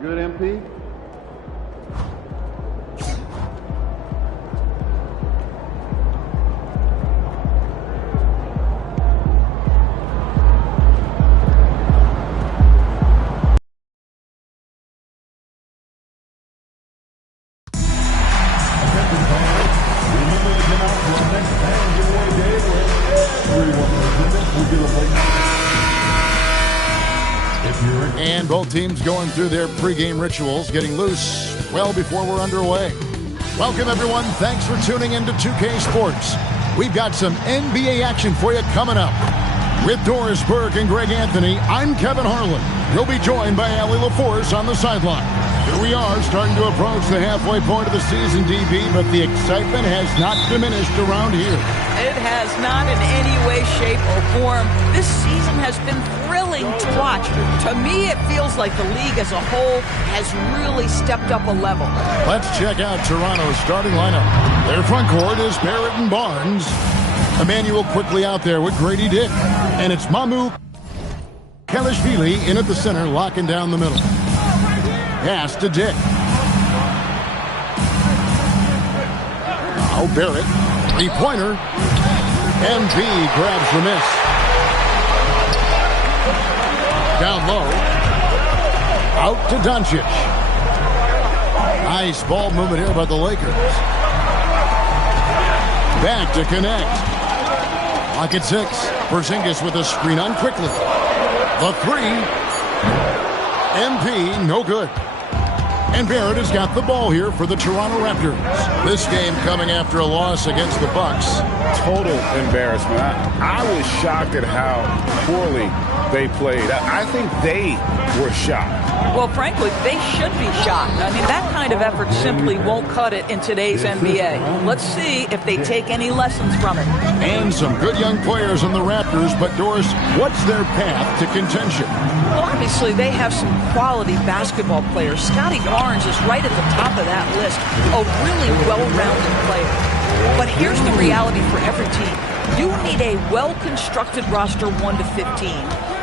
Good, MP? And both teams going through their pregame rituals, getting loose well before we're underway. Welcome, everyone. Thanks for tuning in to 2K Sports. We've got some NBA action for you coming up. With Doris Burke and Greg Anthony, I'm Kevin Harlan. We'll be joined by Allie LaForce on the sideline. Here we are, starting to approach the halfway point of the season, DB, but the excitement has not diminished around here. It has not in any way, shape, or form. This season has been thrilling to watch. To me, it feels like the league as a whole has really stepped up a level. Let's check out Toronto's starting lineup. Their front court is Barrett and Barnes. Emmanuel quickly out there with Grady Dick. And it's Mamu Kelishvili in at the center, locking down the middle. Pass to Dick. Now Barrett. Three-pointer. MP grabs the miss. Down low. Out to Doncic. Nice ball movement here by the Lakers. Back to connect. Lock at 6. Porzingis with a screen on quickly. The three. MP, no good. And Barrett has got the ball here for the Toronto Raptors. This game coming after a loss against the Bucks. Total embarrassment. I was shocked at how poorly they played. I think they were shocked. Well, frankly, they should be shocked. I mean, that kind of effort simply won't cut it in today's NBA. Let's see if they take any lessons from it. And some good young players on the Raptors, but Doris, what's their path to contention? Well, obviously, they have some quality basketball players. Scotty Barnes is right at the top of that list. A really well-rounded player. But here's the reality for every team. You need a well-constructed roster 1 to 15.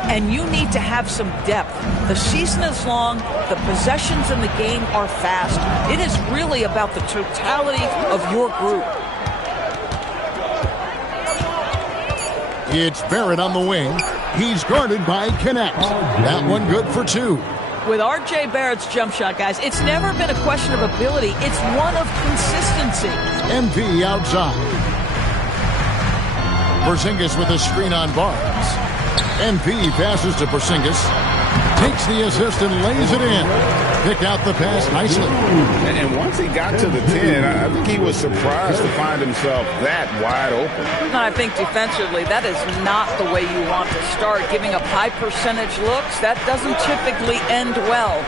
And you need to have some depth. The season is long. The possessions in the game are fast. It is really about the totality of your group. It's Barrett on the wing. He's guarded by Connect. That one good for 2. With R.J. Barrett's jump shot, guys, it's never been a question of ability. It's one of consistency. MP outside. Porzingis with a screen on Barnes. MP passes to Porzingis. Takes the assist and lays it in. Pick out the pass nicely. And once he got to the 10, I think he was surprised to find himself that wide open. And I think defensively, that is not the way you want to start. Giving up high percentage looks, that doesn't typically end well.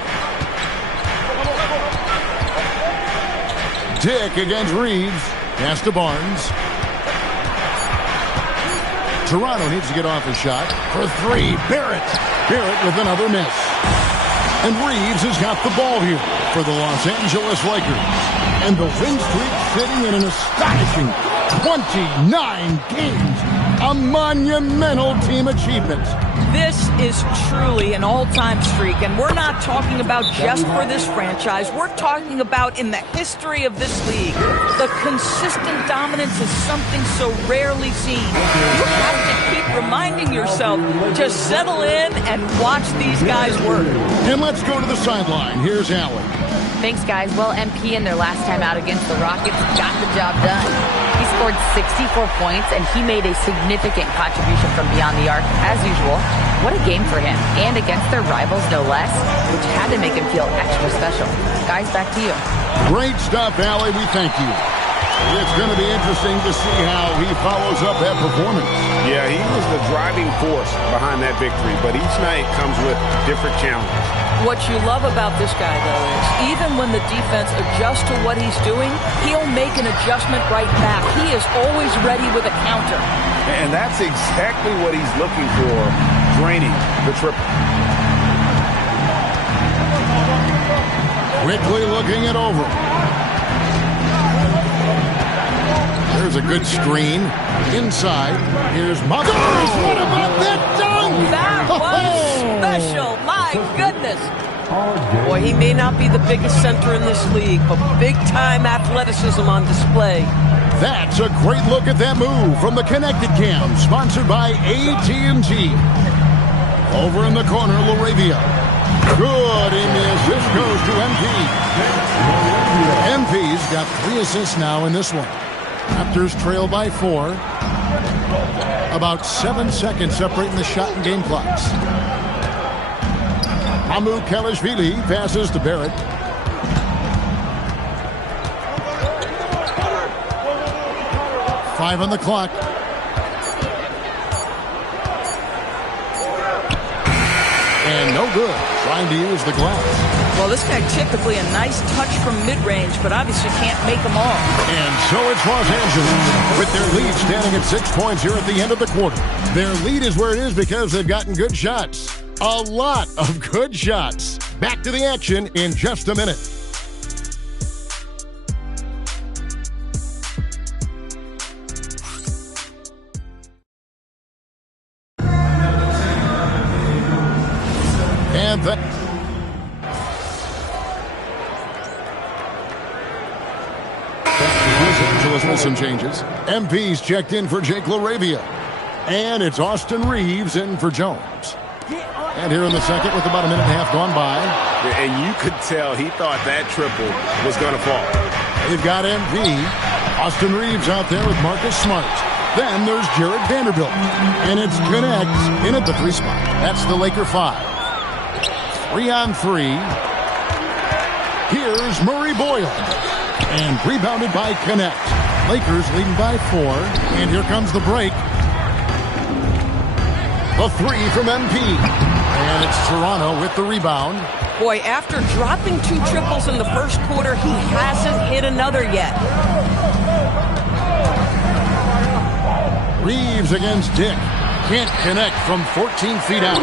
Dick against Reeves. Pass to Barnes. Toronto needs to get off a shot for three. Barrett with another miss. And Reeves has got the ball here for the Los Angeles Lakers. And the win streak sitting in an astonishing 29 games. A monumental team achievement. This is truly an all-time streak, and we're not talking about just for this franchise. We're talking about in the history of this league. The consistent dominance is something so rarely seen. You have to keep reminding yourself to settle in and watch these guys work. And let's go to the sideline. Here's Allen. Thanks, guys. Well, MP in their last time out against the Rockets got the job done. He scored 64 points, and he made a significant contribution from beyond the arc, as usual. What a game for him, and against their rivals, no less, which had to make him feel extra special. Guys, back to you. Great stuff, Allie. We thank you. It's going to be interesting to see how he follows up that performance. Yeah, he was the driving force behind that victory, but each night comes with different challenges. What you love about this guy, though, is even when the defense adjusts to what he's doing, he'll make an adjustment right back. He is always ready with a counter. And that's exactly what he's looking for, draining the triple. Quickly looking it over. There's a good screen. Inside, here's Muggers. What about that dunk? That was special. My goodness. Boy, he may not be the biggest center in this league, but big-time athleticism on display. That's a great look at that move from the Connected Cam, sponsored by AT&T. Over in the corner, Laravia. Good, and the assist goes to MP. MP's got 3 assists now in this one. Raptors trail by 4. About 7 seconds separating the shot and game clocks. Hamu Kalashvili passes to Barrett. Five on the clock. And no good. Trying to use the glass. Well, this guy typically a nice touch from mid-range, but obviously can't make them all. And so it's Los Angeles with their lead standing at 6 points here at the end of the quarter. Their lead is where it is because they've gotten good shots. A lot of good shots. Back to the action in just a minute. And that... Los Angeles with some changes. MP's checked in for Jake LaRavia. And it's Austin Reeves in for Jones. And here in the second with about a minute and a half gone by. And you could tell he thought that triple was going to fall. They've got MP. Austin Reeves out there with Marcus Smart. Then there's Jared Vanderbilt. And it's Connect in at the 3 spot. That's the Laker 5. 3 on 3. Here's Murray Boyle. And rebounded by Connect. Lakers leading by 4. And here comes the break. The 3 from MP. And it's Toronto with the rebound. Boy, after dropping 2 triples in the first quarter, he hasn't hit another yet. Reeves against Dick. Can't connect from 14 feet out.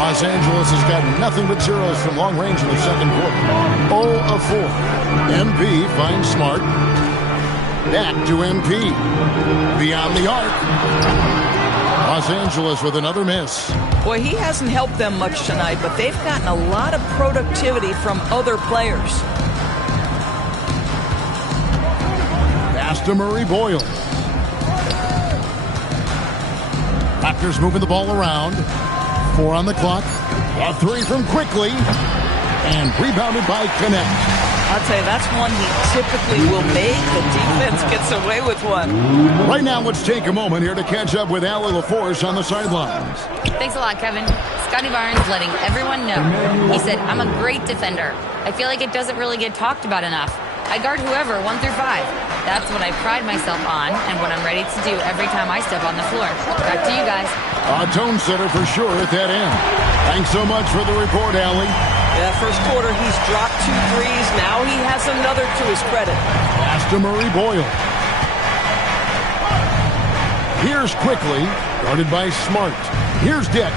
Los Angeles has got nothing but zeros from long range in the second quarter. 0 of 4. MP finds Smart. Back to MP. Beyond the arc. Los Angeles with another miss. Boy, he hasn't helped them much tonight, but they've gotten a lot of productivity from other players. Pass to Murray Boyle. Raptors moving the ball around. 4 on the clock. A 3 from Quickly. And rebounded by Connect. I'll tell you, that's one he typically will make. The defense gets away with one. Right now, let's take a moment here to catch up with Allie LaForce on the sidelines. Thanks a lot, Kevin. Scotty Barnes letting everyone know. He said, I'm a great defender. I feel like it doesn't really get talked about enough. I guard whoever, 1 through 5. That's what I pride myself on and what I'm ready to do every time I step on the floor. Back to you guys. A tone setter for sure at that end. Thanks so much for the report, Allie. Yeah, first quarter, he's dropped 2 threes. Now he has another to his credit. Pass to Murray Boyle. Here's Quickly, guarded by Smart. Here's Dick.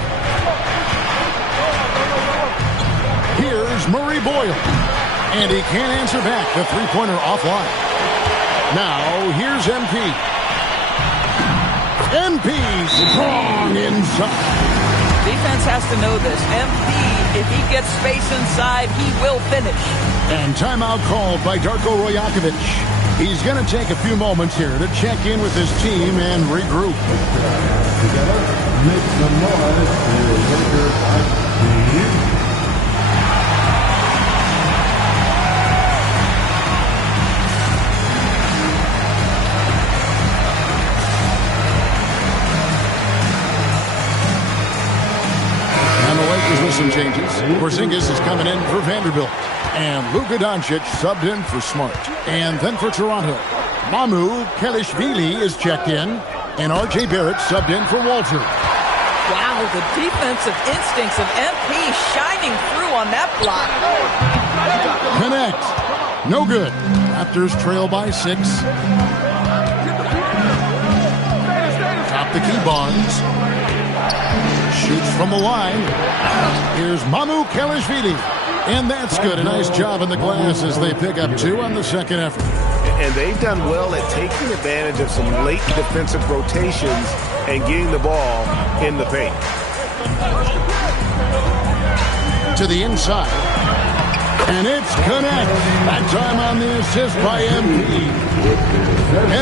Here's Murray Boyle. And he can't answer back. The three-pointer offline. Now, here's MP. MP strong inside. Defense has to know this. MP, if he gets space inside, he will finish. And timeout called by Darko Rojakovic. He's going to take a few moments here to check in with his team and regroup. Together, make some noise for your Lakers team. With some changes. Porzingis is coming in for Vanderbilt. And Luka Doncic subbed in for Smart. And then for Toronto, Mamu Kelishvili is checked in. And R.J. Barrett subbed in for Walter. Wow, the defensive instincts of MP shining through on that block. Connect. No good. Raptors trail by 6. Top the key, Barnes. Shoots from the line. Here's Mamu Kelishvili. And that's good. A nice job in the glass as they pick up 2 on the second effort. And they've done well at taking advantage of some late defensive rotations and getting the ball in the paint. To the inside. And it's Connect. That time on the assist by MP.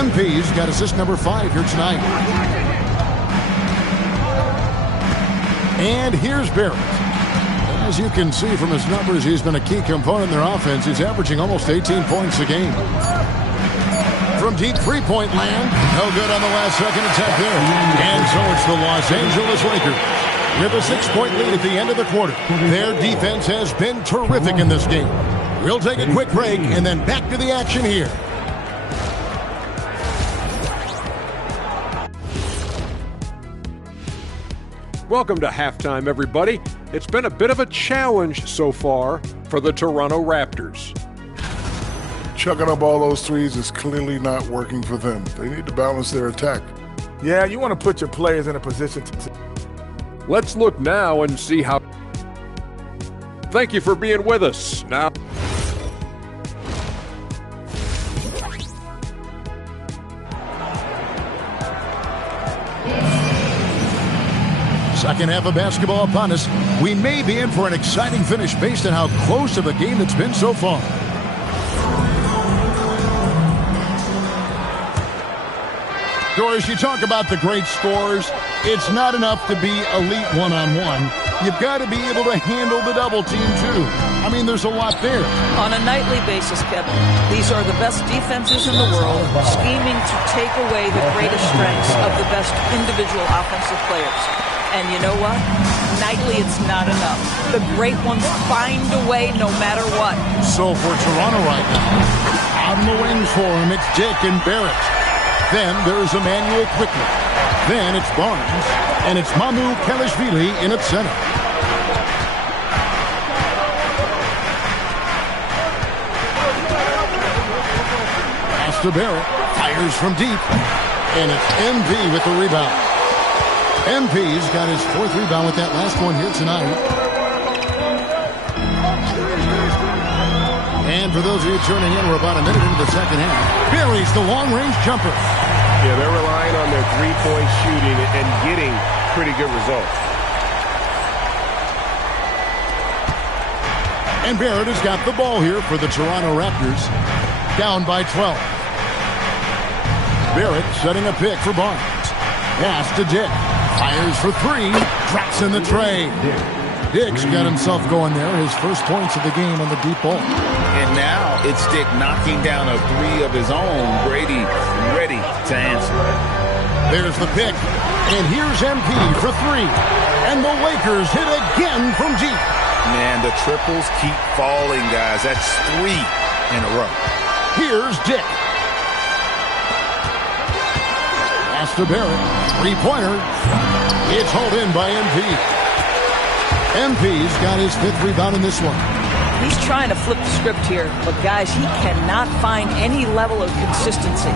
MP's got assist number 5 here tonight. And here's Barrett. As you can see from his numbers, he's been a key component in their offense. He's averaging almost 18 points a game. From deep three-point land, no good on the last second attempt there. And so it's the Los Angeles Lakers with a 6-point lead at the end of the quarter. Their defense has been terrific in this game. We'll take a quick break and then back to the action here. Welcome to halftime, everybody. It's been a bit of a challenge so far for the Toronto Raptors. Chucking up all those threes is clearly not working for them. They need to balance their attack. Yeah, you want to put your players in a position to... Let's look now and see how... Thank you for being with us. Now... Second half of basketball upon us. We may be in for an exciting finish based on how close of a game it's been so far. Doris, you talk about the great scores. It's not enough to be elite one-on-one. You've got to be able to handle the double team, too. I mean, there's a lot there. On a nightly basis, Kevin, these are the best defenses in the world, scheming to take away the greatest strengths of the best individual offensive players. And you know what? Nightly, it's not enough. The great ones find a way no matter what. So for Toronto right now, on the wings for him, it's Dick and Barrett. Then there's Emmanuel Quickly. Then it's Barnes. And it's Mamu Kelishvili in at center. Pass to Barrett. Fires from deep. And it's MV with the rebound. MP's got his 4th rebound with that last one here tonight. And for those of you tuning in, we're about a minute into the second half. Buries the long-range jumper. Yeah, they're relying on their three-point shooting and getting pretty good results. And Barrett has got the ball here for the Toronto Raptors. Down by 12. Barrett setting a pick for Barnes. Pass to Dick. Fires for 3. Drops in the tray. Dick's got himself going there. His first points of the game on the deep ball. And now it's Dick knocking down a 3 of his own. Brady ready to answer. There's the pick. And here's MP for three. And the Lakers hit again from deep. Man, the triples keep falling, guys. That's 3 in a row. Here's Dick. Pass to Barrett. Three-pointer. It's hauled in by MP. MP's got his 5th rebound in this one. He's trying to flip the script here, but guys, he cannot find any level of consistency.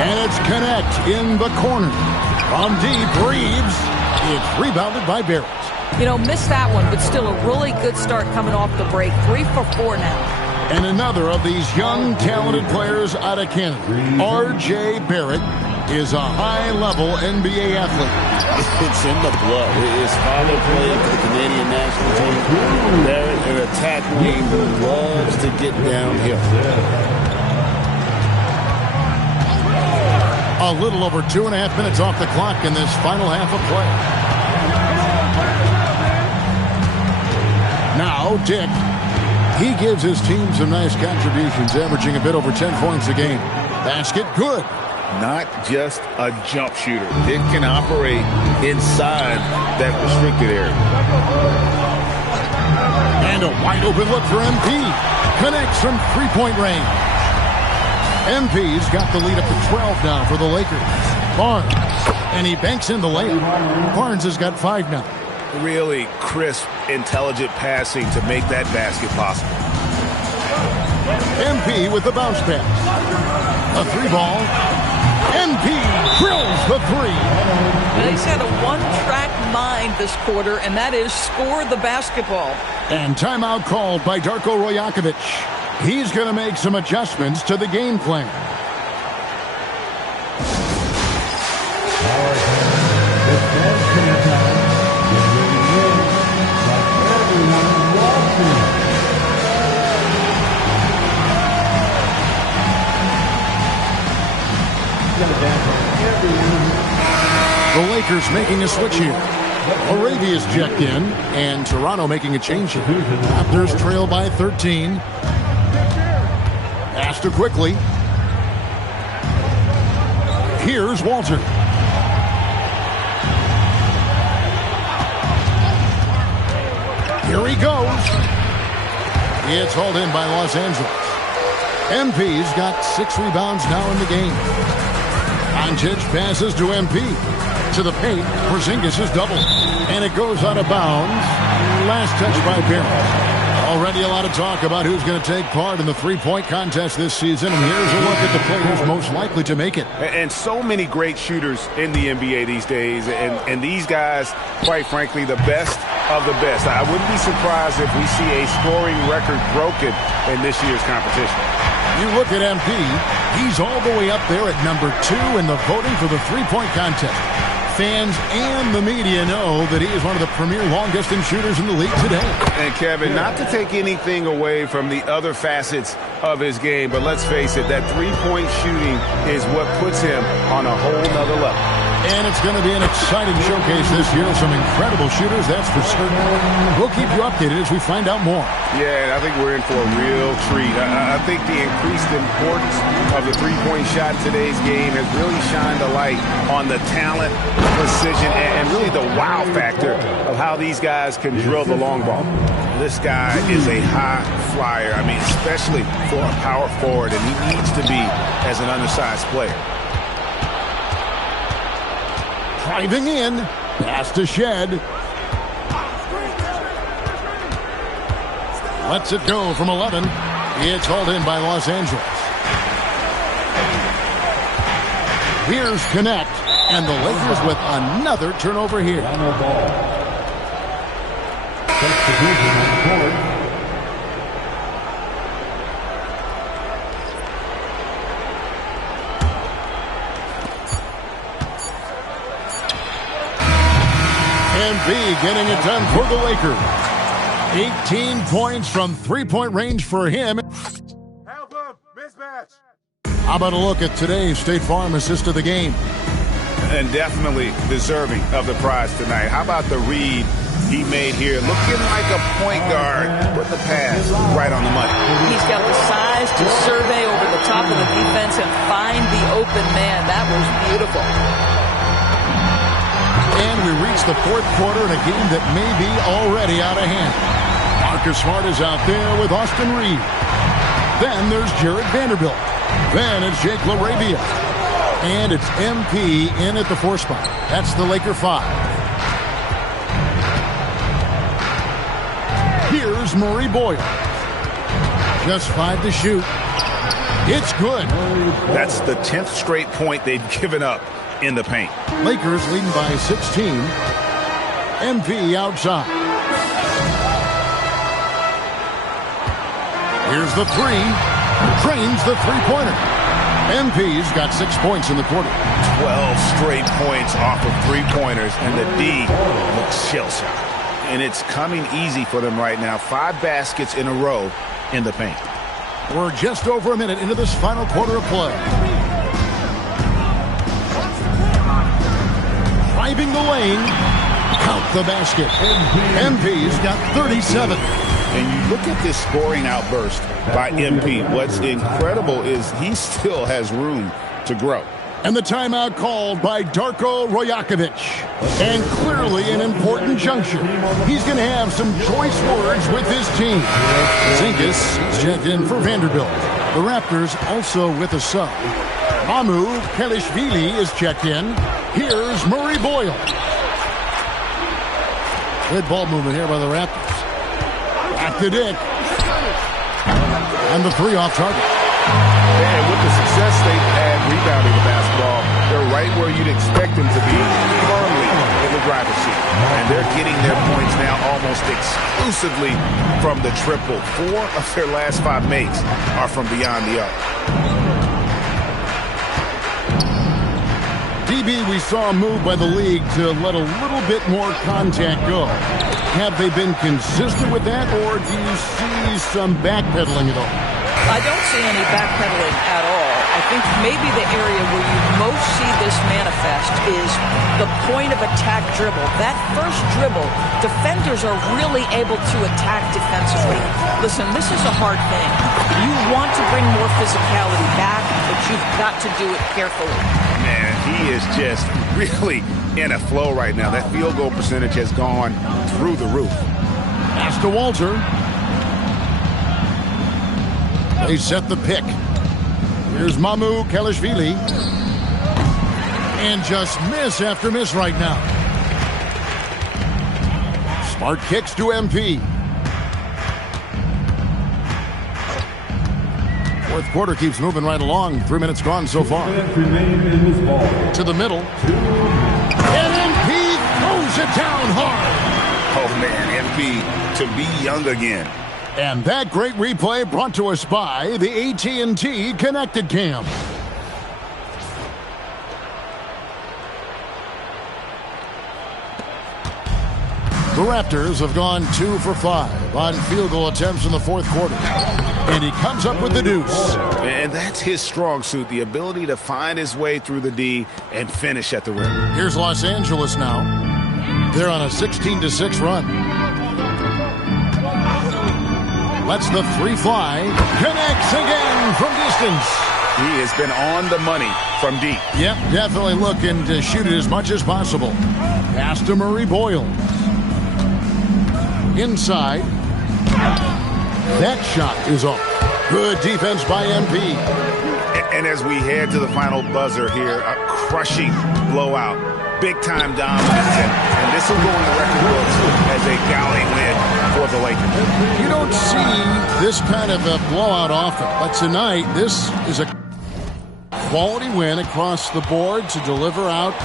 And it's Connect in the corner. From deep, Reeves. It's rebounded by Barrett. You know, missed that one, but still a really good start coming off the break. 3 for 4 now. And another of these young, talented players out of Canada, R.J. Barrett, is a high-level NBA athlete. It's in the blood. His father played for the Canadian national team. Barrett, an attack wing who loves to get downhill. A little over 2.5 minutes off the clock in this final half of play. Now, Dick. He gives his team some nice contributions, averaging a bit over 10 points a game. Basket, good. Not just a jump shooter. Dick can operate inside that restricted area. And a wide open look for MP. Connects from three-point range. MP's got the lead up to 12 now for the Lakers. Barnes. And he banks in the layup. Barnes has got 5 now. Really crisp, intelligent passing to make that basket possible. MP with the bounce pass. A 3-ball. MP drills the 3. He's got a one-track mind this quarter, and that is score the basketball. And timeout called by Darko Rojakovic. He's going to make some adjustments to the game plan. The Lakers making a switch here. Arabia's checked in, and Toronto making a change here. Raptors trail by 13. Pass to quickly. Here's Walter. Here he goes. It's hauled in by Los Angeles. MP's got 6 rebounds now in the game. Doncic passes to MP. To the paint, Porzingis is doubled. And it goes out of bounds. Last touch by Barrett. Already a lot of talk about who's going to take part in the three-point contest this season. And here's a look at the players most likely to make it. And so many great shooters in the NBA these days. And these guys, quite frankly, the best of the best. I wouldn't be surprised if we see a scoring record broken in this year's competition. You look at MP, he's all the way up there at number 2 in the voting for the three-point contest. Fans and the media know that he is one of the premier long-distance shooters in the league today. And Kevin, not to take anything away from the other facets of his game, but let's face it, that three-point shooting is what puts him on a whole nother level. And it's going to be an exciting showcase this year. Some incredible shooters, that's for certain. We'll keep you updated as we find out more. Yeah, and I think we're in for a real treat. I think the increased importance of the three-point shot in today's game has really shined a light on the talent, precision, and really the wow factor of how these guys can drill the long ball. This guy is a high flyer. I mean, especially for a power forward, and he needs to be as an undersized player. Driving in, pass to Shed. Lets it go from 11. It's hauled in by Los Angeles. Here's Connect, and the Lakers with another turnover here. MP getting it done for the Lakers. 18 points from three-point range for him. Help him! Mismatch! How about a look at today's State Farm assist of the game? And definitely deserving of the prize tonight. How about the read he made here. Looking like a point guard, but the pass right on the money. He's got the size to survey over the top of the defense and find the open man. That was beautiful. And we reach the fourth quarter in a game that may be already out of hand. Marcus Smart is out there with Austin Reed. Then there's Jared Vanderbilt. Then it's Jake LaRavia. And it's MP in at the 4 spot. That's the Laker 5. Here's Murray Boyle. Just 5 to shoot. It's good. That's the 10th straight point they've given up in the paint. Lakers leading by 16. MP outside. Here's the 3. Drains the three-pointer. MP's got 6 points in the quarter. 12 straight points off of three-pointers, and the D looks shell-shocked. And it's coming easy for them right now. 5 baskets in a row in the paint. We're just over a minute into this final quarter of play. Driving the lane. Count the basket. MP's got 37. And you look at this scoring outburst by MP. What's incredible is he still has room to grow. And the timeout called by Darko Rajakovic. And clearly an important juncture. He's going to have some choice words with his team. Zinkas is checked in for Vanderbilt. The Raptors also with a sub. Mamu Kelishvili is checked in. Here's Murray Boyle. Good ball movement here by the Raptors. Back to Dick. And the 3 off target. And with the success they've had rebounding the basketball, they're right where you'd expect them to be, firmly in the driver's seat. And they're getting their points now almost exclusively from the triple. 4 of their last 5 makes are from beyond the arc. DB, we saw a move by the league to let a little bit more contact go. Have they been consistent with that, or do you see some backpedaling at all? I don't see any backpedaling at all. I think maybe the area where you most see this manifest is the point of attack dribble. That first dribble, defenders are really able to attack defensively. Listen, this is a hard thing. You want to bring more physicality back, but you've got to do it carefully. Man, he is just really in a flow right now. That field goal percentage has gone through the roof. Pass to Walter. They set the pick. Here's Mamu Kelishvili. And just miss after miss right now. Smart kicks to MP. Fourth quarter keeps moving right along. 3 minutes gone so far. To the middle. And MP throws it down hard. Oh, man, MP to be young again. And that great replay brought to us by the AT&T Connected Cam. The Raptors have gone 2 for 5 on field goal attempts in the fourth quarter. And he comes up with the deuce. And that's his strong suit, the ability to find his way through the D and finish at the rim. Here's Los Angeles now. They're on a 16-6 run. Lets the 3 fly. Connects again from distance. He has been on the money from deep. Yep, definitely looking to shoot it as much as possible. Pass to Murray Boyle. Inside. That shot is off. Good defense by MP. And as we head to the final buzzer here, a crushing blowout. Big-time dominance. And this will go in the record books as a galley win for the Lakers. You don't see this kind of a blowout often. But tonight, this is a quality win across the board to deliver out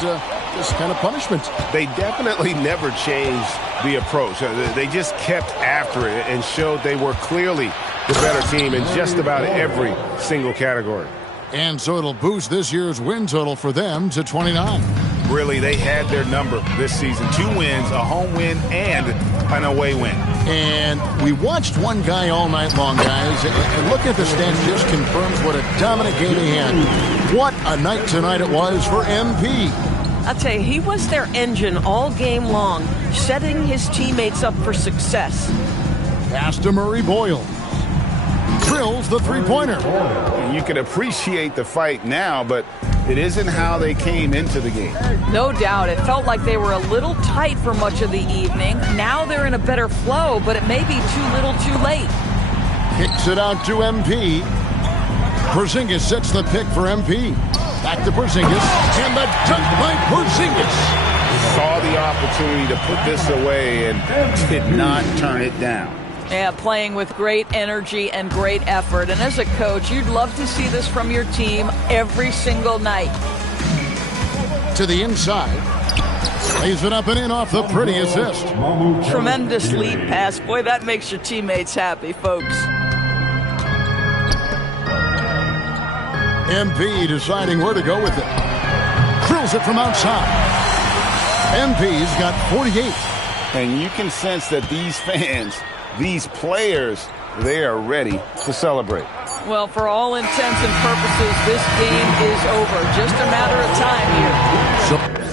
this kind of punishment. They definitely never changed the approach. They just kept after it and showed they were clearly the better team in just about every single category. And so it'll boost this year's win total for them to 29. Really, they had their number this season. 2 wins, a home win, and an away win. And we watched one guy all night long, guys, and looking at the stats just confirms what a dominant game he had. What a night tonight it was for MP. I'll tell you, he was their engine all game long, setting his teammates up for success. Pass to Murray Boyle. Drills the three-pointer. You can appreciate the fight now, but it isn't how they came into the game. No doubt. It felt like they were a little tight for much of the evening. Now they're in a better flow, but it may be too little too late. Kicks it out to MP. Porzingis sets the pick for MP. Back to Porzingis. And the dunk by Porzingis. Saw the opportunity to put this away and did not turn it down. Yeah, playing with great energy and great effort. And as a coach, you'd love to see this from your team every single night. To the inside. Lays it up and in off the pretty assist. Tremendous lead pass. Boy, that makes your teammates happy, folks. MP deciding where to go with it. Drills it from outside. MP's got 48. And you can sense that these fans, these players, they are ready to celebrate. Well, for all intents and purposes, this game is over. Just a matter of time here.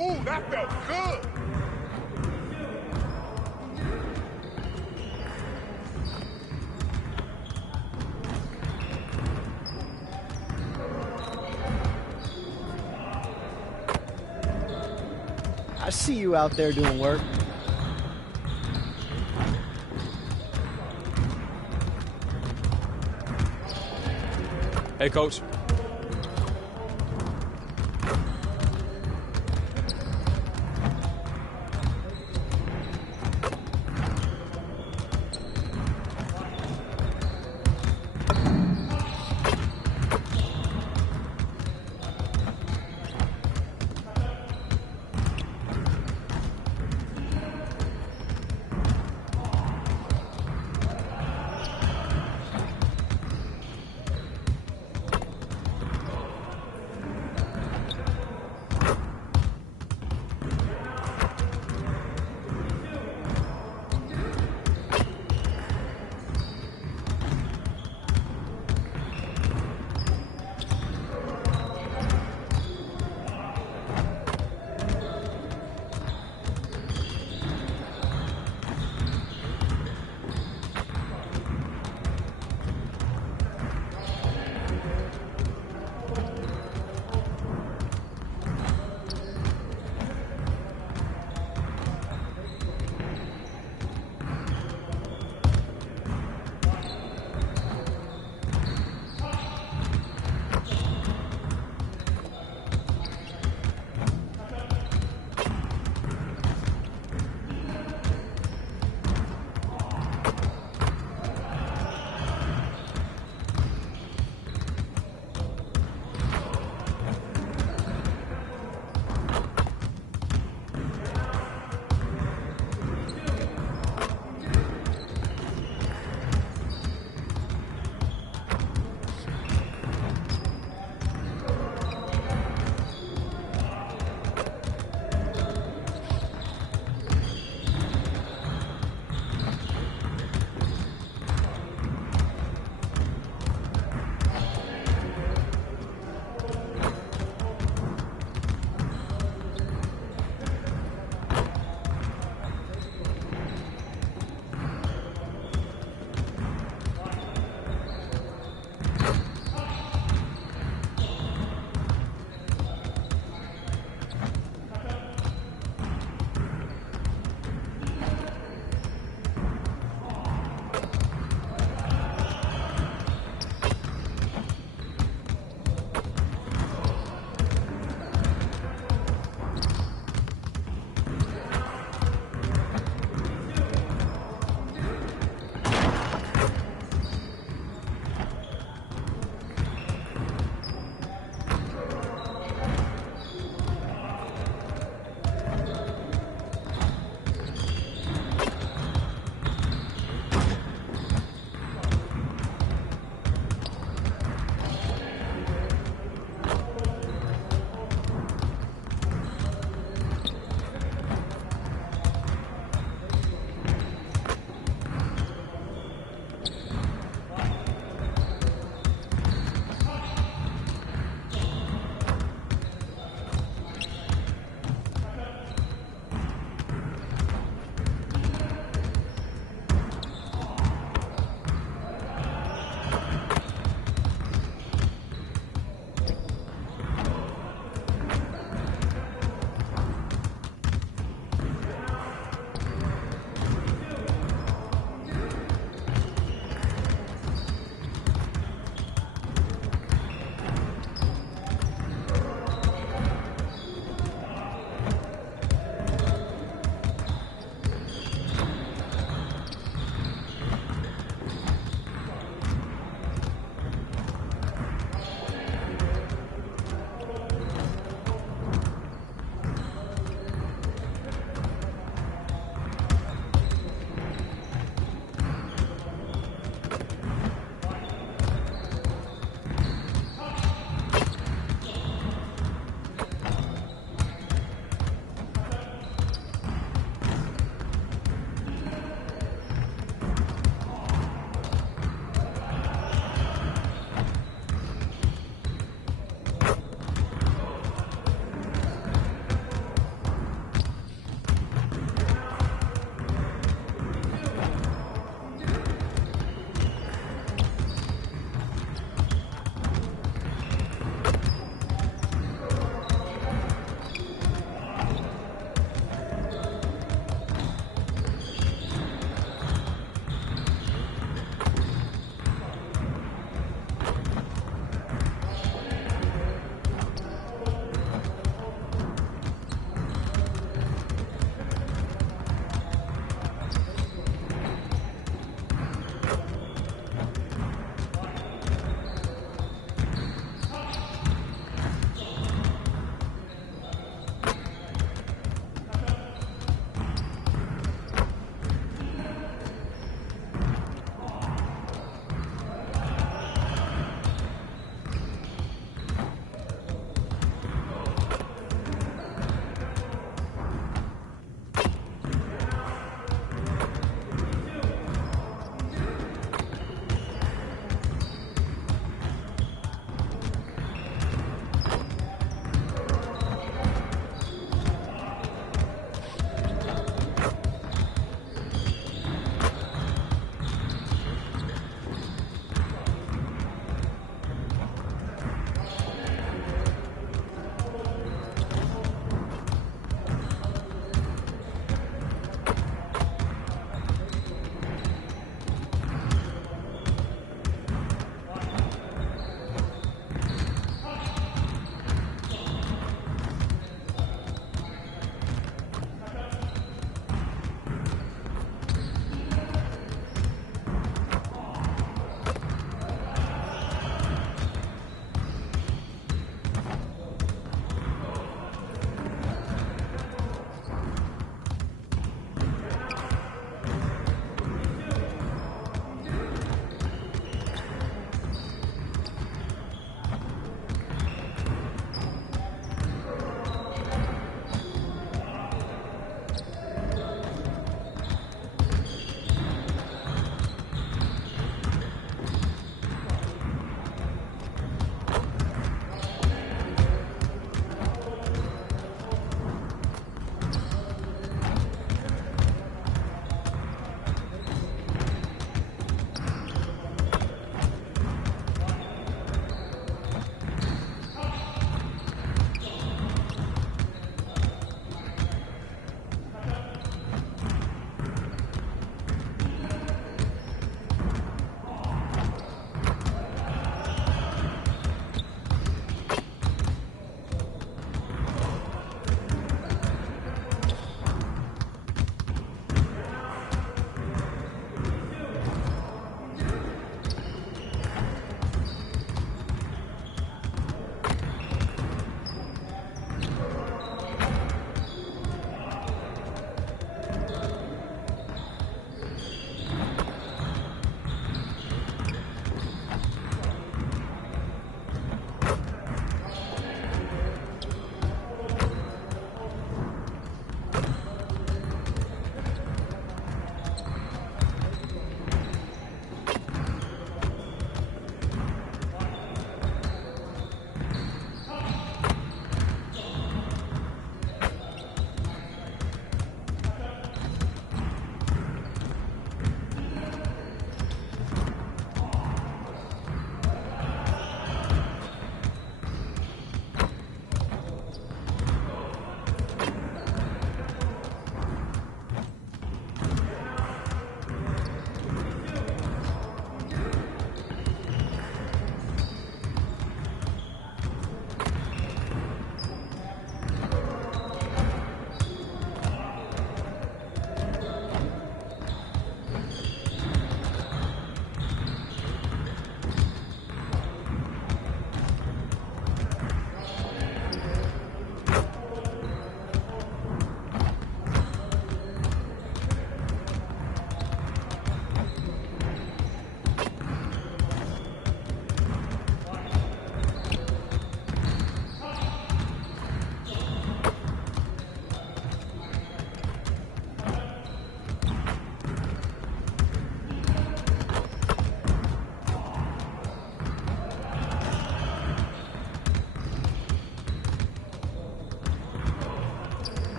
Ooh, that felt good. I see you out there doing work. Hey, Coach.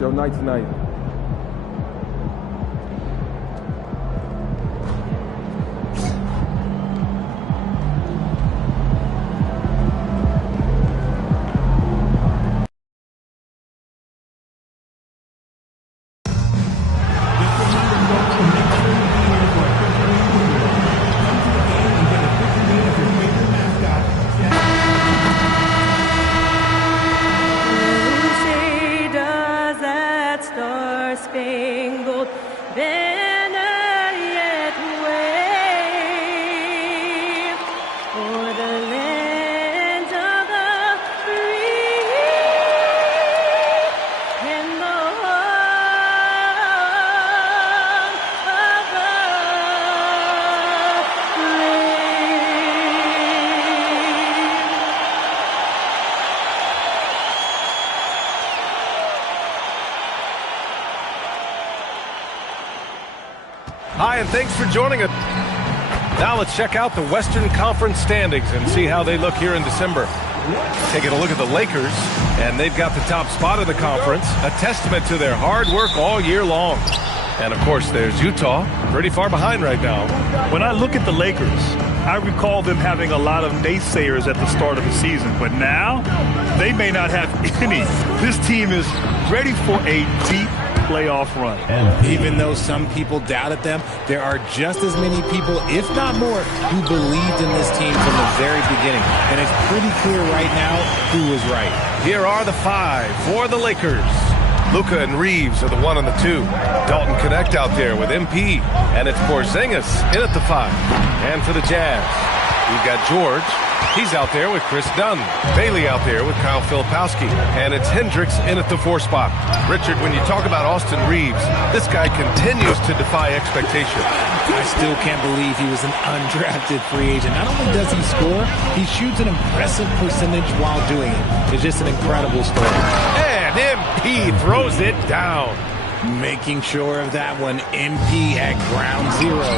your night tonight. Hi, and thanks for joining us. Now let's check out the Western Conference standings and see how they look here in December. Taking a look at the Lakers, and they've got the top spot of the conference, a testament to their hard work all year long. And, of course, there's Utah, pretty far behind right now. When I look at the Lakers, I recall them having a lot of naysayers at the start of the season, but now they may not have any. This team is ready for a deep playoff run. And even though some people doubted them, there are just as many people, if not more, who believed in this team from the very beginning. And it's pretty clear right now who was right. Here are the five for the Lakers. Luka and Reeves are the 1 and the 2. Dalton Connect out there with MP. And it's Porzingis in at the 5. And for the Jazz, we've got George. He's out there with Chris Dunn. Bailey out there with Kyle Filipowski. And it's Hendricks in at the 4 spot. Richard, when you talk about Austin Reeves, this guy continues to defy expectation. I still can't believe he was an undrafted free agent. Not only does he score, he shoots an impressive percentage while doing it. It's just an incredible story. And MP throws it down. Making sure of that one, MP at ground zero.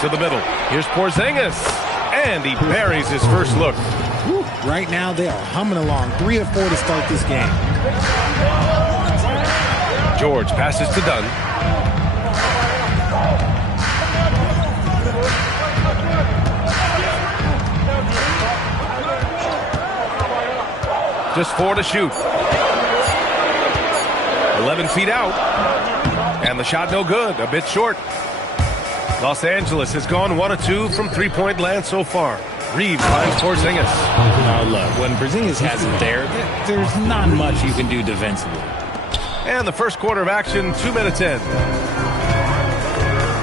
To the middle. Here's Porzingis. And he buries his first look. Woo. Right now, they are humming along. 3 of 4 to start this game. George passes to Dunn. Just 4 to shoot. 11 feet out. And the shot no good. A bit short. Los Angeles has gone 1 of 2 from three-point land so far. Reeves finds Porzingis. Now look, when Porzingis has it there, there's not much you can do defensively. And the first quarter of action, 2 minutes in.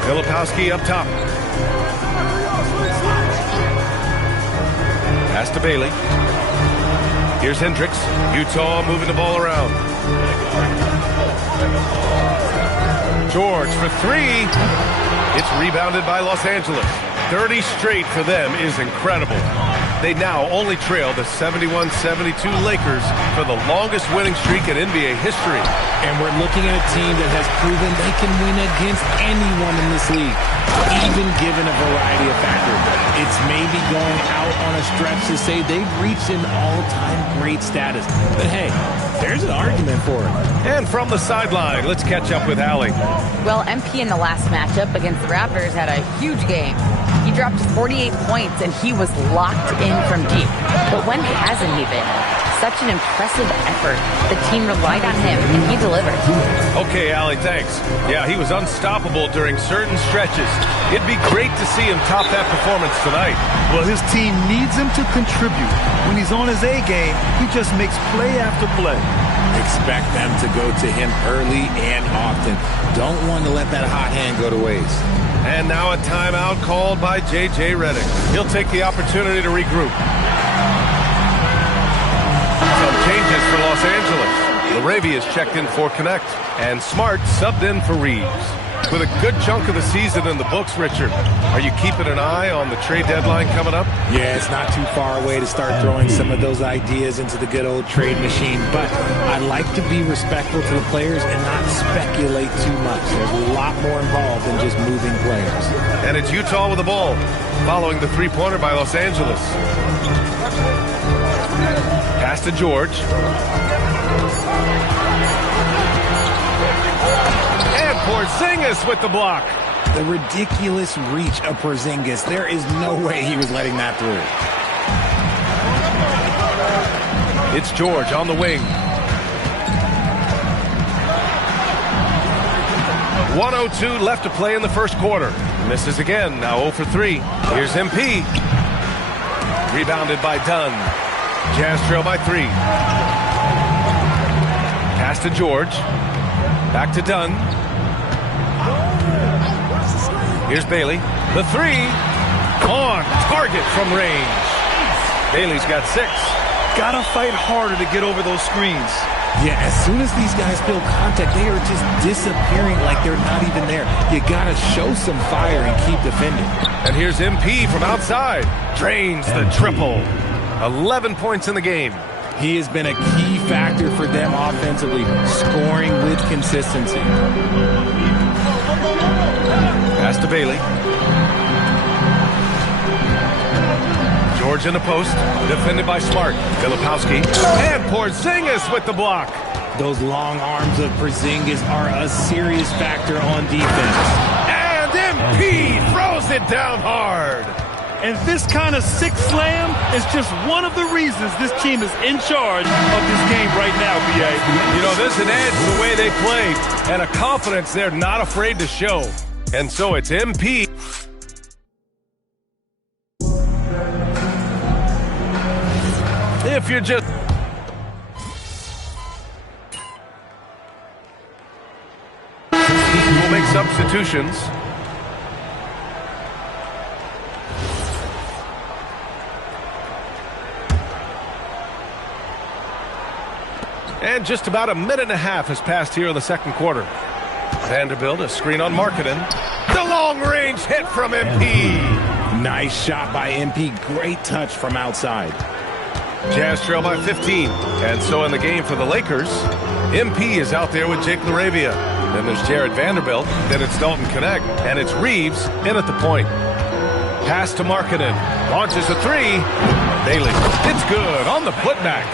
Filipowski up top. Pass to Bailey. Here's Hendricks. Utah moving the ball around. George for 3. It's rebounded by Los Angeles. 30 straight for them is incredible. They now only trail the 71-72 Lakers for the longest winning streak in NBA history. And we're looking at a team that has proven they can win against anyone in this league, even given a variety of factors. It's maybe going out on a stretch to say they've reached an all-time great status. But hey, there's an argument for it. And from the sideline, let's catch up with Allie. Well, MP in the last matchup against the Raptors had a huge game. He dropped 48 points, and he was locked in from deep. But when hasn't he been? Such an impressive effort. The team relied on him, and he delivered. Okay, Allie, thanks. Yeah, he was unstoppable during certain stretches. It'd be great to see him top that performance tonight. Well, his team needs him to contribute. When he's on his A game, he just makes play after play. Expect them to go to him early and often. Don't want to let that hot hand go to waste. And now a timeout called by J.J. Redick. He'll take the opportunity to regroup. Some changes for Los Angeles. Laravia is checked in for Connect, and Smart subbed in for Reeves. With a good chunk of the season in the books, Richard, are you keeping an eye on the trade deadline coming up? Yeah, it's not too far away to start throwing some of those ideas into the good old trade machine, but I like to be respectful to the players and not speculate too much. There's a lot more involved than just moving players. And it's Utah with the ball, following the three-pointer by Los Angeles. Pass to George. And Porzingis with the block. The ridiculous reach of Porzingis. There is no way he was letting that through. It's George on the wing. 1:02 left to play in the first quarter. Misses again, now 0 for 3. Here's MP. Rebounded by Dunn. Jazz trail by 3. Pass to George. Back to Dunn. Here's Bailey. The 3. On target from range. Bailey's got 6. Gotta fight harder to get over those screens. Yeah, as soon as these guys feel contact, they are just disappearing like they're not even there. You gotta show some fire and keep defending. And here's MP from outside. Drains the triple. 11 points in the game. He has been a key factor for them offensively, scoring with consistency. Pass to Bailey. George in the post, defended by Smart. Filipowski and Porzingis with the block. Those long arms of Porzingis are a serious factor on defense. And MP throws it down hard. And this kind of sick slam is just one of the reasons this team is in charge of this game right now, B.A. You know, there's an edge to the way they play and a confidence they're not afraid to show. And so it's MP. If you're just... We'll make substitutions. And just about a minute and a half has passed here in the second quarter. Vanderbilt, a screen on Markkanen. The long-range hit from MP. Nice shot by MP. Great touch from outside. Jazz trail by 15. And so in the game for the Lakers, MP is out there with Jake LaRavia. Then there's Jared Vanderbilt. Then it's Dalton Connect. And it's Reeves in at the point. Pass to Markkanen. Launches a 3. Bailey. It's good on the putback.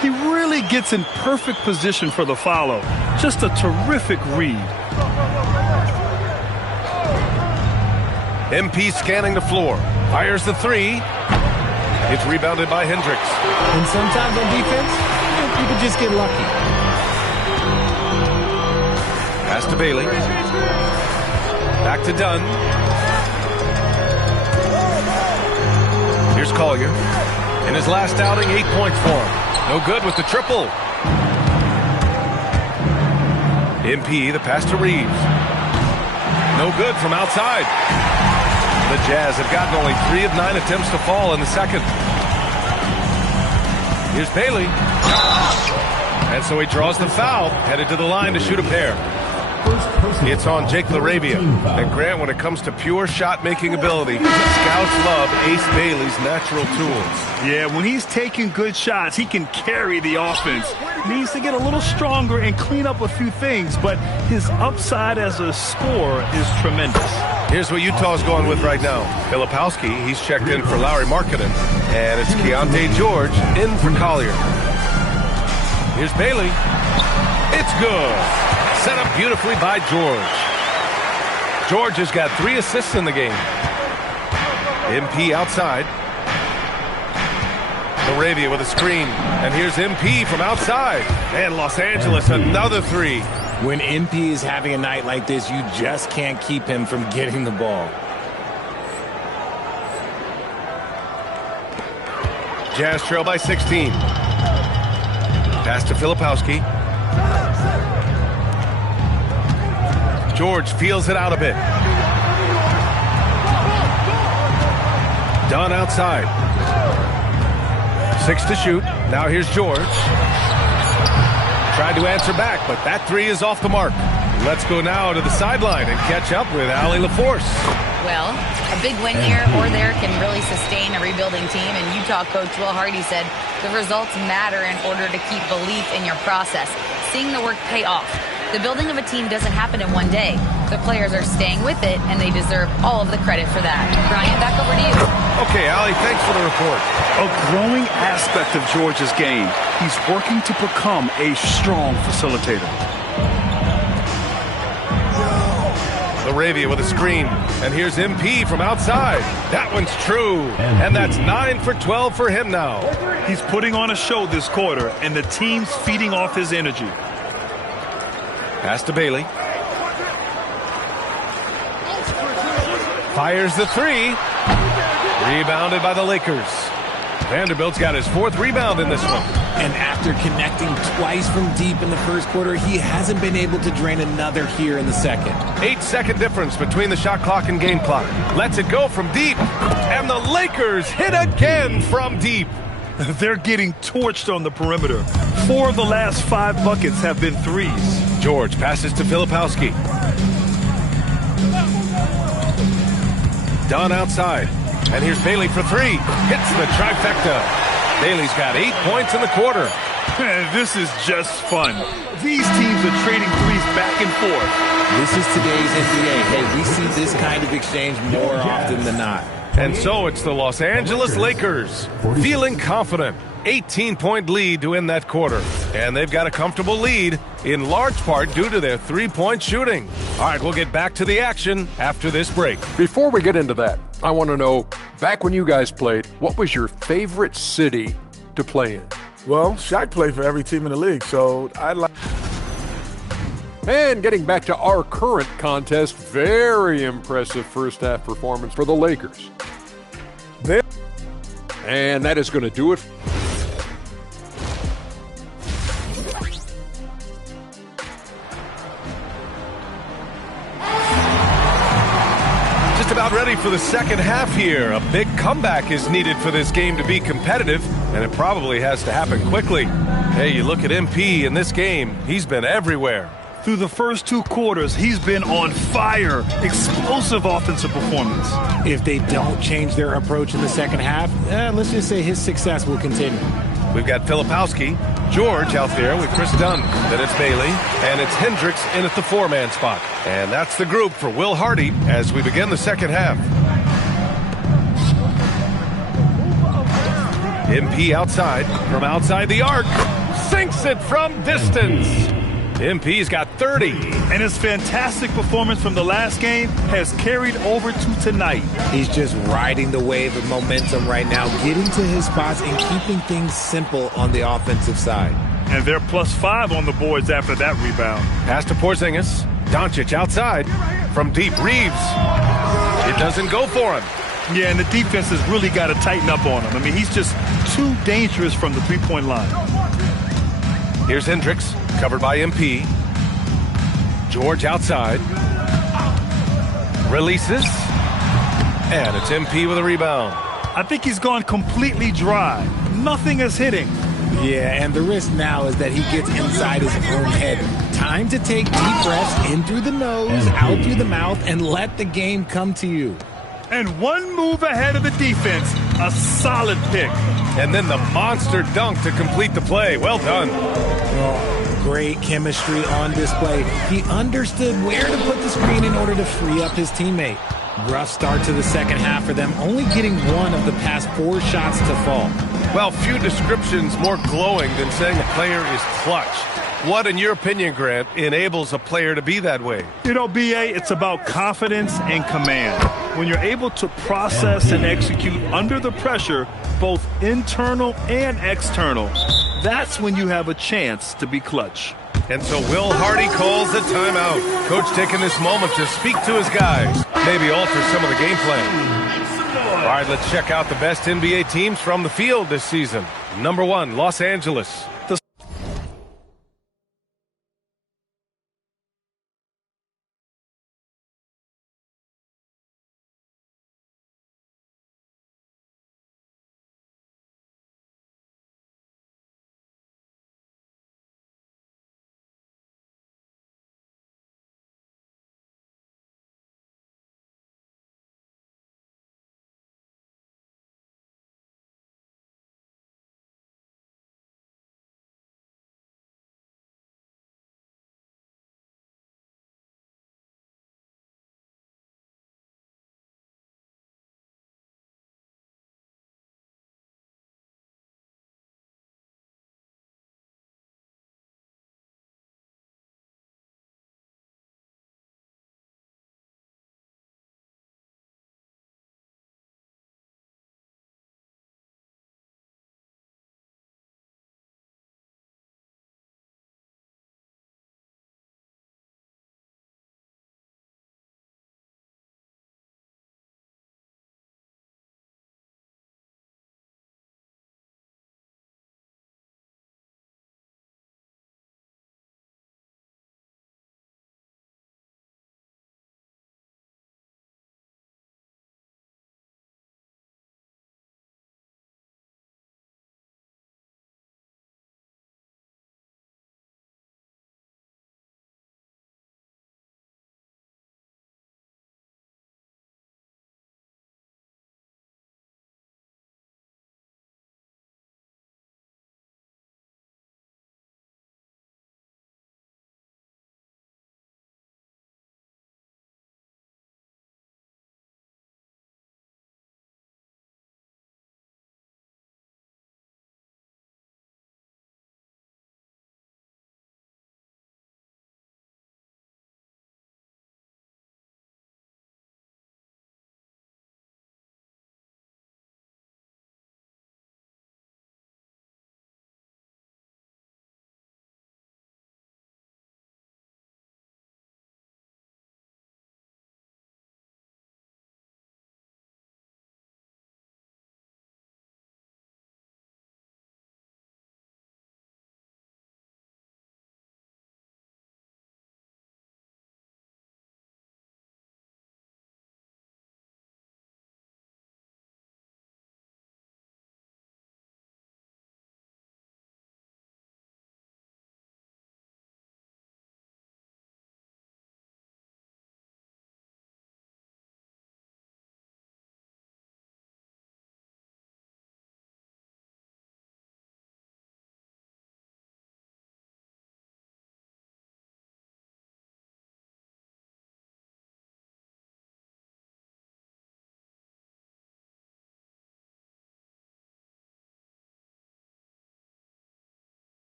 He really gets in perfect position for the follow. Just a terrific read. MP scanning the floor. Fires the 3. It's rebounded by Hendricks. And sometimes on defense, you can just get lucky. Pass to Bailey. Back to Dunn. Here's Collier. In his last outing, 8 points for him. No good with the triple. MP, the pass to Reeves. No good from outside. The Jazz have gotten only 3 of 9 attempts to fall in the second. Here's Bailey. And so he draws the foul, headed to the line to shoot a pair. It's on Jake LaRavia. And Grant, when it comes to pure shot-making ability, scouts love Ace Bailey's natural tools. Yeah, when he's taking good shots, he can carry the offense. Needs to get a little stronger and clean up a few things, but his upside as a scorer is tremendous. Here's what Utah's going with right now. Filipowski, he's checked in for Lauri Markkanen. And it's Keontae George in for Collier. Here's Bailey. It's good. Set up beautifully by George. George has got 3 assists in the game. MP outside. LaRavia with a screen. And here's MP from outside. And Los Angeles, another 3. When MP is having a night like this, you just can't keep him from getting the ball. Jazz trail by 16. Pass to Filipowski. George feels it out a bit. Dunn outside. 6 to shoot. Now here's George. Tried to answer back, but that 3 is off the mark. Let's go now to the sideline and catch up with Allie LaForce. Well, a big win here or there can really sustain a rebuilding team, and Utah coach Will Hardy said the results matter in order to keep belief in your process. Seeing the work pay off. The building of a team doesn't happen in one day. The players are staying with it, and they deserve all of the credit for that. Brian, back over to you. Okay, Allie, thanks for the report. A growing aspect of George's game. He's working to become a strong facilitator. LaRavia with a screen. And here's MP from outside. That one's true. And that's 9 for 12 for him now. He's putting on a show this quarter, and the team's feeding off his energy. Pass to Bailey. Fires the three. Rebounded by the Lakers. Vanderbilt's got his 4th rebound in this one. And after connecting twice from deep in the first quarter, he hasn't been able to drain another here in the second. 8-second difference between the shot clock and game clock. Lets it go from deep. And the Lakers hit again from deep. They're getting torched on the perimeter. 4 of the last 5 buckets have been threes. George passes to Filipowski. Dunn outside. And here's Bailey for 3. Hits the trifecta. Bailey's got 8 points in the quarter. Man, this is just fun. These teams are trading threes back and forth. This is today's NBA. Hey, we see this kind of exchange more often than not. And so it's the Los Angeles Lakers feeling confident. 18-point lead to end that quarter. And they've got a comfortable lead, in large part due to their three-point shooting. All right, we'll get back to the action after this break. Before we get into that, I want to know, back when you guys played, what was your favorite city to play in? Well, Shaq played for every team in the league, so I like... And getting back to our current contest, very impressive first-half performance for the Lakers. And that is going to do it. Just about ready for the second half here. A big comeback is needed for this game to be competitive, and it probably has to happen quickly. Hey, you look at MP in this game, he's been everywhere. Through the first 2 quarters, he's been on fire. Explosive offensive performance. If they don't change their approach in the second half, let's just say his success will continue. We've got Filipowski, George out there with Chris Dunn. Then it's Bailey, and it's Hendricks in at the 4-man spot. And that's the group for Will Hardy as we begin the second half. MP outside, from outside the arc, sinks it from distance. MP's got 30. And his fantastic performance from the last game has carried over to tonight. He's just riding the wave of momentum right now, getting to his spots and keeping things simple on the offensive side. And they're +5 on the boards after that rebound. Pass to Porzingis. Doncic outside. From deep, Reeves. It doesn't go for him. Yeah, and the defense has really got to tighten up on him. I mean, he's just too dangerous from the three-point line. Here's Hendricks, covered by MP. George outside. Releases. And it's MP with a rebound. I think he's gone completely dry. Nothing is hitting. Yeah, and the risk now is that he gets inside his own head. Time to take deep breaths in through the nose, out through the mouth, and let the game come to you. And one move ahead of the defense, a solid pick. And then the monster dunk to complete the play. Well done. Oh, great chemistry on display. He understood where to put the screen in order to free up his teammate. Rough start to the second half for them, only getting 1 of the past 4 shots to fall. Well, few descriptions more glowing than saying a player is clutch. What, in your opinion, Grant, enables a player to be that way? You know, B.A., it's about confidence and command. When you're able to process and execute under the pressure, both internal and external, that's when you have a chance to be clutch. And so Will Hardy calls the timeout. Coach taking this moment to speak to his guys, maybe alter some of the game plan. All right, let's check out the best NBA teams from the field this season. Number 1, Los Angeles.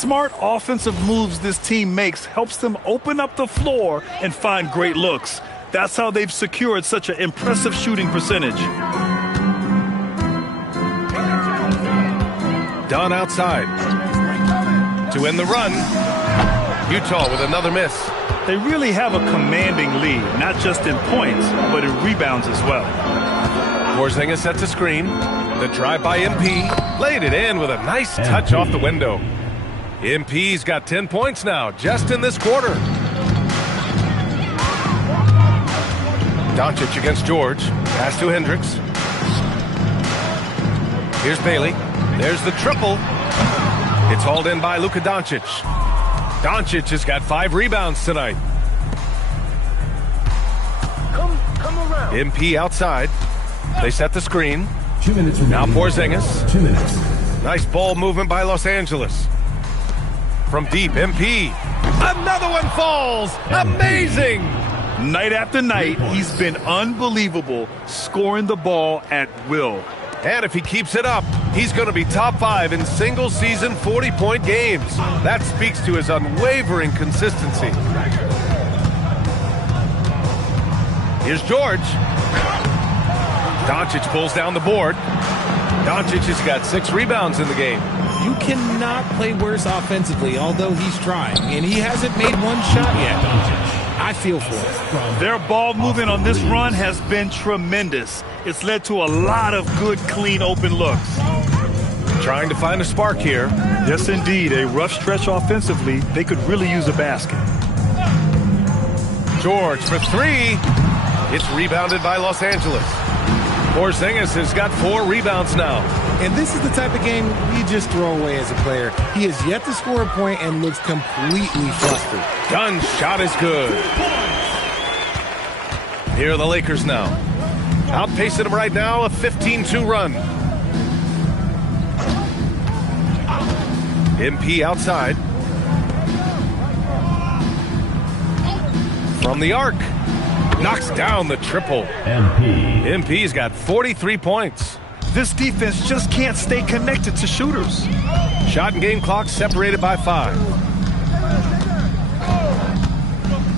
smart offensive moves this team makes helps them open up the floor and find great looks. That's how they've secured such an impressive shooting percentage. Dunn outside. To end the run. Utah with another miss. They really have a commanding lead, not just in points, but in rebounds as well. Porzingis sets a screen. The drive by MP. Laid it in with a nice touch off the window. MP's got 10 points now, just in this quarter. Doncic against George. Pass to Hendricks. Here's Bailey. There's the triple. It's hauled in by Luka Doncic. Doncic has got 5 rebounds tonight. Come around. MP outside. They set the screen. 2 minutes remaining. Now Porzingis. 2 minutes. Nice ball movement by Los Angeles. From deep, MP. Another one falls. Amazing. Night after night, he's been unbelievable, scoring the ball at will. And if he keeps it up, he's going to be top 5 in single-season 40-point games. That speaks to his unwavering consistency. Here's George. Doncic pulls down the board. Doncic has got 6 rebounds in the game. You cannot play worse offensively, although he's trying. And he hasn't made one shot yet. I feel for him. Their ball movement on this run has been tremendous. It's led to a lot of good, clean, open looks. Trying to find a spark here. Yes, indeed. A rough stretch offensively. They could really use a basket. George for 3. It's rebounded by Los Angeles. Porzingis has got 4 rebounds now. And this is the type of game you just throw away as a player. He has yet to score a point and looks completely flustered. Dunn's shot is good. Here are the Lakers now. Outpacing them right now, a 15-2 run. MP outside. From the arc. Knocks down the triple. MP's got 43 points. This defense just can't stay connected to shooters. Shot and game clock separated by 5.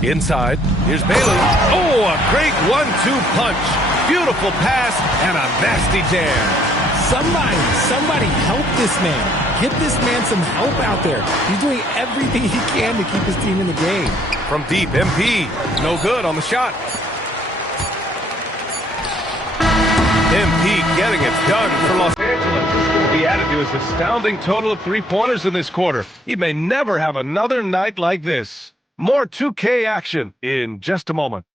Inside, here's Bailey. Oh, a great 1-2 punch. Beautiful pass and a nasty jam. Somebody help this man. Get this man some help out there. He's doing everything he can to keep his team in the game. From deep, MP. No good on the shot. MP getting it done for Los Angeles. He added to his astounding total of 3-pointers in this quarter. He may never have another night like this. More 2K action in just a moment.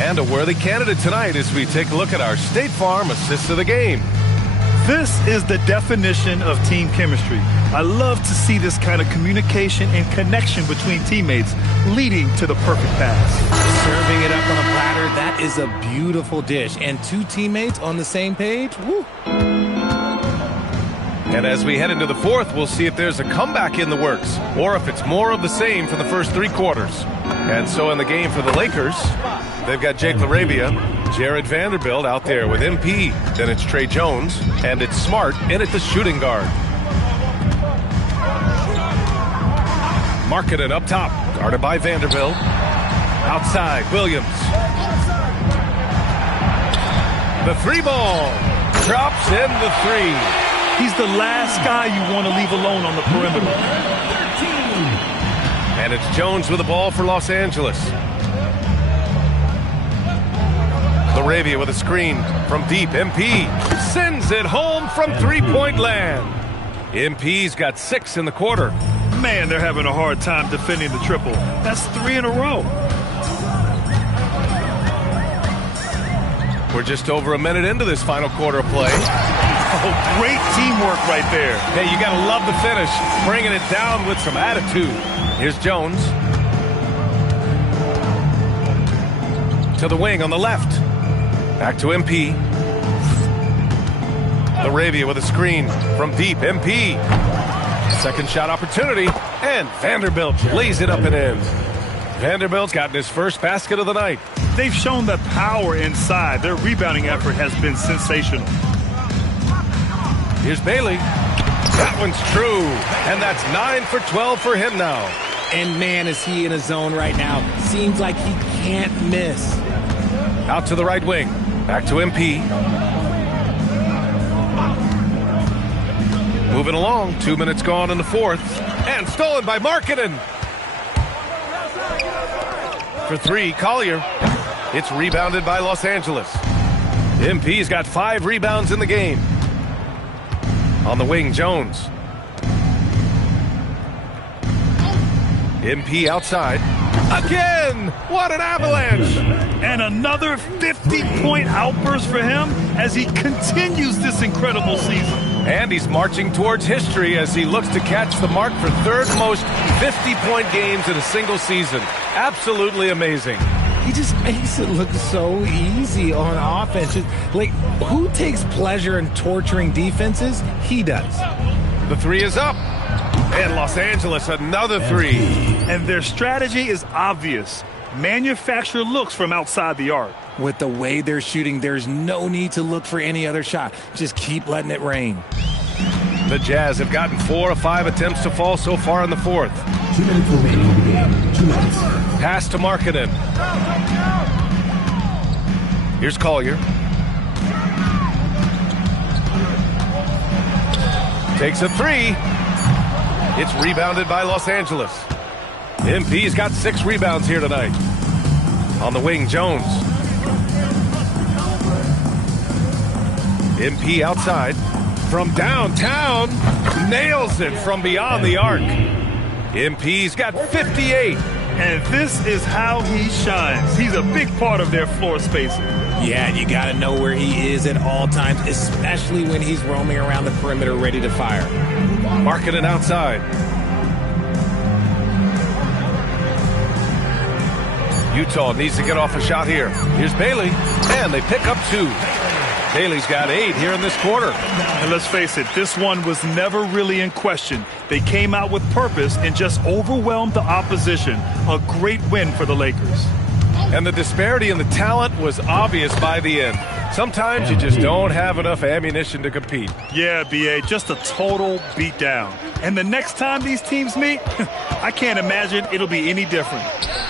And a worthy candidate tonight as we take a look at our State Farm Assist of the Game. This is the definition of team chemistry. I love to see this kind of communication and connection between teammates leading to the perfect pass. Serving it up on a platter, that is a beautiful dish. And 2 teammates on the same page, woo. And as we head into the 4th, we'll see if there's a comeback in the works or if it's more of the same for the first 3 quarters. And so in the game for the Lakers, they've got Jake LaRavia, Jared Vanderbilt out there with MP. Then it's Trey Jones, and it's Smart in at the shooting guard. Markkanen up top, guarded by Vanderbilt. Outside, Williams. The 3 ball. Drops in the 3. He's the last guy you want to leave alone on the perimeter. And it's Jones with the ball for Los Angeles. LaRavia with a screen from deep. MP sends it home from 3-point land. MP's got 6 in the quarter. Man, they're having a hard time defending the triple. That's 3 in a row. We're just over a minute into this final quarter of play. Oh, great teamwork right there. Hey, you got to love the finish. Bringing it down with some attitude. Here's Jones. To the wing on the left. Back to MP. LaRavia with a screen from deep. MP. Second shot opportunity. And Vanderbilt lays it up and in. Vanderbilt's gotten his first basket of the night. They've shown the power inside. Their rebounding effort has been sensational. Here's Bailey. That one's true. And that's 9 for 12 for him now. And man, is he in a zone right now. Seems like he can't miss. Out to the right wing. Back to MP. Moving along. 2 minutes gone in the fourth. And stolen by Markkanen. For three, Collier. It's rebounded by Los Angeles. MP's got 5 rebounds in the game. On the wing, Jones. MP outside. Again! What an avalanche! And another 50-point outburst for him as he continues this incredible season. And he's marching towards history as he looks to catch the mark for third most 50-point games in a single season. Absolutely amazing. He just makes it look so easy on offense. Like, who takes pleasure in torturing defenses? He does. The three is up. And Los Angeles, another three. And their strategy is obvious. Manufacture looks from outside the arc. With the way they're shooting, there's no need to look for any other shot. Just keep letting it rain. The Jazz have gotten 4 of 5 attempts to fall so far in the fourth. 2 minutes remaining in the game. 2 minutes. Pass to Markkanen. Here's Collier. Takes a three. It's rebounded by Los Angeles. MP's got 6 rebounds here tonight. On the wing, Jones. MP outside. From downtown. Nails it from beyond the arc. MP's got 58. And this is how he shines. He's a big part of their floor spacing. Yeah, you got to know where he is at all times, especially when he's roaming around the perimeter ready to fire. Markkanen outside. Utah needs to get off a shot here. Here's Bailey, and they pick up 2. Bailey's got 8 here in this quarter. And let's face it, this one was never really in question. They came out with purpose and just overwhelmed the opposition. A great win for the Lakers. And the disparity in the talent was obvious by the end. Sometimes you just don't have enough ammunition to compete. Yeah, B.A., just a total beatdown. And the next time these teams meet, I can't imagine it'll be any different.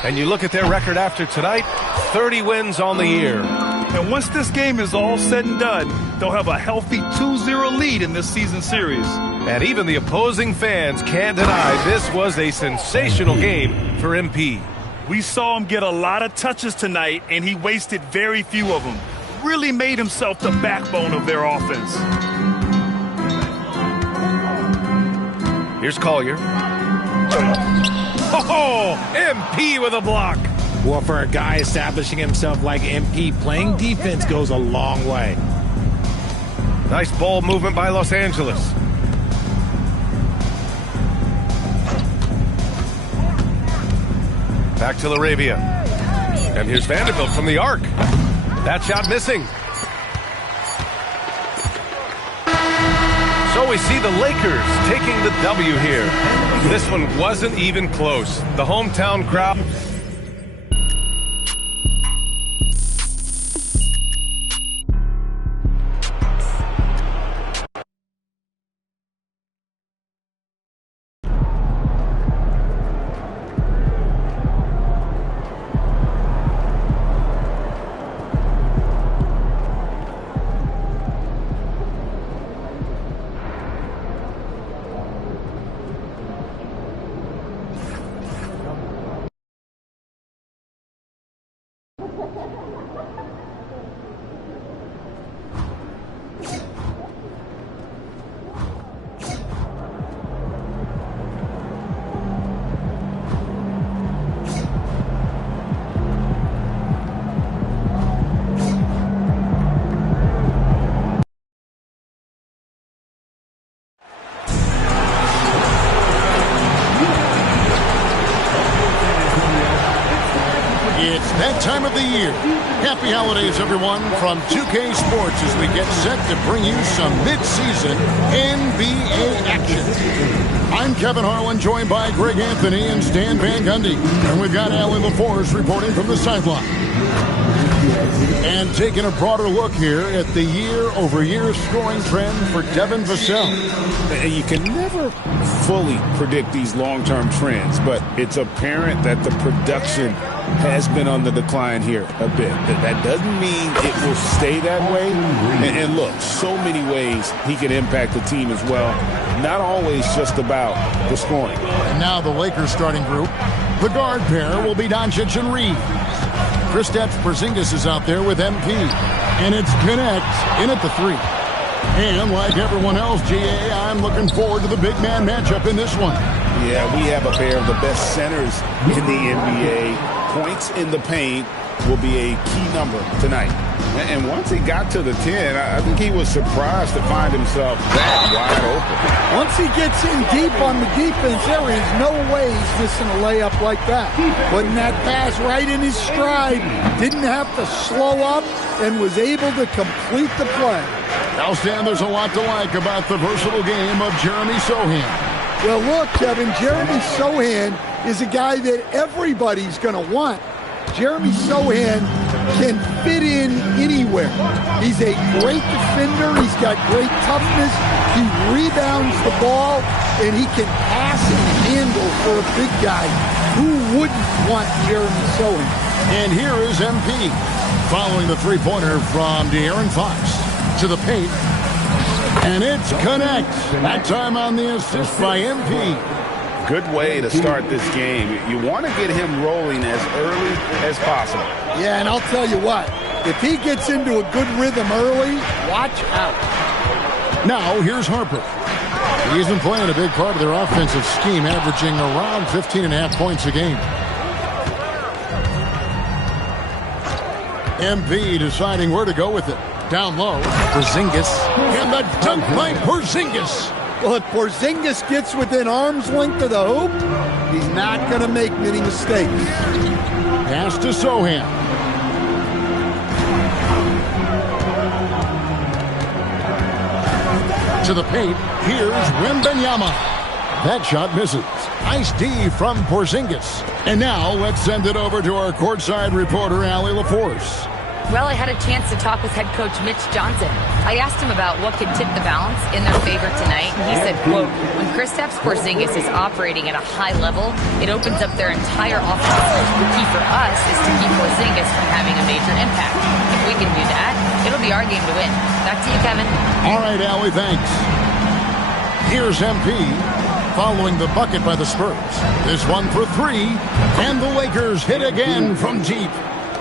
And you look at their record after tonight, 30 wins on the year. And once this game is all said and done, they'll have a healthy 2-0 lead in this season series. And even the opposing fans can't deny this was a sensational game for MP. We saw him get a lot of touches tonight, and he wasted very few of them. Really made himself the backbone of their offense. Here's Collier. Oh, MP with a block. Well, for a guy establishing himself like MP, playing defense goes a long way. Nice ball movement by Los Angeles. Back to LaRavia. And here's Vanderbilt from the arc. That shot missing. So we see the Lakers taking the W here. This one wasn't even close. The hometown crowd Happy holidays, everyone, from 2K Sports as we get set to bring you some mid-season NBA action. I'm Kevin Harlan, joined by Greg Anthony and Stan Van Gundy. And we've got Allie LaForce reporting from the sideline. And taking a broader look here at the year-over-year scoring trend for Devin Vassell. You can never fully predict these long-term trends, but it's apparent that the production has been on the decline here a bit. That doesn't mean it will stay that way. And look, so many ways he can impact the team as well. Not always just about the scoring. And now the Lakers starting group. The guard pair will be Doncic and Reed. Kristaps Porzingis is out there with MP. And it's Connect in at the 3. And like everyone else, GA, I'm looking forward to the big man matchup in this one. Yeah, we have a pair of the best centers in the NBA. Points in the paint will be a key number tonight. And once he got to the 10, I think he was surprised to find himself that wide open. Once he gets in deep on the defense, there is no way he's missing a layup like that. Putting that pass right in his stride, didn't have to slow up, and was able to complete the play. Now, Stan, there's a lot to like about the versatile game of Jeremy Sohan. Well, look, Kevin, Jeremy Sohan is a guy that everybody's going to want. Jeremy Sohan can fit in anywhere. He's a great defender. He's got great toughness. He rebounds the ball, and he can pass and handle for a big guy. Who wouldn't want Jeremy Sohan? And here is MP following the three-pointer from De'Aaron Fox to the paint. And it's Connect. That time on the assist by MP. Good way to start this game. You want to get him rolling as early as possible. Yeah, and I'll tell you what. If he gets into a good rhythm early, watch out. Now, here's Harper. He's been playing a big part of their offensive scheme, averaging around 15.5 points a game. MP deciding where to go with it. Down low, Porzingis. And the dunk by Porzingis. Well, if Porzingis gets within arm's length of the hoop, he's not going to make many mistakes. Pass to Sohan. To the paint, here's Wembanyama. That shot misses. Nice D from Porzingis. And now let's send it over to our courtside reporter, Allie LaForce. Well, I had a chance to talk with head coach Mitch Johnson. I asked him about what could tip the balance in their favor tonight, and he said, quote, when Kristaps Porzingis is operating at a high level, it opens up their entire offense. The key for us is to keep Porzingis from having a major impact. If we can do that, it'll be our game to win. Back to you, Kevin. All right, Allie, thanks. Here's MP following the bucket by the Spurs. This one for 3, and the Lakers hit again from deep.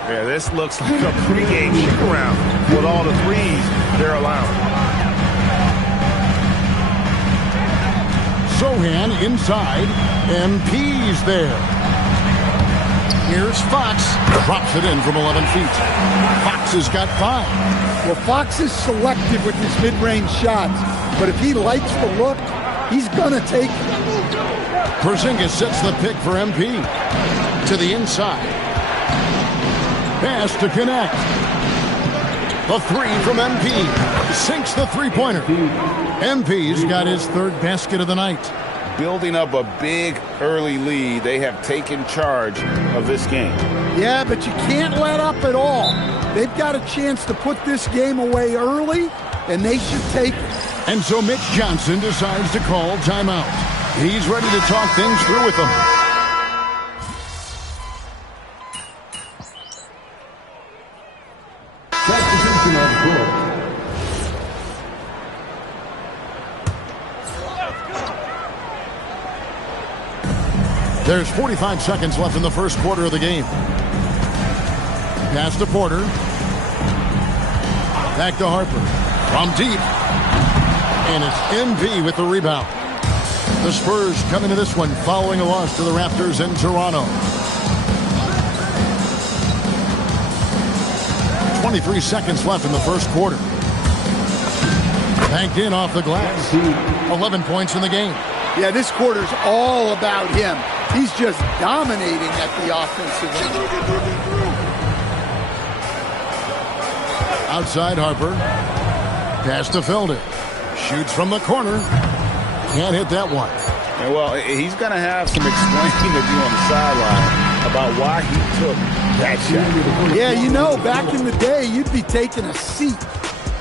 Yeah, this looks like a pregame shoot-around with all the threes they're allowing. Sohan inside. MP's there. Here's Fox. Drops it in from 11 feet. Fox has got 5. Well, Fox is selective with his mid-range shots, but if he likes the look, he's going to take it. Porzingis sets the pick for MP. To the inside. Pass to Connect. The 3 from MP. Sinks the three-pointer. MP's got his 3rd basket of the night. Building up a big early lead, they have taken charge of this game. Yeah, but you can't let up at all. They've got a chance to put this game away early, and they should take it. And so Mitch Johnson decides to call timeout. He's ready to talk things through with them. There's 45 seconds left in the first quarter of the game. Pass to Porter. Back to Harper. From deep. And it's MV with the rebound. The Spurs come into this one following a loss to the Raptors in Toronto. 23 seconds left in the first quarter. Banked in off the glass. 11 points in the game. Yeah, this quarter's all about him. He's just dominating at the offensive end. Outside Harper. Pass to Felder. Shoots from the corner. Can't hit that one. And well, he's going to have some explaining to do on the sideline about why he took that shot. Yeah, you know, back in the day, you'd be taking a seat.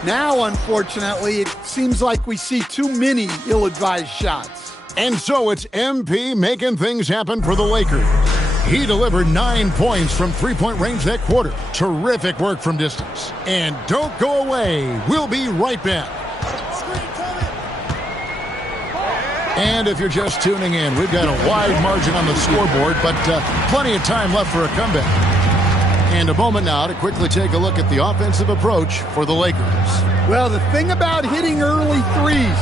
Now, unfortunately, it seems like we see too many ill-advised shots. And so it's MP making things happen for the Lakers. He delivered 9 points from three-point range that quarter. Terrific work from distance. And don't go away. We'll be right back. And if you're just tuning in, we've got a wide margin on the scoreboard, but plenty of time left for a comeback. And a moment now to quickly take a look at the offensive approach for the Lakers. Well, the thing about hitting early threes,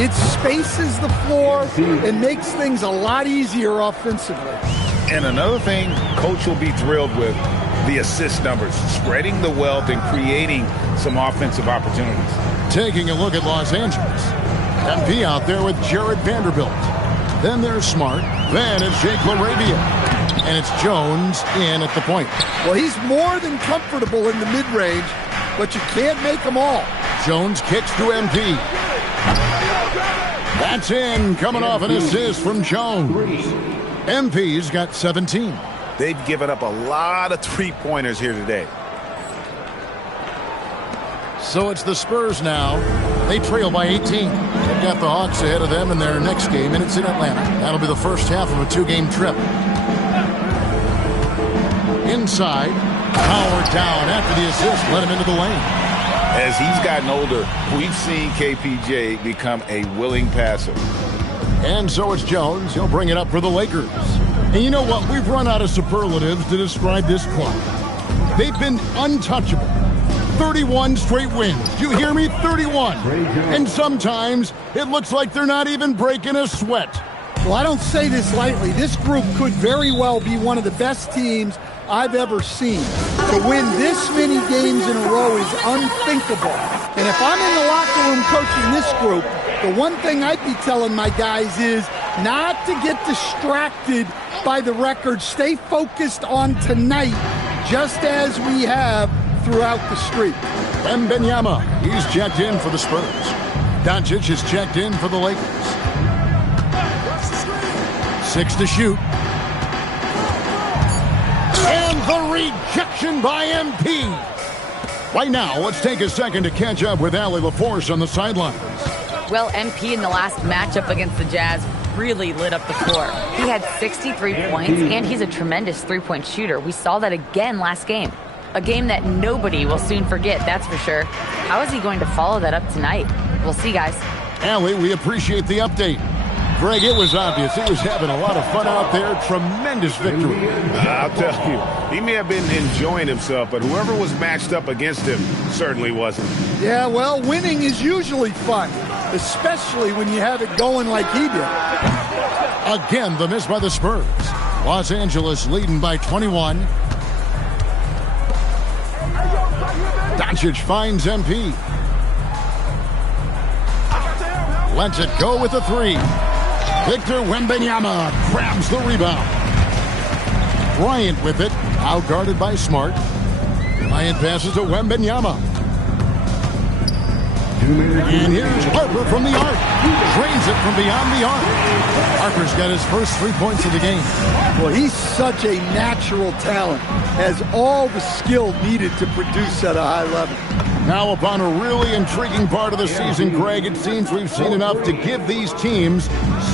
it spaces the floor and makes things a lot easier offensively. And another thing Coach will be thrilled with, the assist numbers, spreading the wealth and creating some offensive opportunities. Taking a look at Los Angeles. MP out there with Jared Vanderbilt. Then there's Smart. Then it's Jake LaRavia. And it's Jones in at the point. Well, he's more than comfortable in the mid-range, but you can't make them all. Jones kicks to MP. That's in, coming off an assist from Jones. MP's got 17. They've given up a lot of three-pointers here today. So it's the Spurs now. They trail by 18. They've got the Hawks ahead of them in their next game, and it's in Atlanta. That'll be the first half of a two-game trip. Inside, Howard down after the assist, let him into the lane. As he's gotten older, we've seen KPJ become a willing passer. And so it's Jones. He'll bring it up for the Lakers. And you know what? We've run out of superlatives to describe this club. They've been untouchable. 31 straight wins. You hear me? 31. And sometimes it looks like they're not even breaking a sweat. Well, I don't say this lightly. This group could very well be one of the best teams I've ever seen. To win this many games in a row is unthinkable. And if I'm in the locker room coaching this group, the one thing I'd be telling my guys is not to get distracted by the record. Stay focused on tonight, just as we have throughout the streak. Wembanyama, he's checked in for the Spurs. Doncic is checked in for the Lakers. 6 to shoot. And the rejection by MP. Right now, let's take a second to catch up with Allie LaForce on the sidelines. Well, MP in the last matchup against the Jazz really lit up the floor. He had 63 points, and he's a tremendous three-point shooter. We saw that again last game. A game that nobody will soon forget, that's for sure. How is he going to follow that up tonight? We'll see, guys. Allie, we appreciate the update. Greg, it was obvious. He was having a lot of fun out there. Tremendous victory. I'll tell you, he may have been enjoying himself, but whoever was matched up against him certainly wasn't. Yeah, well, winning is usually fun, especially when you have it going like he did. Again, the miss by the Spurs. Los Angeles leading by 21. Doncic finds MP. Lets it go with a three. Victor Wembanyama grabs the rebound. Bryant with it, out guarded by Smart. Bryant passes to Wembanyama. And here's Harper from the arc. Drains it from beyond the arc. Harper's got his first 3 points of the game. Well, he's such a natural talent. Has all the skill needed to produce at a high level. Now upon a really intriguing part of the season, Greg, it seems we've seen enough to give these teams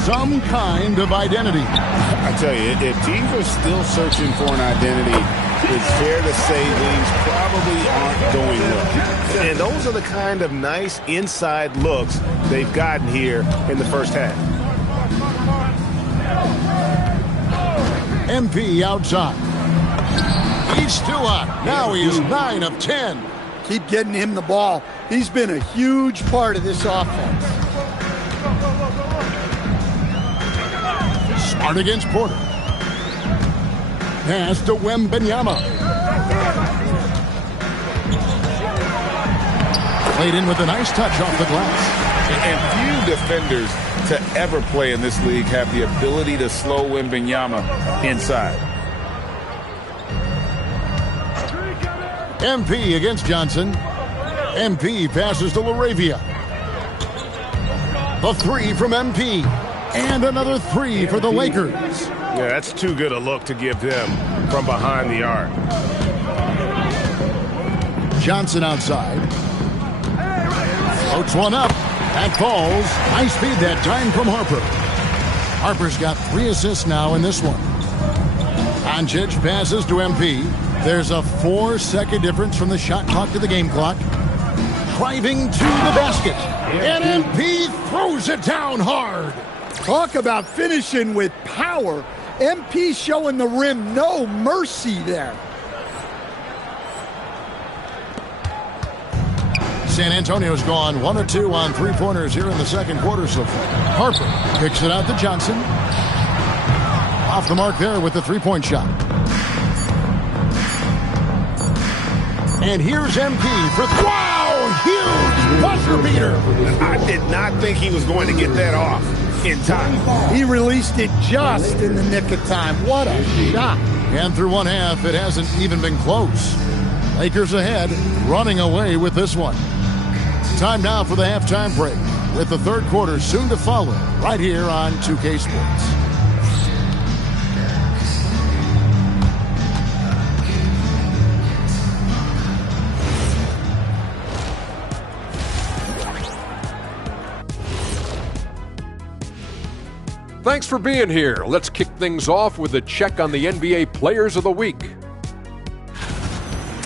some kind of identity. I tell you, if teams are still searching for an identity, it's fair to say things probably aren't going well. And those are the kind of nice inside looks they've gotten here in the first half. MP outside. He's still out. Now he is 9 of 10. Keep getting him the ball. He's been a huge part of this offense. Smart against Porter. Pass to Wembanyama. Played in with a nice touch off the glass. And few defenders to ever play in this league have the ability to slow Wembanyama inside. MP against Johnson. MP passes to Laravia. The three from MP. And another three for the Lakers. Yeah, that's too good a look to give them from behind the arc. Johnson outside. Floats one up. That falls. High speed that time from Harper. Harper's got 3 assists now in this one. Doncic passes to MP. There's a 4-second difference from the shot clock to the game clock. Driving to the basket. And MP throws it down hard. Talk about finishing with power. MP showing the rim no mercy there. San Antonio's gone 1 of 2 on 3-pointers here in the second quarter so far. Harper kicks it out to Johnson. Off the mark there with the 3-point shot. And here's MP for huge buzzer beater. I did not think he was going to get that off in time. He released it just in the nick of time. What a shot. And through one half, it hasn't even been close. Lakers ahead, running away with this one. Time now for the halftime break, with the third quarter soon to follow, right here on 2K Sports. Thanks for being here. Let's kick things off with a check on the NBA Players of the Week.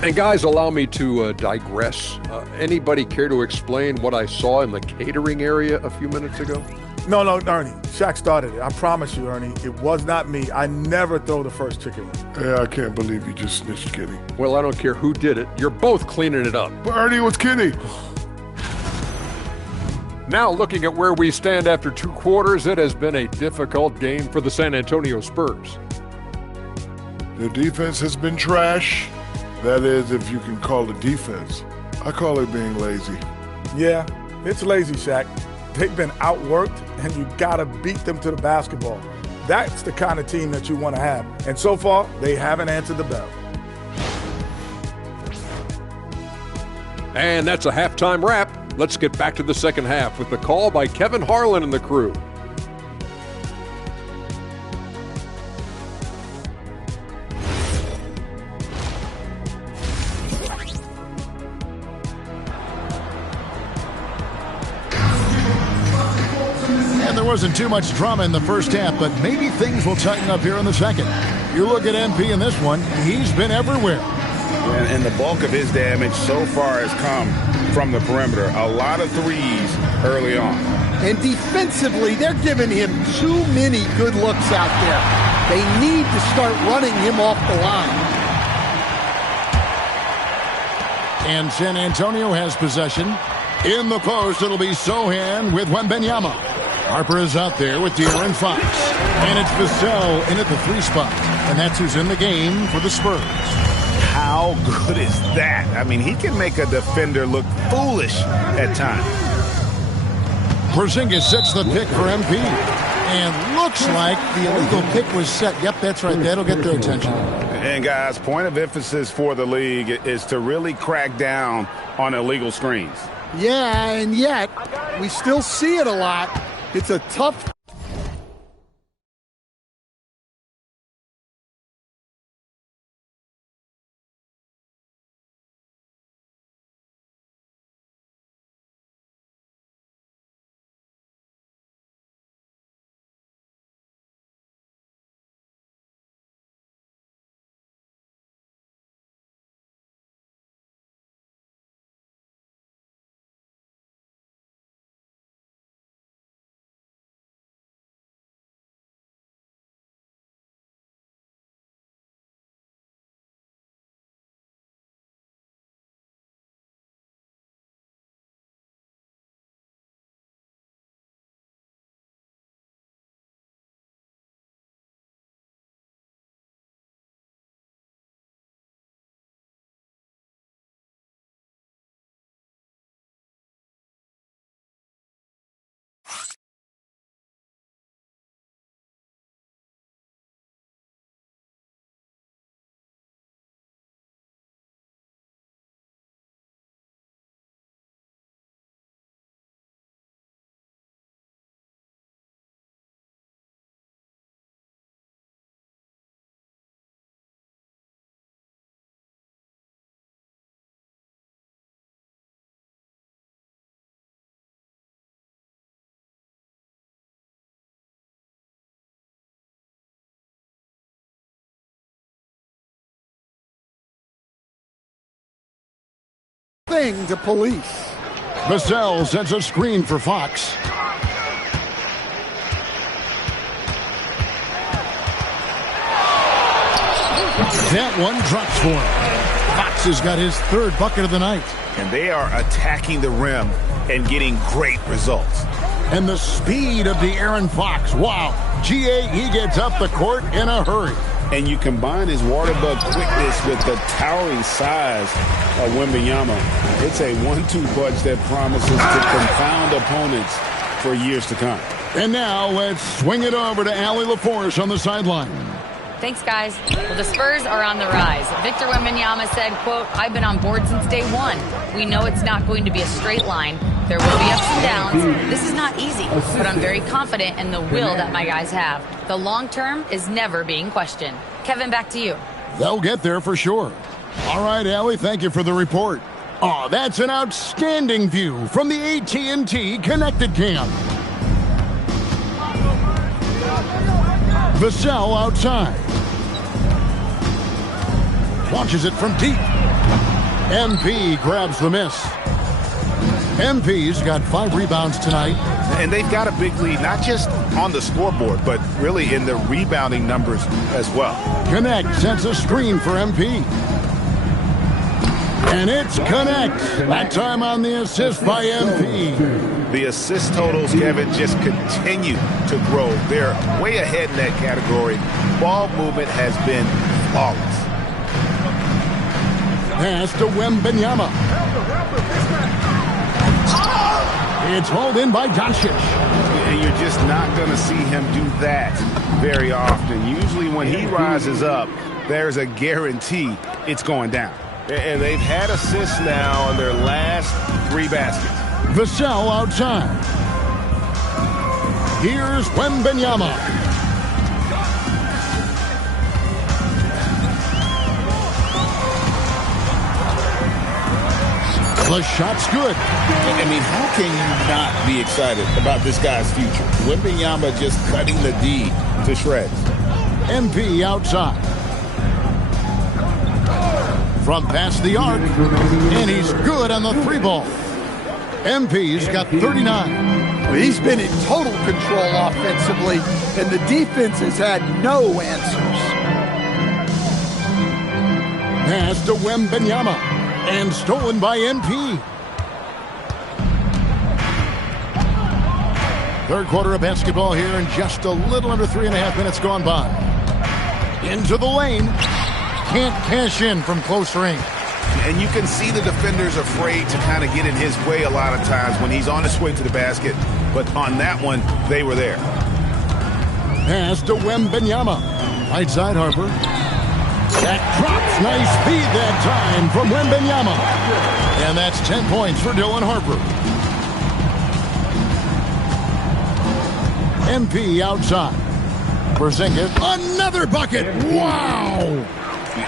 And guys, allow me to digress. Anybody care to explain what I saw in the catering area a few minutes ago? No, Ernie. Shaq started it. I promise you, Ernie. It was not me. I never throw the first chicken wing. Yeah, I can't believe you just snitched Kenny. Well, I don't care who did it. You're both cleaning it up. But Ernie was Kenny. Now, looking at where we stand after 2 quarters, it has been a difficult game for the San Antonio Spurs. Their defense has been trash. That is, if you can call it defense. I call it being lazy. Yeah, it's lazy, Shaq. They've been outworked, and you got to beat them to the basketball. That's the kind of team that you want to have. And so far, they haven't answered the bell. And that's a halftime wrap. Let's get back to the second half with the call by Kevin Harlan and the crew. And there wasn't too much drama in the first half, but maybe things will tighten up here in the second. You look at MP in this one, he's been everywhere. And the bulk of his damage so far has come from the perimeter. A lot of threes early on. And defensively, they're giving him too many good looks out there. They need to start running him off the line. And San Antonio has possession. In the post, it'll be Sohan with Wembanyama. Harper is out there with De'Aaron Fox. And it's Vassell in at the 3 spot. And that's who's in the game for the Spurs. How good is that? I mean, he can make a defender look foolish at times. Porzingis sets the pick for MP. And looks like the illegal pick was set. Yep, that's right. That'll get their attention. And, guys, point of emphasis for the league is to really crack down on illegal screens. Yeah, and yet we still see it a lot. It's a tough thing to police. Vassell sends a screen for Fox. That one drops for him. Fox has got his third bucket of the night. And they are attacking the rim and getting great results. And the speed of the Aaron Fox. Wow. GA, he gets up the court in a hurry. And you combine his water bug quickness with the towering size of Wembanyama. It's a 1-2 punch that promises to confound opponents for years to come. And now let's swing it over to Allie LaForce on the sideline. Thanks, guys. Well, the Spurs are on the rise. Victor Wembanyama said, quote, "I've been on board since day one. We know it's not going to be a straight line. There will be ups and downs. This is not easy, but I'm very confident in the will that my guys have. The long term is never being questioned." Kevin, back to you. They'll get there for sure. All right, Allie, thank you for the report. Oh, that's an outstanding view from the AT&T Connected Cam. Vassell outside. Launches it from deep. MP grabs the miss. MP's got 5 rebounds tonight. And they've got a big lead, not just on the scoreboard, but really in the rebounding numbers as well. Connect sends a screen for MP. And it's Connect. That time on the assist by MP. The assist totals, Kevin, just continue to grow. They're way ahead in that category. Ball movement has been flawless. Pass to Wembanyama. It's hauled in by Doncic. And you're just not going to see him do that very often. Usually when he rises up, there's a guarantee it's going down. And they've had assists now on their last 3 baskets. Vassell outside. Here's Wembanyama. The shot's good. I mean, how can you not be excited about this guy's future? Wembanyama just cutting the D to shreds. MP outside. From past the arc, and he's good on the 3-ball. MP's got 39. Well, he's been in total control offensively, and the defense has had no answers. Pass to Wembanyama, and stolen by MP. Third quarter of basketball here, and just a little under 3.5 minutes gone by. Into the lane. Can't cash in from close range. And you can see the defenders afraid to kind of get in his way a lot of times when he's on his way to the basket. But on that one, they were there. Pass to Wembanyama. Right side, Harper. That drops. Nice speed that time from Wembanyama. And that's 10 points for Dylan Harper. MP outside. Porzingis, another bucket. Wow.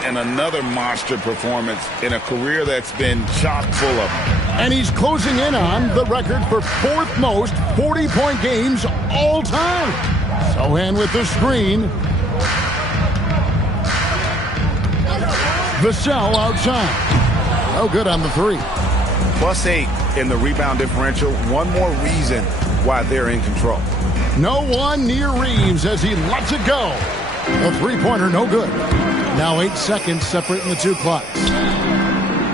And another monster performance in a career that's been chock full of them. And he's closing in on the record for 4th most 40-point games all time. Sohan with the screen. Vassell outside. No good on the 3. +8 in the rebound differential. One more reason why they're in control. No one near Reeves as he lets it go. The 3-pointer, no good. Now 8 seconds separating the 2 clocks.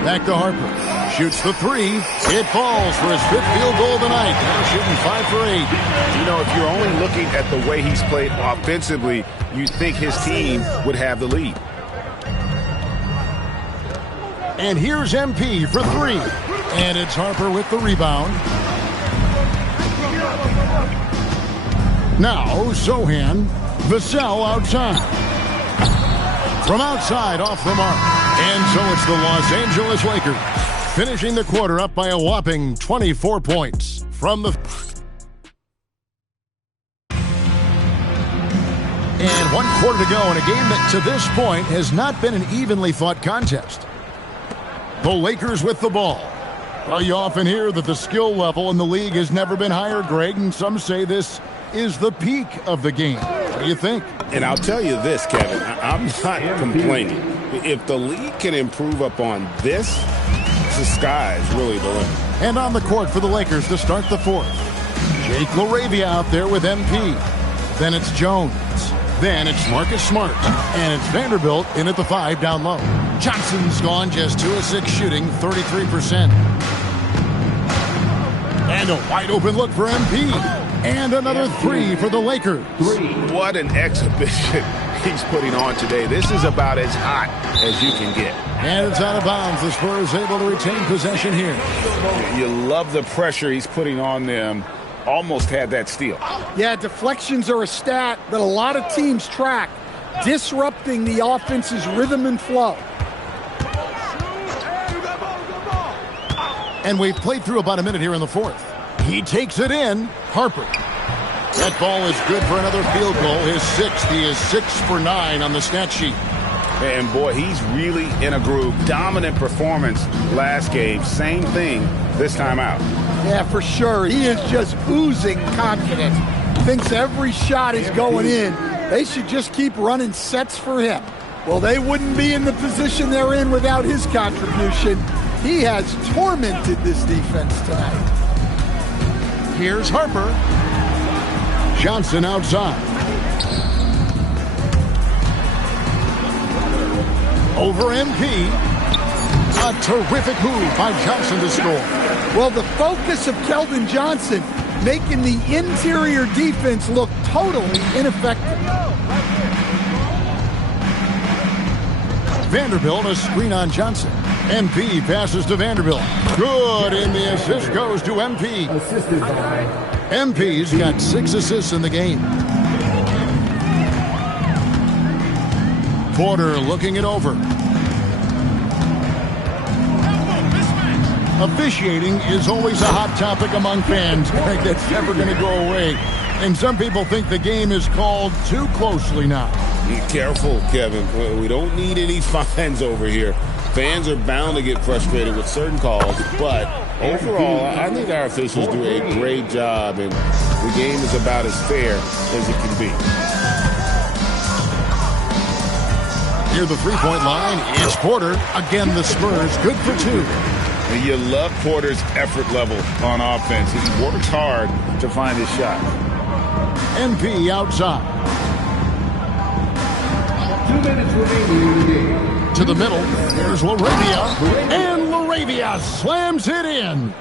Back to Harper. Shoots the 3. It falls for his 5th field goal of the night. Now shooting 5 for 8. You know, if you're only looking at the way he's played offensively, you'd think his team would have the lead. And here's MP for 3. And it's Harper with the rebound. Now Sohan. Vassell outside. From outside, off the mark. And so it's the Los Angeles Lakers finishing the quarter up by a whopping 24 points from the... And 1 quarter to go in a game that to this point has not been an evenly fought contest. The Lakers with the ball. Well, you often hear that the skill level in the league has never been higher, Greg, and some say this is the peak of the game. What do you think? And I'll tell you this, Kevin, I'm not complaining. If the league can improve upon this, the sky's really the limit. And on the court for the Lakers to start the fourth. Jake LaRavia out there with MP. Then it's Jones. Then it's Marcus Smart. And it's Vanderbilt in at the 5 down low. Johnson's gone just 2 of 6 shooting, 33%. And a wide open look for MP. And another 3 for the Lakers. What an exhibition he's putting on today. This is about as hot as you can get. And it's out of bounds. The Spurs able to retain possession here. You love the pressure he's putting on them. Almost had that steal. Yeah, deflections are a stat that a lot of teams track, disrupting the offense's rhythm and flow. And we've played through about a minute here in the fourth. He takes it in. Harper. That ball is good for another field goal. His 6th. He is 6 for 9 on the stat sheet. And boy, he's really in a groove. Dominant performance last game. Same thing this time out. Yeah, for sure. He is just oozing confidence. Thinks every shot is going in. They should just keep running sets for him. Well, they wouldn't be in the position they're in without his contribution. He has tormented this defense tonight. Here's Harper. Johnson outside. Over MP. A terrific move by Johnson to score. Well, the focus of Keldon Johnson making the interior defense look totally ineffective. Vanderbilt, a screen on Johnson. MP passes to Vanderbilt. Good, and the assist goes to MP. MP's got 6 assists in the game. Porter looking it over. Officiating is always a hot topic among fans. That's never going to go away. And some people think the game is called too closely now. Be careful, Kevin. We don't need any fines over here. Fans are bound to get frustrated with certain calls, but overall, I think our officials do a great job, and the game is about as fair as it can be. Near the three-point line, it's Porter. Again, the Spurs, good for 2. And you love Porter's effort level on offense. He works hard to find his shot. MP outside. 2 minutes remaining in the game. To the middle, there's LaRavia. And LaRavia slams it in.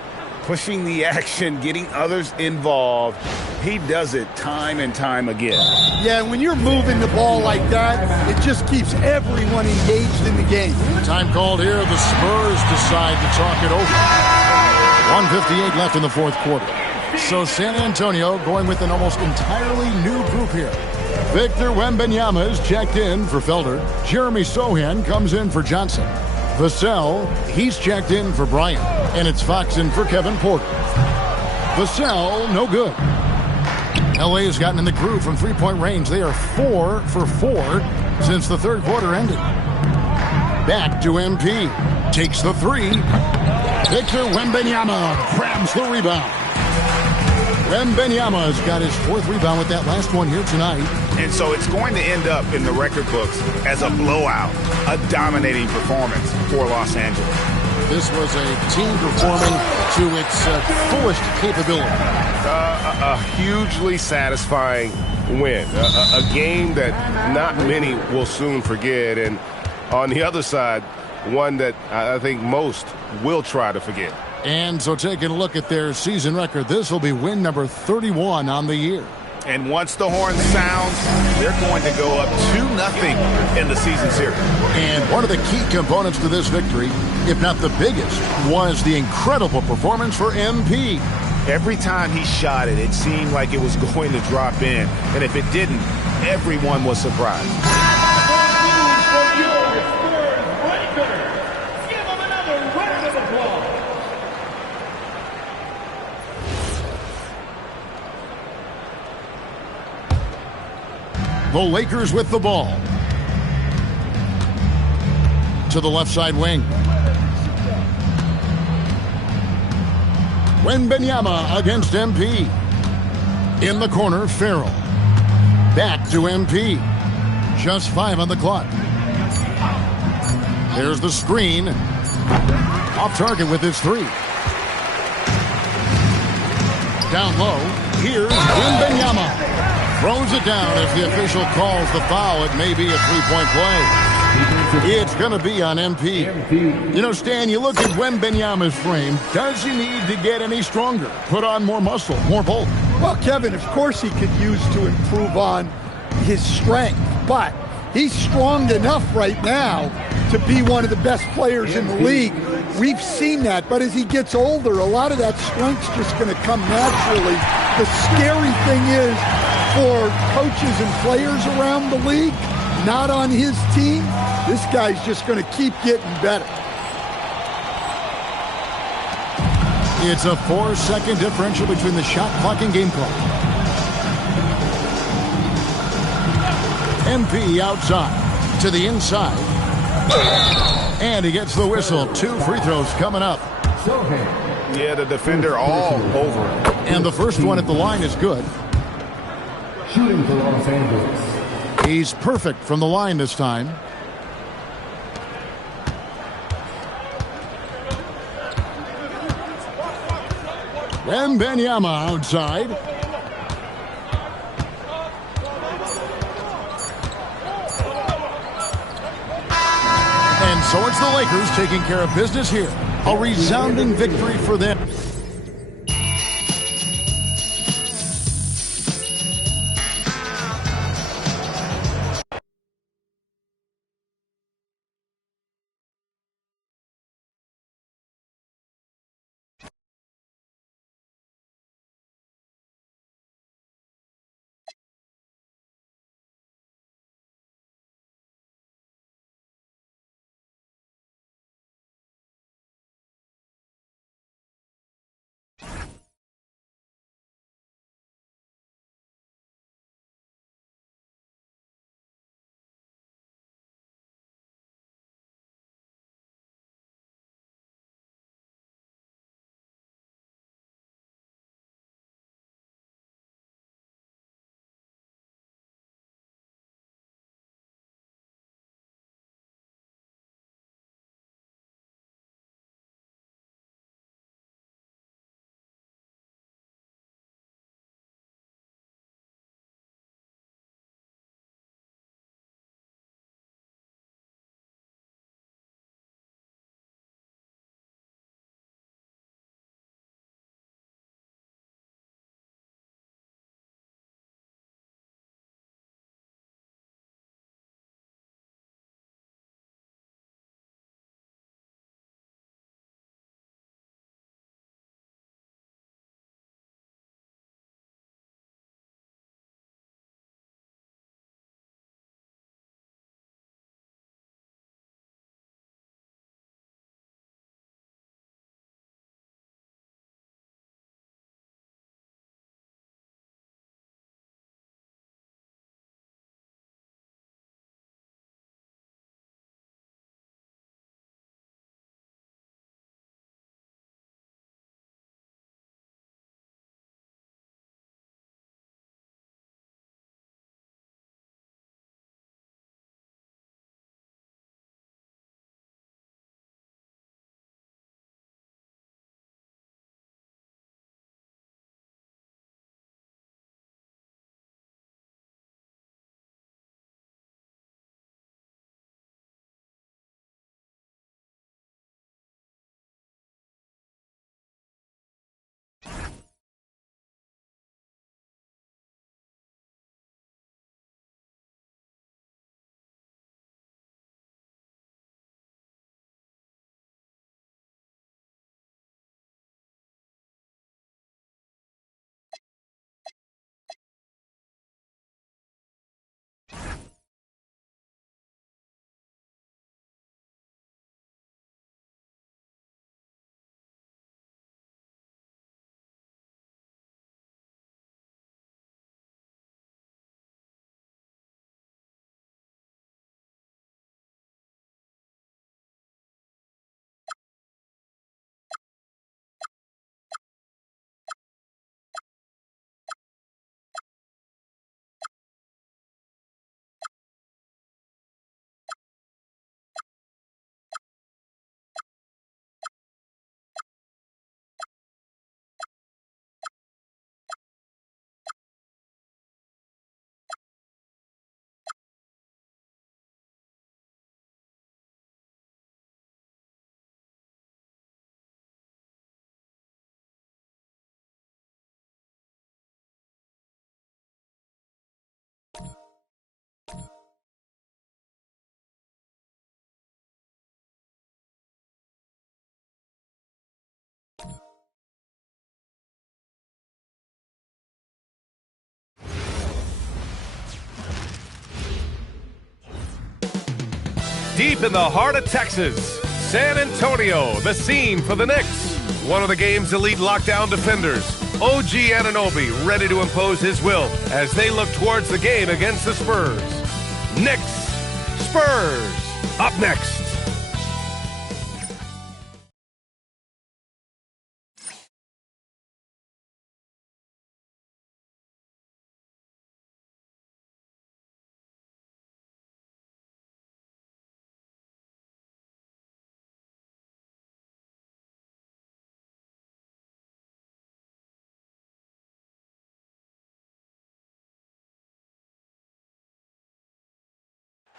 Pushing the action, getting others involved. He does it time and time again. Yeah, when you're moving the ball like that, it just keeps everyone engaged in the game. Time called here. The Spurs decide to talk it over. 1:58 left in the fourth quarter. So San Antonio going with an almost entirely new group here. Victor Wembanyama is checked in for Felder. Jeremy Sohan comes in for Johnson. Vassell, he's checked in for Bryant. And it's Fox in for Kevin Porter. Vassell, no good. LA has gotten in the groove from three-point range. They are 4 for 4 since the third quarter ended. Back to MP. Takes the 3. Victor Wembanyama grabs the rebound. Wembanyama's got his 4th rebound with that last one here tonight. And so it's going to end up in the record books as a blowout, a dominating performance for Los Angeles. This was a team performing to its fullest capability. A hugely satisfying win. A game that not many will soon forget. And on the other side, one that I think most will try to forget. And so taking a look at their season record, this will be win number 31 on the year. And once the horn sounds, they're going to go up 2-0 in the season series. And one of the key components to this victory, if not the biggest, was the incredible performance for MP. Every time he shot it, it seemed like it was going to drop in. And if it didn't, everyone was surprised. The Lakers with the ball. To the left side wing. Wembanyama against MP. In the corner, Farrell. Back to MP. Just 5 on the clock. There's the screen. Off target with his three. Down low, here's Wembanyama. Throws it down as the official calls the foul. It may be a three-point play. It's going to be on MP. You know, Stan, you look at Wembanyama's frame. Does he need to get any stronger? Put on more muscle, more bulk? Well, Kevin, of course he could use to improve on his strength, but he's strong enough right now to be one of the best players in the league. We've seen that, but as he gets older, a lot of that strength's just going to come naturally. The scary thing is, for coaches and players around the league, not on his team, this guy's just going to keep getting better. It's a 4-second differential between the shot clock and game clock. MP outside to the inside. And he gets the whistle. 2 free throws coming up. Yeah, the defender all over him. And the first one at the line is good. Shooting for Los Angeles. He's perfect from the line this time. Wembanyama outside. And so it's the Lakers taking care of business here. A resounding victory for them. deep in the heart of Texas. San Antonio, the scene for the Knicks. One of the game's elite lockdown defenders, OG Anunoby, ready to impose his will as they look towards the game against the Spurs. Knicks, Spurs, up next.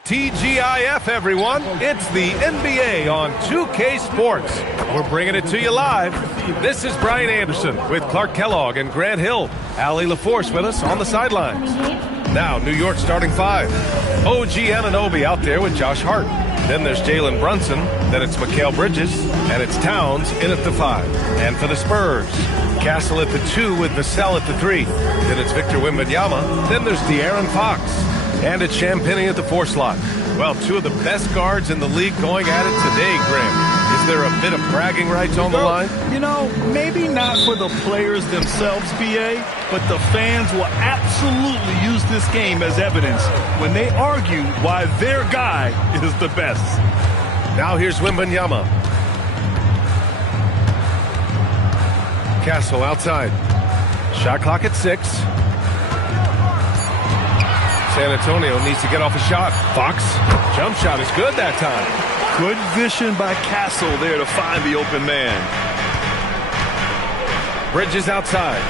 TGIF, everyone. It's the NBA on 2K Sports. We're bringing it to you live. This is Brian Anderson with Clark Kellogg and Grant Hill. Allie LaForce with us on the sidelines. Now, New York starting five. OG Anunoby out there with Josh Hart. Then there's Jalen Brunson. Then it's Mikal Bridges. And it's Towns in at the 5. And for the Spurs, Castle at the 2 with Vassell at the 3. Then it's Victor Wembanyama. Then there's De'Aaron Fox. And it's Champagnie at the 4 slot. Well, two of the best guards in the league going at it today, Graham. Is there a bit of bragging rights on the line? You know, maybe not for the players themselves, BA, but the fans will absolutely use this game as evidence when they argue why their guy is the best. Now here's Wembanyama. Castle outside. Shot clock at 6. San Antonio needs to get off a shot. Fox, jump shot is good that time. Good vision by Castle there to find the open man. Bridges outside.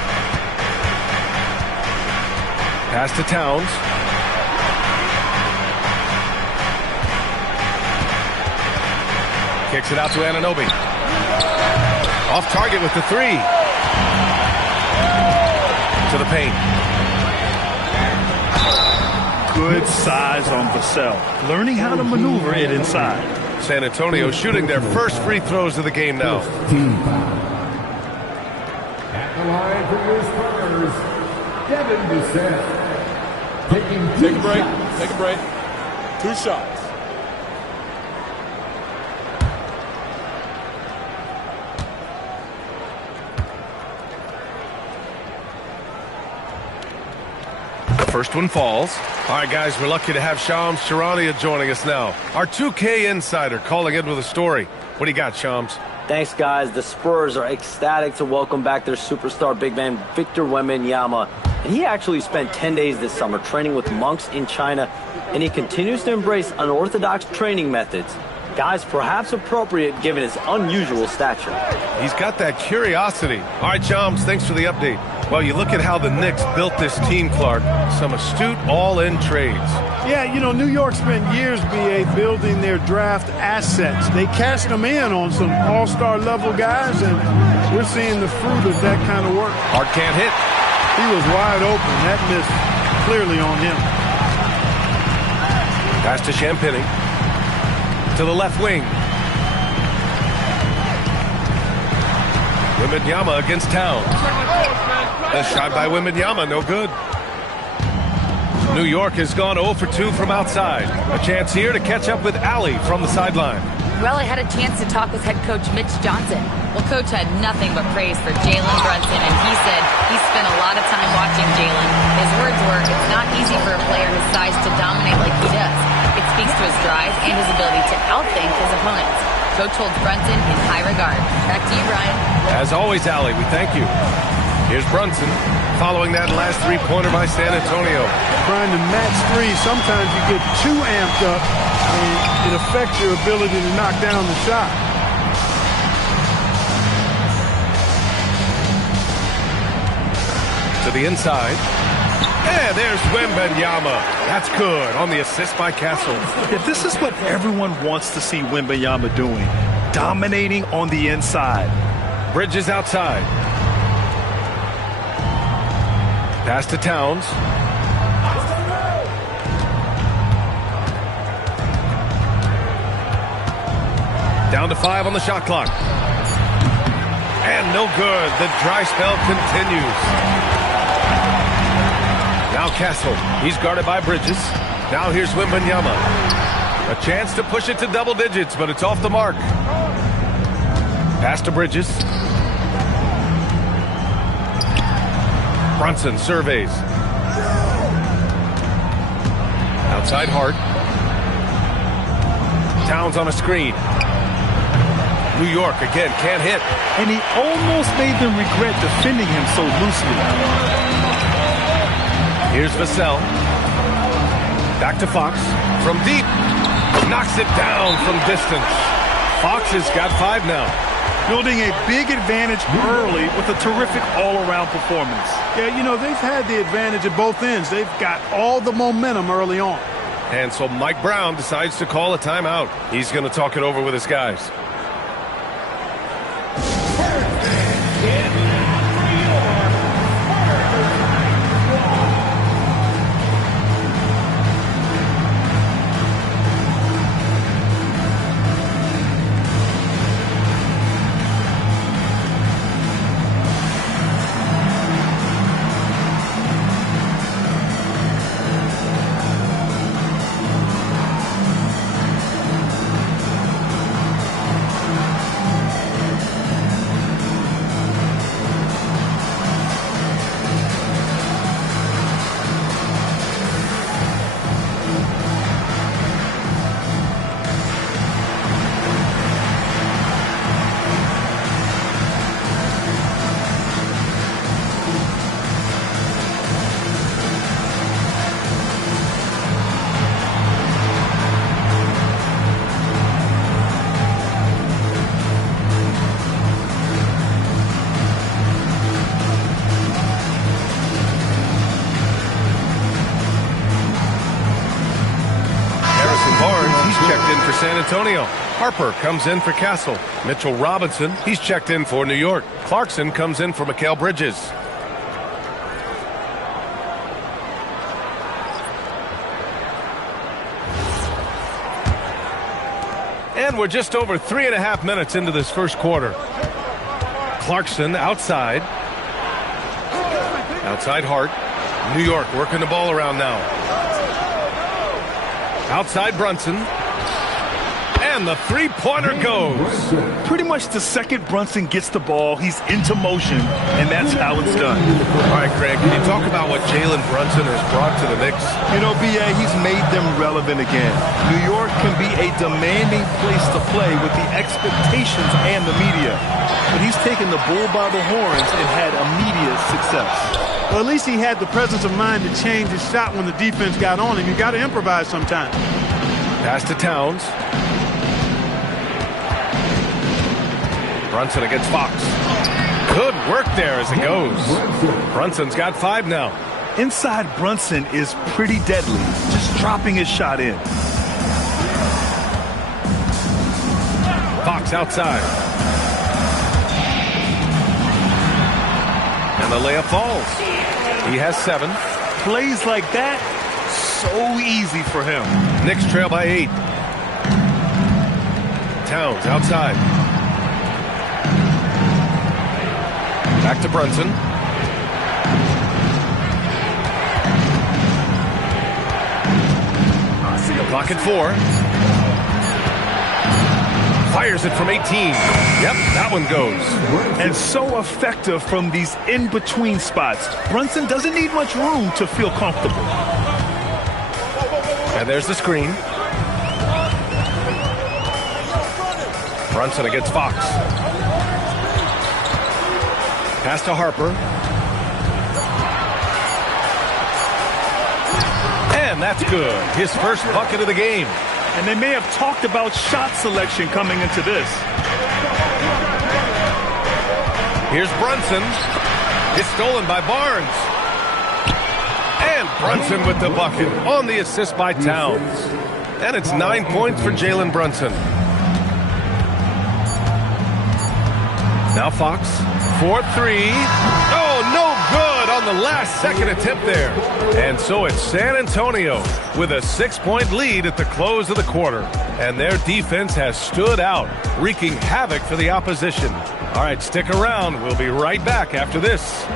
Pass to Towns. Kicks it out to Anunoby. Off target with the 3. To the paint. Good size on Vassell. Learning how to maneuver it inside. San Antonio shooting their first free throws of the game now. At the line for your Spurs, Devin Vassell. Take a break. Take a break. 2 shots. First one falls. All right, guys, we're lucky to have Shams Charania joining us now. Our 2K insider calling in with a story. What do you got, Shams? Thanks, guys. The Spurs are ecstatic to welcome back their superstar big man, Victor Wembanyama. And he actually spent 10 days this summer training with monks in China, and he continues to embrace unorthodox training methods. Guys, perhaps appropriate given his unusual stature. He's got that curiosity. All right, Shams, thanks for the update. Well, you look at how the Knicks built this team, Clark. Some astute all-in trades. Yeah, you know, New York spent years, BA, building their draft assets. They cashed them in on some all-star level guys, and we're seeing the fruit of that kind of work. Hart can't hit. He was wide open. That missed clearly on him. Pass to Champagnie. To the left wing. Wembanyama against Towns. The shot by Wembanyama, no good. New York has gone 0 for 2 from outside. A chance here to catch up with Allie from the sideline. Well, I had a chance to talk with head coach Mitch Johnson. Well, coach had nothing but praise for Jalen Brunson, and he said he spent a lot of time watching Jalen. His words were, it's not easy for a player his size to dominate like he does. It speaks to his drive and his ability to outthink his opponents. Coach holds Brunson in high regard. Back to you, Brian. As always, Allie, we thank you. Here's Brunson, following that last three-pointer by San Antonio. Trying to match 3, sometimes you get too amped up, and it affects your ability to knock down the shot. To the inside. And there's Wembanyama. That's good on the assist by Castle. Yeah, this is what everyone wants to see Wembanyama doing. Dominating on the inside. Bridges outside. Pass to Towns. Down to 5 on the shot clock. And no good. The dry spell continues. Now Castle. He's guarded by Bridges. Now here's Wembanyama. A chance to push it to double digits, but it's off the mark. Pass to Bridges. Brunson surveys. Outside Hart. Towns on a screen. New York again can't hit. And he almost made them regret defending him so loosely. Here's Vassell. Back to Fox. From deep. Knocks it down from distance. Fox has got 5 now. Building a big advantage early with a terrific all-around performance. Yeah, you know, they've had the advantage at both ends. They've got all the momentum early on. And so Mike Brown decides to call a timeout. He's going to talk it over with his guys. San Antonio. Harper comes in for Castle. Mitchell Robinson, he's checked in for New York. Clarkson comes in for Mikal Bridges. And we're just over 3.5 minutes into this first quarter. Clarkson outside. Outside Hart. New York working the ball around now. Outside Brunson. And the three-pointer goes. Pretty much the second Brunson gets the ball, he's into motion, and that's how it's done. All right, Craig, can you talk about what Jalen Brunson has brought to the Knicks? You know, B.A., he's made them relevant again. New York can be a demanding place to play with the expectations and the media. But he's taken the bull by the horns and had immediate success. Well, at least he had the presence of mind to change his shot when the defense got on him. You got to improvise sometimes. Pass to Towns. Brunson against Fox. Good work there as it goes. Brunson's got 5 now. Inside Brunson is pretty deadly, just dropping his shot in. Fox outside. And the layup falls. He has 7. Plays like that, so easy for him. Knicks trail by 8. Towns outside. Back to Brunson. Clock at 4. Fires it from 18. Yep, that one goes. And so effective from these in-between spots. Brunson doesn't need much room to feel comfortable. And there's the screen. Brunson against Fox. Pass to Harper. And that's good. His first bucket of the game. And they may have talked about shot selection coming into this. Here's Brunson. It's stolen by Barnes. And Brunson with the bucket on the assist by Towns. And it's 9 points for Jalen Brunson. Now Fox. 4-3. Oh, no good on the last second attempt there. And so it's San Antonio with a 6-point lead at the close of the quarter. And their defense has stood out, wreaking havoc for the opposition. All right, stick around. We'll be right back after this.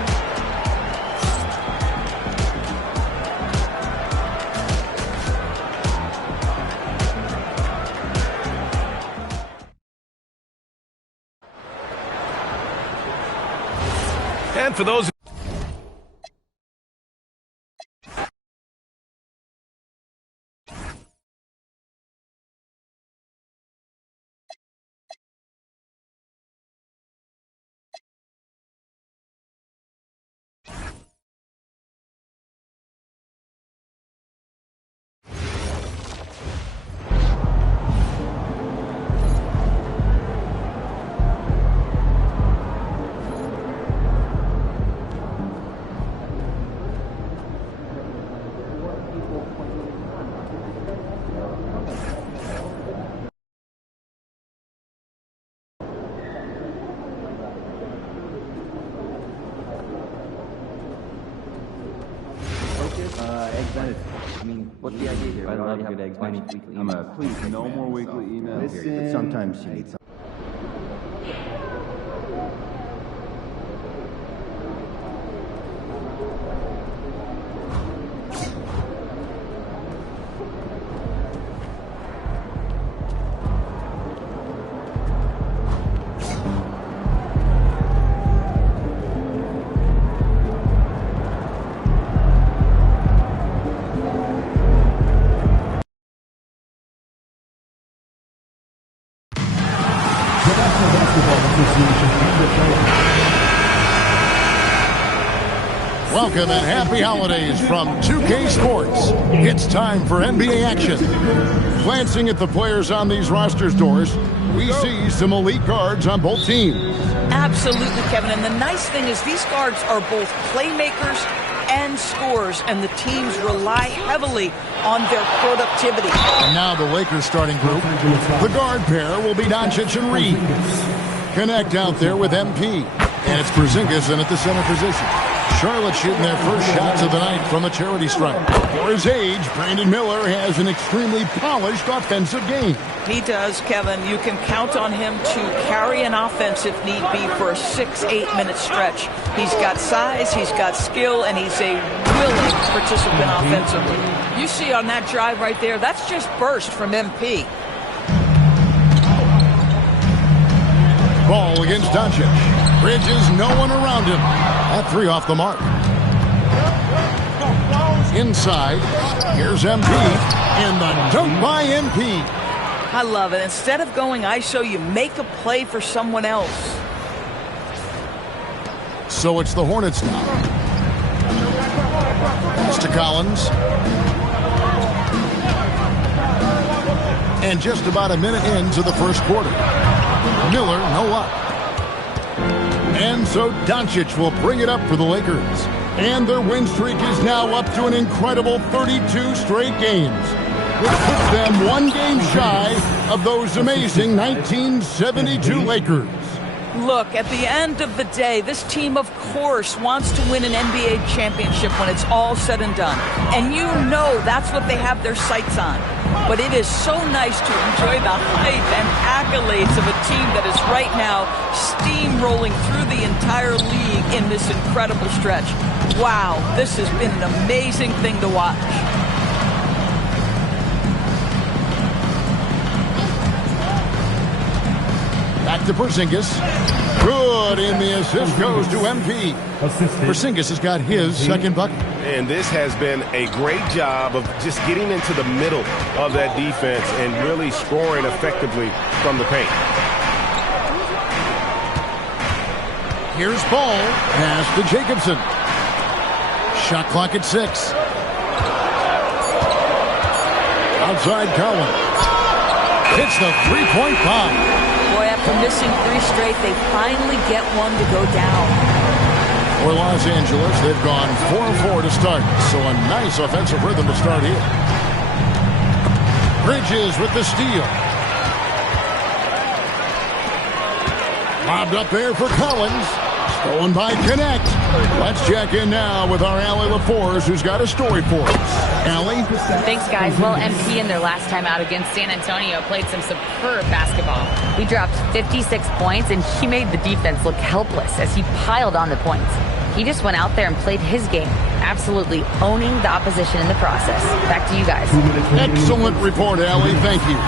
And for those Eggs Benedict. I mean, what's the idea here? I love good Eggs Benedict. Please, no more weekly emails. But sometimes you need some. Welcome and happy holidays from 2K Sports. It's time for NBA action. Glancing at the players on these rosters, Doris, we see some elite guards on both teams. Absolutely, Kevin. And the nice thing is these guards are both playmakers and scorers, and the teams rely heavily on their productivity. And now the Lakers starting group. The guard pair will be Doncic and Reeves. Connect out there with MP. And it's Porzingis in at the center position. Charlotte shooting their first shots of the night from the charity stripe. For his age, Brandon Miller has an extremely polished offensive game. He does, Kevin. You can count on him to carry an offense if need be for a 6-8 minute stretch. He's got size, he's got skill, and he's a willing participant offensively. You see on that drive right there, that's just burst from MP. Ball against Doncic. Bridges, no one around him. That three off the mark. Inside, here's MP. And the dunk by MP. I love it. Instead of going ISO, you make a play for someone else. So it's the Hornets now. It's to Collins. And just about a minute into the first quarter. Miller, no luck. And so Doncic will bring it up for the Lakers. And their win streak is now up to an incredible 32 straight games, which puts them one game shy of those amazing 1972 Lakers. Look, at the end of the day, this team, of course, wants to win an NBA championship when it's all said and done. And you know that's what they have their sights on. But it is so nice to enjoy the hype and accolades of a team that is right now steamrolling through the entire league in this incredible stretch. Wow, this has been an amazing thing to watch. Back to Porzingis. Good, and the assist goes to MP. Porzingis has got his second bucket. And this has been a great job of just getting into the middle of that defense and really scoring effectively from the paint. Here's Ball. Pass to Jacobson. Shot clock at 6. Outside Collins. Hits the three-point bomb. Boy, after missing 3 straight, they finally get one to go down. For Los Angeles, they've gone 4-4 to start, so a nice offensive rhythm to start here. Bridges with the steal. Lobbed up there for Collins. Stolen by Connect. Let's check in now with our Allie LaForce, who's got a story for us. Allie? Thanks, guys. Well, MP in their last time out against San Antonio played some superb basketball. He dropped 56 points, and he made the defense look helpless as he piled on the points. He just went out there and played his game, absolutely owning the opposition in the process. Back to you guys. Excellent report, Allie. Thank you.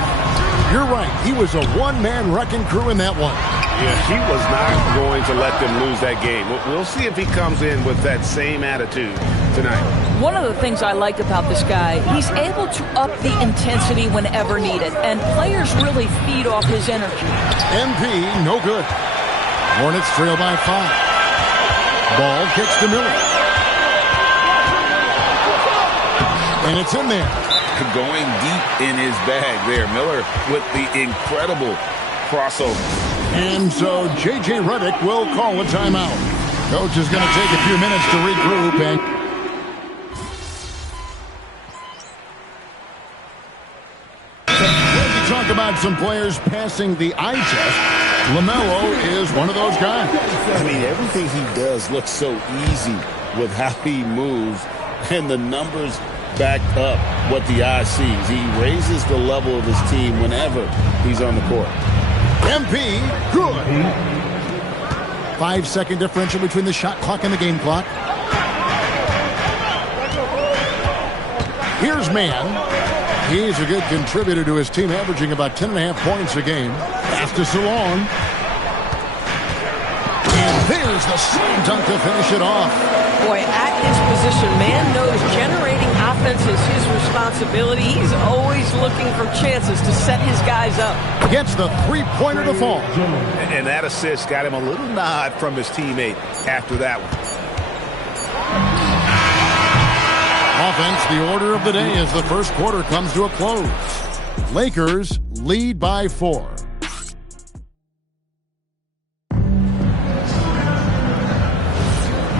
You're right. He was a one-man wrecking crew in that one. Yeah, he was not going to let them lose that game. We'll see if he comes in with that same attitude tonight. One of the things I like about this guy, he's able to up the intensity whenever needed, and players really feed off his energy. MP, no good. Hornets trail by 5. Ball kicks to Miller. And it's in there. Going deep in his bag there. Miller with the incredible crossover. And so J.J. Redick will call a timeout. Coach is going to take a few minutes to regroup and when you talk about some players passing the eye test, LaMelo is one of those guys. I mean, everything he does looks so easy with how he moves, and the numbers back up what the eye sees. He raises the level of his team whenever he's on the court. MP, good. 5-second differential between the shot clock and the game clock. Here's Mann. He's a good contributor to his team, averaging about 10.5 points a game. Pass to Salon. And there's the slam dunk to finish it off. Boy, at his position, Mann knows generating offense is his responsibility. He's always looking for chances to set his guys up. Gets the three-pointer to fall. And that assist got him a little nod from his teammate after that one. Offense, the order of the day as the first quarter comes to a close. Lakers lead by 4.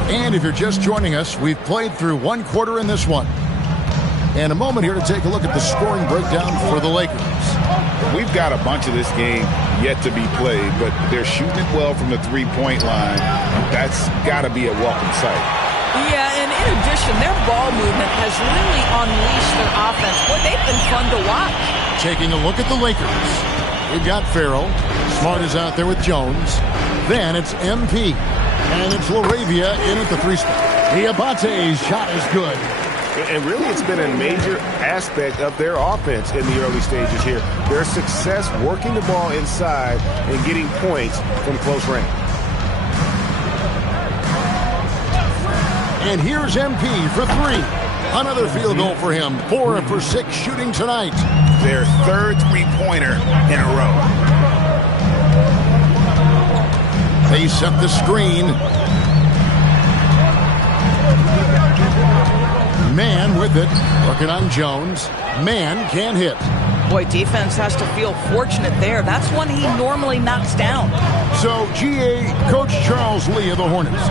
And if you're just joining us, we've played through one quarter in this one. And a moment here to take a look at the scoring breakdown for the Lakers. We've got a bunch of this game yet to be played, but they're shooting it well from the three-point line. That's got to be a welcome sight. Yeah, and in addition, their ball movement has really unleashed their offense. Boy, they've been fun to watch. Taking a look at the Lakers. We've got Farrell. Smart is out there with Jones. Then it's MP. And it's LaRavia in at the 3 spot. Diabate's shot is good. And really, it's been a major aspect of their offense in the early stages here. Their success working the ball inside and getting points from close range. And here's MP for 3. Another field goal for him. 4 for 6 shooting tonight. Their third three-pointer in a row. They set the screen. Mann with it. Working on Jones. Mann can't hit. Boy, defense has to feel fortunate there. That's one he normally knocks down. So, GA Coach Charles Lee of the Hornets,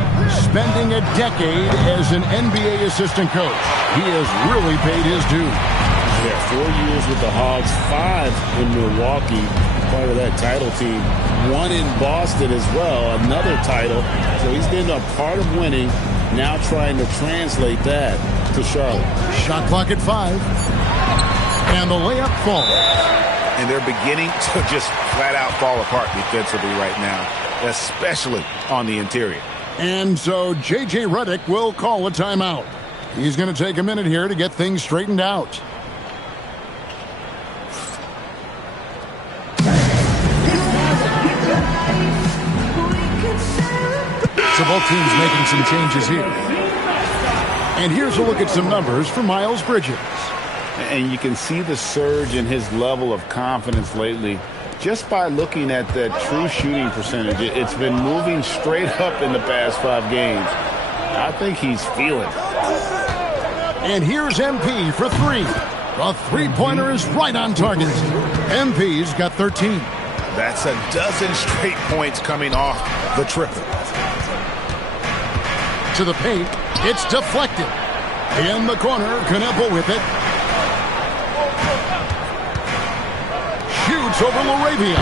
spending a decade as an NBA assistant coach. He has really paid his dues. Yeah, 4 years with the Hogs, 5 in Milwaukee, part of that title team. 1 in Boston as well, another title. So he's been a part of winning, now trying to translate that to Charlotte. Shot clock at 5. And the layup falls. And they're beginning to just flat out fall apart defensively right now, especially on the interior. And so J.J. Redick will call a timeout. He's going to take a minute here to get things straightened out. So both teams making some changes here. And here's a look at some numbers for Miles Bridges. And you can see the surge in his level of confidence lately just by looking at that true shooting percentage. It's been moving straight up in the past 5 games. I think he's feeling it. And here's MP for 3. The three-pointer is right on target. MP's got 13. That's a dozen straight points coming off the triple. To the paint, it's deflected. In the corner, Kneppel with it. Shoots over LaRavia.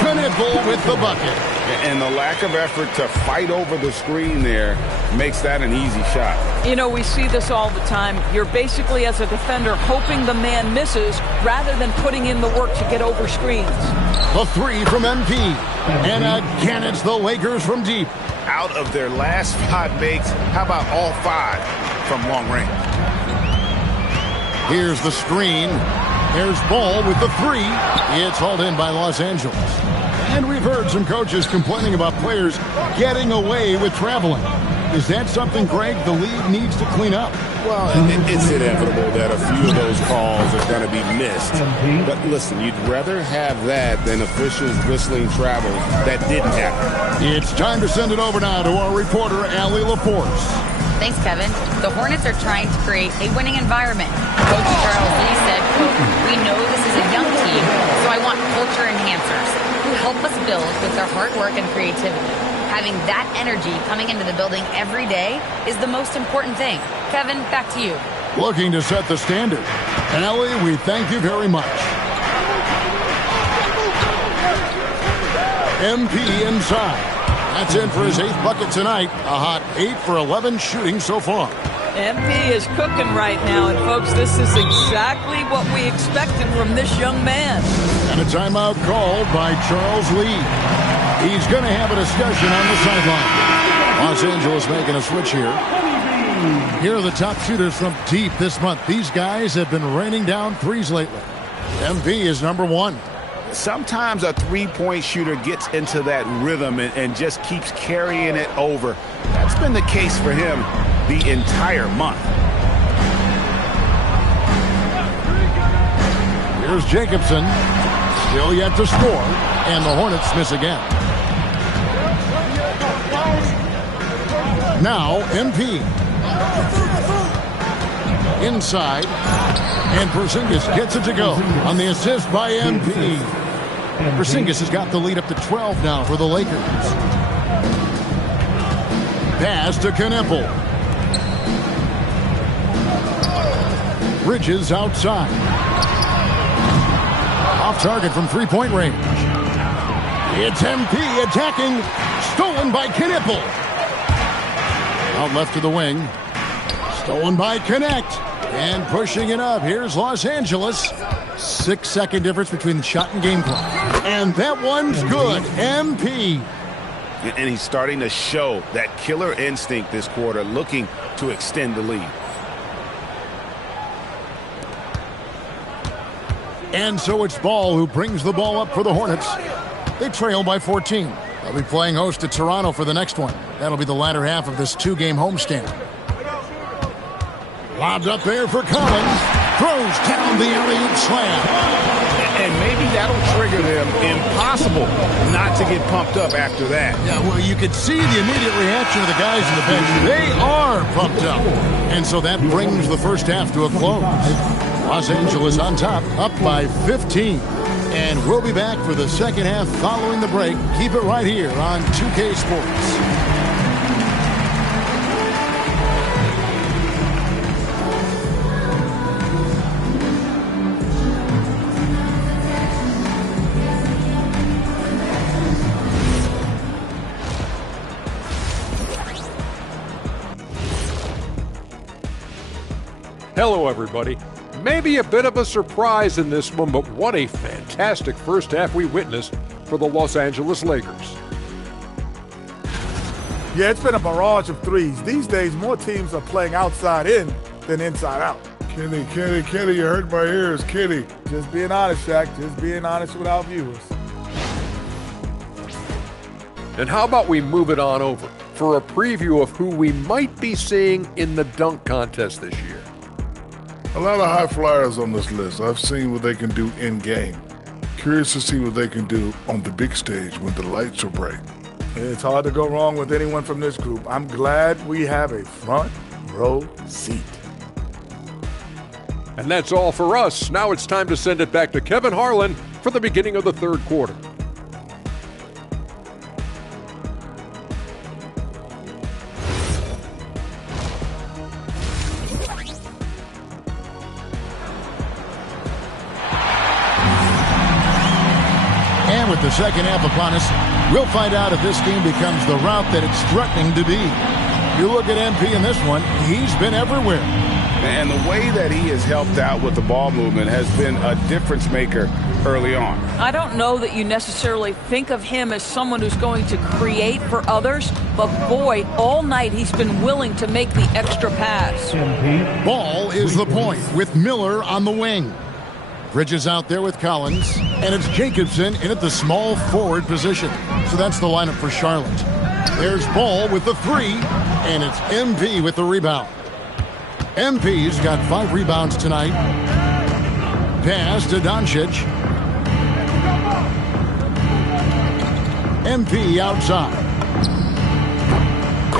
Kneppel with the bucket. And the lack of effort to fight over the screen there makes that an easy shot. You know, we see this all the time. You're basically, as a defender, hoping the man misses rather than putting in the work to get over screens. The 3 from MP. And again, it's the Lakers from deep. Out of their last 5 makes, how about all 5 from long range? Here's the screen. There's Ball with the 3. It's hauled in by Los Angeles. And we've heard some coaches complaining about players getting away with traveling. Is that something, Greg, the league needs to clean up? Well, it's inevitable that a few of those calls are going to be missed. But listen, you'd rather have that than officials whistling travel that didn't happen. It's time to send it over now to our reporter, Allie LaForce. Thanks, Kevin. The Hornets are trying to create a winning environment. Coach Charles Lee said, quote, "We know this is a young team, so I want culture enhancers who help us build with their hard work and creativity. Having that energy coming into the building every day is the most important thing." Kevin, back to you. Looking to set the standard. Allie, we thank you very much. MP inside. That's in for his 8th bucket tonight. A hot 8 for 11 shooting so far. MP is cooking right now, and folks, this is exactly what we expected from this young man. And a timeout called by Charles Lee. He's going to have a discussion on the sideline. Los Angeles making a switch here. Here are the top shooters from deep this month. These guys have been raining down threes lately. MP is number 1. Sometimes a three-point shooter gets into that rhythm and just keeps carrying it over. That's been the case for him the entire month. Here's Jacobson. Still yet to score. And the Hornets miss again. Now MP. Inside. And Porzingis gets it to go on the assist by MP. Porzingis has got the lead up to 12 now for the Lakers. Pass to Kneppel. Bridges outside. Off target from three-point range. It's MP attacking. Stolen by Kneppel. Out left to the wing. Stolen by Connect. And pushing it up. Here's Los Angeles. 6-second difference between the shot and game clock. And that one's good. MP. And he's starting to show that killer instinct this quarter, looking to extend the lead. And so it's Ball who brings the ball up for the Hornets. They trail by 14. They'll be playing host to Toronto for the next one. That'll be the latter half of this 2-game homestand. Lobbed up there for Collins. Throws down the alley-oop slam. And maybe that'll trigger them. Impossible not to get pumped up after that. Yeah, well, you could see the immediate reaction of the guys in the bench. They are pumped up. And so that brings the first half to a close. Los Angeles on top, up by 15. And we'll be back for the second half following the break. Keep it right here on 2K Sports. Hello, everybody. Maybe a bit of a surprise in this one, but what a fantastic first half we witnessed for the Los Angeles Lakers. Yeah, it's been a barrage of threes. These days, more teams are playing outside in than inside out. Kenny, you hurt my ears, Kenny. Just being honest, Shaq. Just being honest with our viewers. And how about we move it on over for a preview of who we might be seeing in the dunk contest this year. A lot of high flyers on this list. I've seen what they can do in game. Curious to see what they can do on the big stage when the lights are bright. It's hard to go wrong with anyone from this group. I'm glad we have a front row seat. And that's all for us. Now it's time to send it back to Kevin Harlan for the beginning of the third quarter. And with the second half upon us, we'll find out if this game becomes the route that it's threatening to be. You look at MP in this one, he's been everywhere. And the way that he has helped out with the ball movement has been a difference maker early on. I don't know that you necessarily think of him as someone who's going to create for others, but boy, all night he's been willing to make the extra pass. Ball is the point with Miller on the wing. Bridges out there with Collins, and it's Jacobson in at the small forward position. So that's the lineup for Charlotte. There's Ball with the 3, and it's MP with the rebound. MP's got 5 rebounds tonight. Pass to Doncic. MP outside.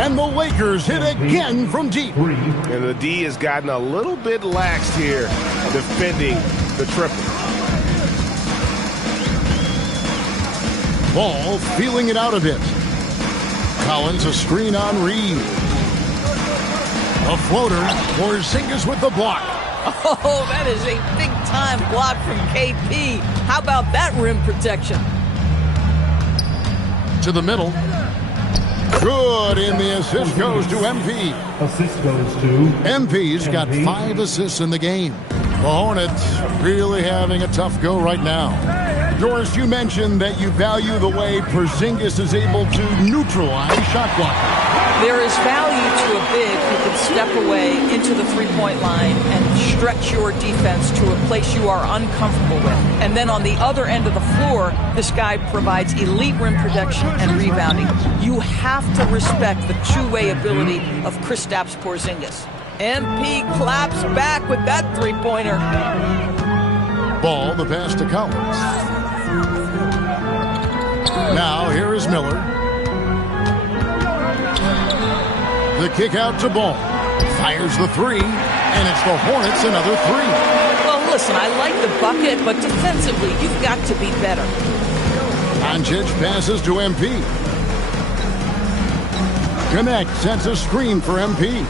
And the Lakers hit again from deep. And the D has gotten a little bit laxed here defending the triple. Ball feeling it out a bit. Collins a screen on Reed. A floater. Porzingis with the block. Oh, that is a big-time block from KP. How about that rim protection? To the middle. Good, and the assist goes to MP. Assist goes to MP's got 5 assists in the game. The Hornets really having a tough go right now. Doris, you mentioned that you value the way Porzingis is able to neutralize shot blockers. There is value to a big who can step away into the three-point line and stretch your defense to a place you are uncomfortable with. And then on the other end of the floor, this guy provides elite rim protection and rebounding. You have to respect the two-way ability of Kristaps Porzingis. MP claps back with that three-pointer. Ball, the pass to Collins. Now here is Miller. The kick out to Ball. Fires the 3, and it's the Hornets another 3. Well, listen, I like the bucket, but defensively, you've got to be better. Doncic passes to MP. Connect sets a screen for MP.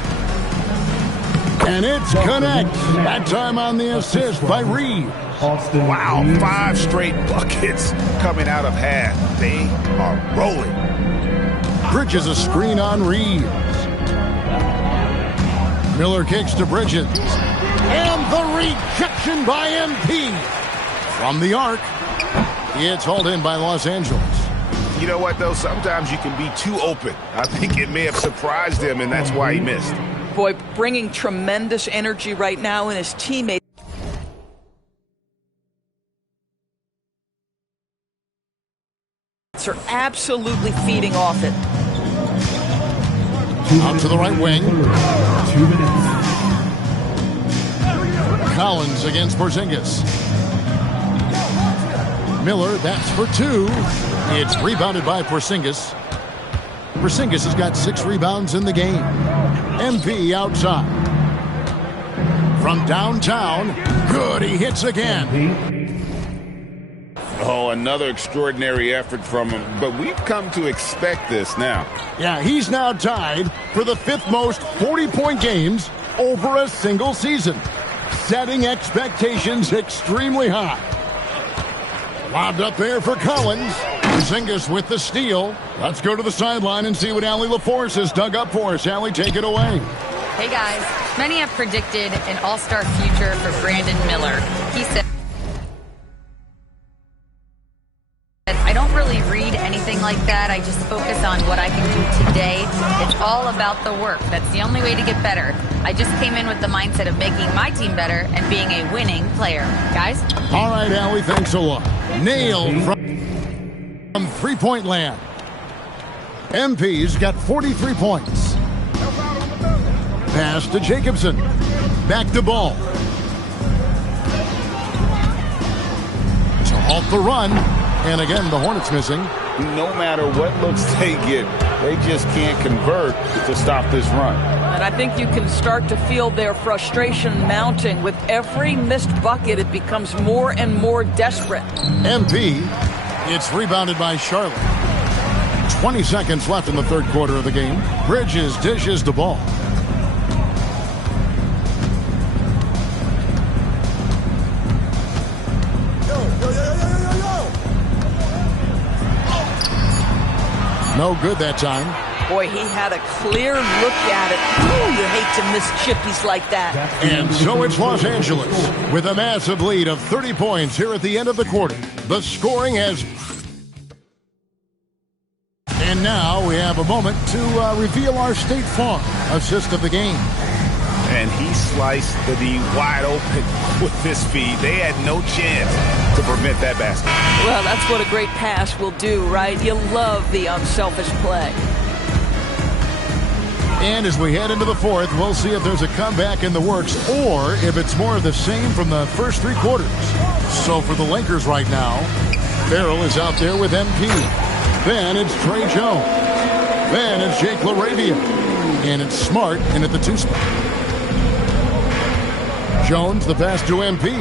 And it's Connect. That time on the assist by Reed. Wow, 5 straight buckets coming out of half. They are rolling. Bridges a screen on Reed. Miller kicks to Bridges. And the rejection by MP. From the arc, it's hauled in by Los Angeles. You know what, though? Sometimes you can be too open. I think it may have surprised him, and that's why he missed. Boy, bringing tremendous energy right now, and his teammates are absolutely feeding off it. Out to the right wing. 2 minutes. Collins against Porzingis. Miller, that's for 2. It's rebounded by Porzingis. Porzingis has got 6 rebounds in the game. MP outside. From downtown, good, he hits again. Oh, another extraordinary effort from him. But we've come to expect this now. Yeah, he's now tied for the 5th most 40-point games over a single season, setting expectations extremely high. Lobbed up there for Collins. Porzingis with the steal. Let's go to the sideline and see what Allie LaForce has dug up for us. Allie, take it away. Hey, guys. Many have predicted an all-star future for Brandon Miller. He said, I don't really read anything like that. I just focus on what I can do today. It's all about the work. That's the only way to get better. I just came in with the mindset of making my team better and being a winning player. Guys? All right, Allie, thanks a lot. Nailed from three-point land. MP's got 43 points. Pass to Jacobson. Back to Ball. To halt the run. And again, the Hornets missing. No matter what looks they get, they just can't convert to stop this run. And I think you can start to feel their frustration mounting. With every missed bucket, it becomes more and more desperate. MP, it's rebounded by Charlotte. 20 seconds left in the 3rd quarter of the game. Bridges dishes the ball. No good that time. Boy, he had a clear look at it. Ooh, you hate to miss chippies like that. And so it's Los Angeles with a massive lead of 30 points here at the end of the quarter. The scoring has... And now we have a moment to reveal our State Farm assist of the game. and he sliced the D wide open with his speed. They had no chance to prevent that basket. Well, that's what a great pass will do, right? You love the unselfish play. And as we head into the fourth, we'll see if there's a comeback in the works or if it's more of the same from the first three quarters. So for the Lakers right now, Farrell is out there with MP. Then it's Trey Jones. Then it's Jake LaRavia. And it's Smart in at the 2 spot. Jones, the pass to MP.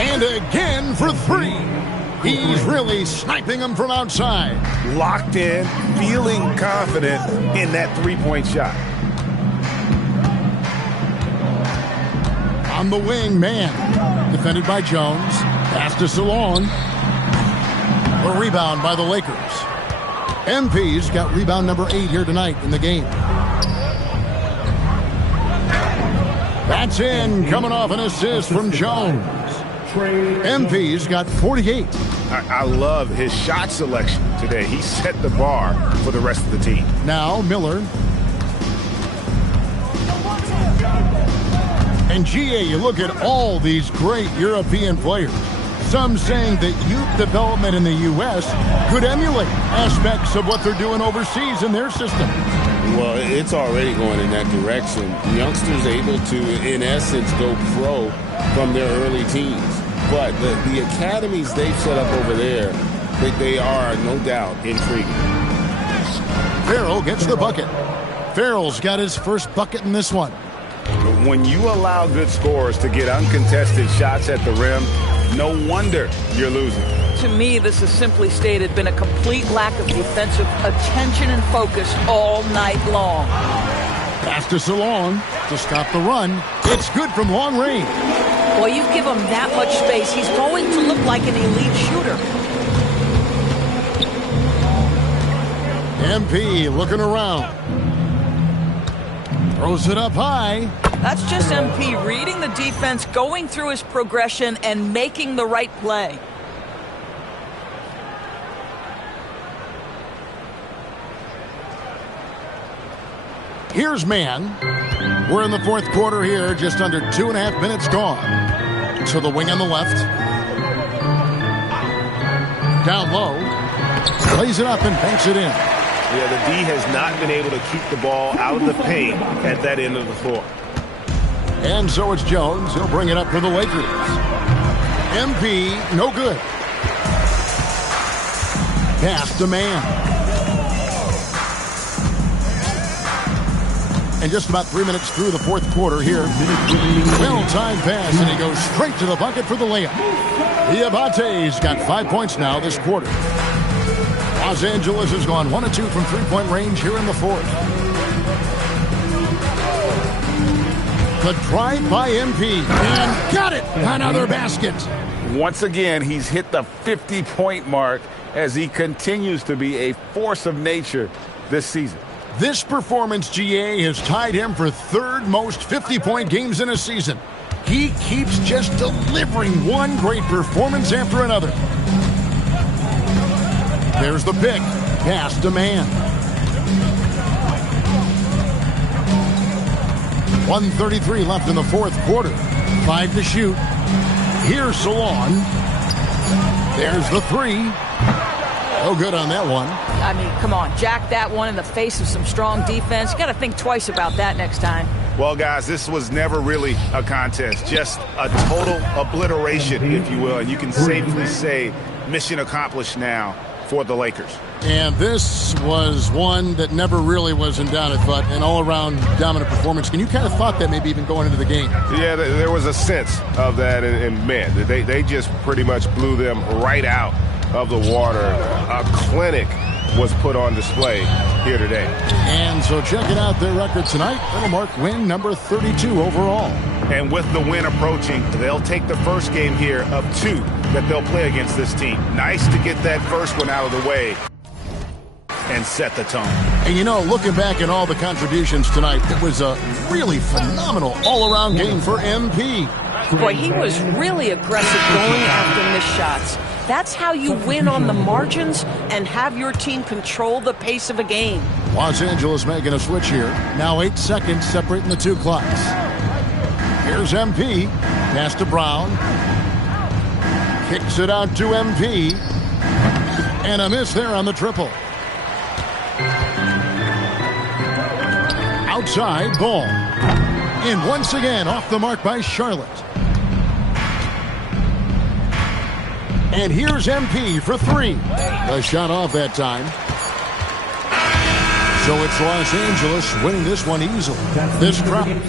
And again for 3. He's really sniping them from outside. Locked in, feeling confident in that three-point shot. On the wing, man. Defended by Jones. Pass to Salon. A rebound by the Lakers. MP's got rebound number 8 here tonight in the game. That's in, coming off an assist from Jones. MP's got 48. I love his shot selection today. He set the bar for the rest of the team. Now Miller. And GA, you look at all these great European players. Some saying that youth development in the U.S. could emulate aspects of what they're doing overseas in their system. Well, it's already going in that direction. Youngsters able to, in essence, go pro from their early teens. But the academies they've set up over there, they are, no doubt, intriguing. Farrell gets the bucket. Farrell's got his first bucket in this one. When you allow good scorers to get uncontested shots at the rim, no wonder you're losing. To me, this has simply stated been a complete lack of defensive attention and focus all night long. Pass to Salon to stop the run. It's good from long range. Well, you give him that much space, he's going to look like an elite shooter. MP looking around. Throws it up high. That's just MP reading the defense, going through his progression, and making the right play. Here's man. We're in the fourth quarter here, just under 2.5 minutes gone. To the wing on the left. Down low. Plays it up and banks it in. Yeah, the D has not been able to keep the ball out of the paint at that end of the floor. And so it's Jones. He'll bring it up for the Lakers. MP, no good. Pass to man. And just about 3 minutes through the fourth quarter here. Well-timed pass, and he goes straight to the bucket for the layup. Diabate's got 5 points now this quarter. Los Angeles has gone 1 of 2 from three-point range here in the fourth. The drive by MP, and got it! Another basket. Once again, he's hit the 50-point mark as he continues to be a force of nature this season. This performance, GA, has tied him for third most 50-point games in a season. He keeps just delivering one great performance after another. There's the pick. Pass to man. 1:33 left in the fourth quarter. 5 to shoot. Here's Salon. There's the 3. No good on that one. I mean, come on. Jack that one in the face of some strong defense. You got to think twice about that next time. Well, guys, this was never really a contest. Just a total obliteration, if you will. And you can safely say mission accomplished now for the Lakers. And this was one that never really was in doubt, I thought, an all-around dominant performance. And you kind of thought that maybe even going into the game. Yeah, there was a sense of that, and man, they just pretty much blew them right out of the water. A clinic was put on display here today. And so checking out their record tonight, that'll mark win number 32 overall. And with the win approaching, they'll take the first game here of 2 that they'll play against this team. Nice to get that first one out of the way and set the tone. And you know, looking back at all the contributions tonight, it was a really phenomenal all-around game for MP. Boy, he was really aggressive going after missed shots. That's how you win on the margins and have your team control the pace of a game. Los Angeles making a switch here. Now 8 seconds separating the two clocks. Here's MP. Pass to Brown. Kicks it out to MP. And a miss there on the triple. Outside ball. And once again off the mark by Charlotte. And here's MP for 3. A shot off that time. So it's Los Angeles winning this one easily. This crowd.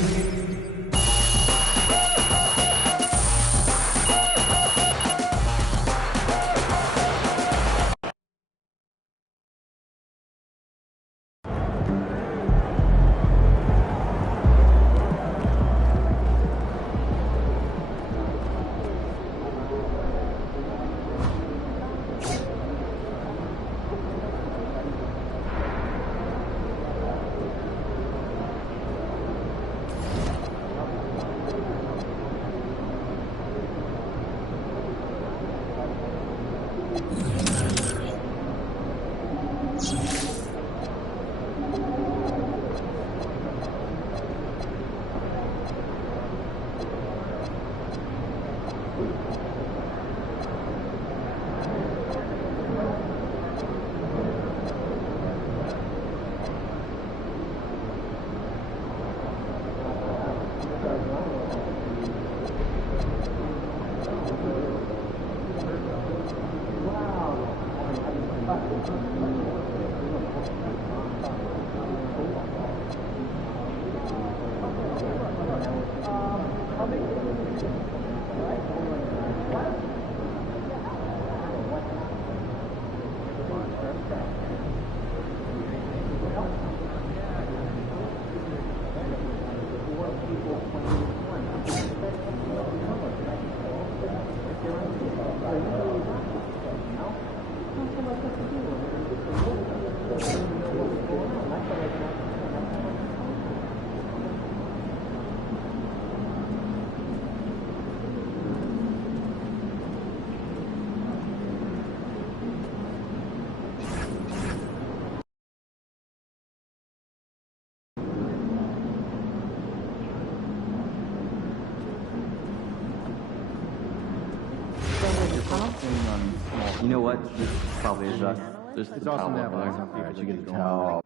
You know what? This probably is us. Just it's awesome to have a you get to tell.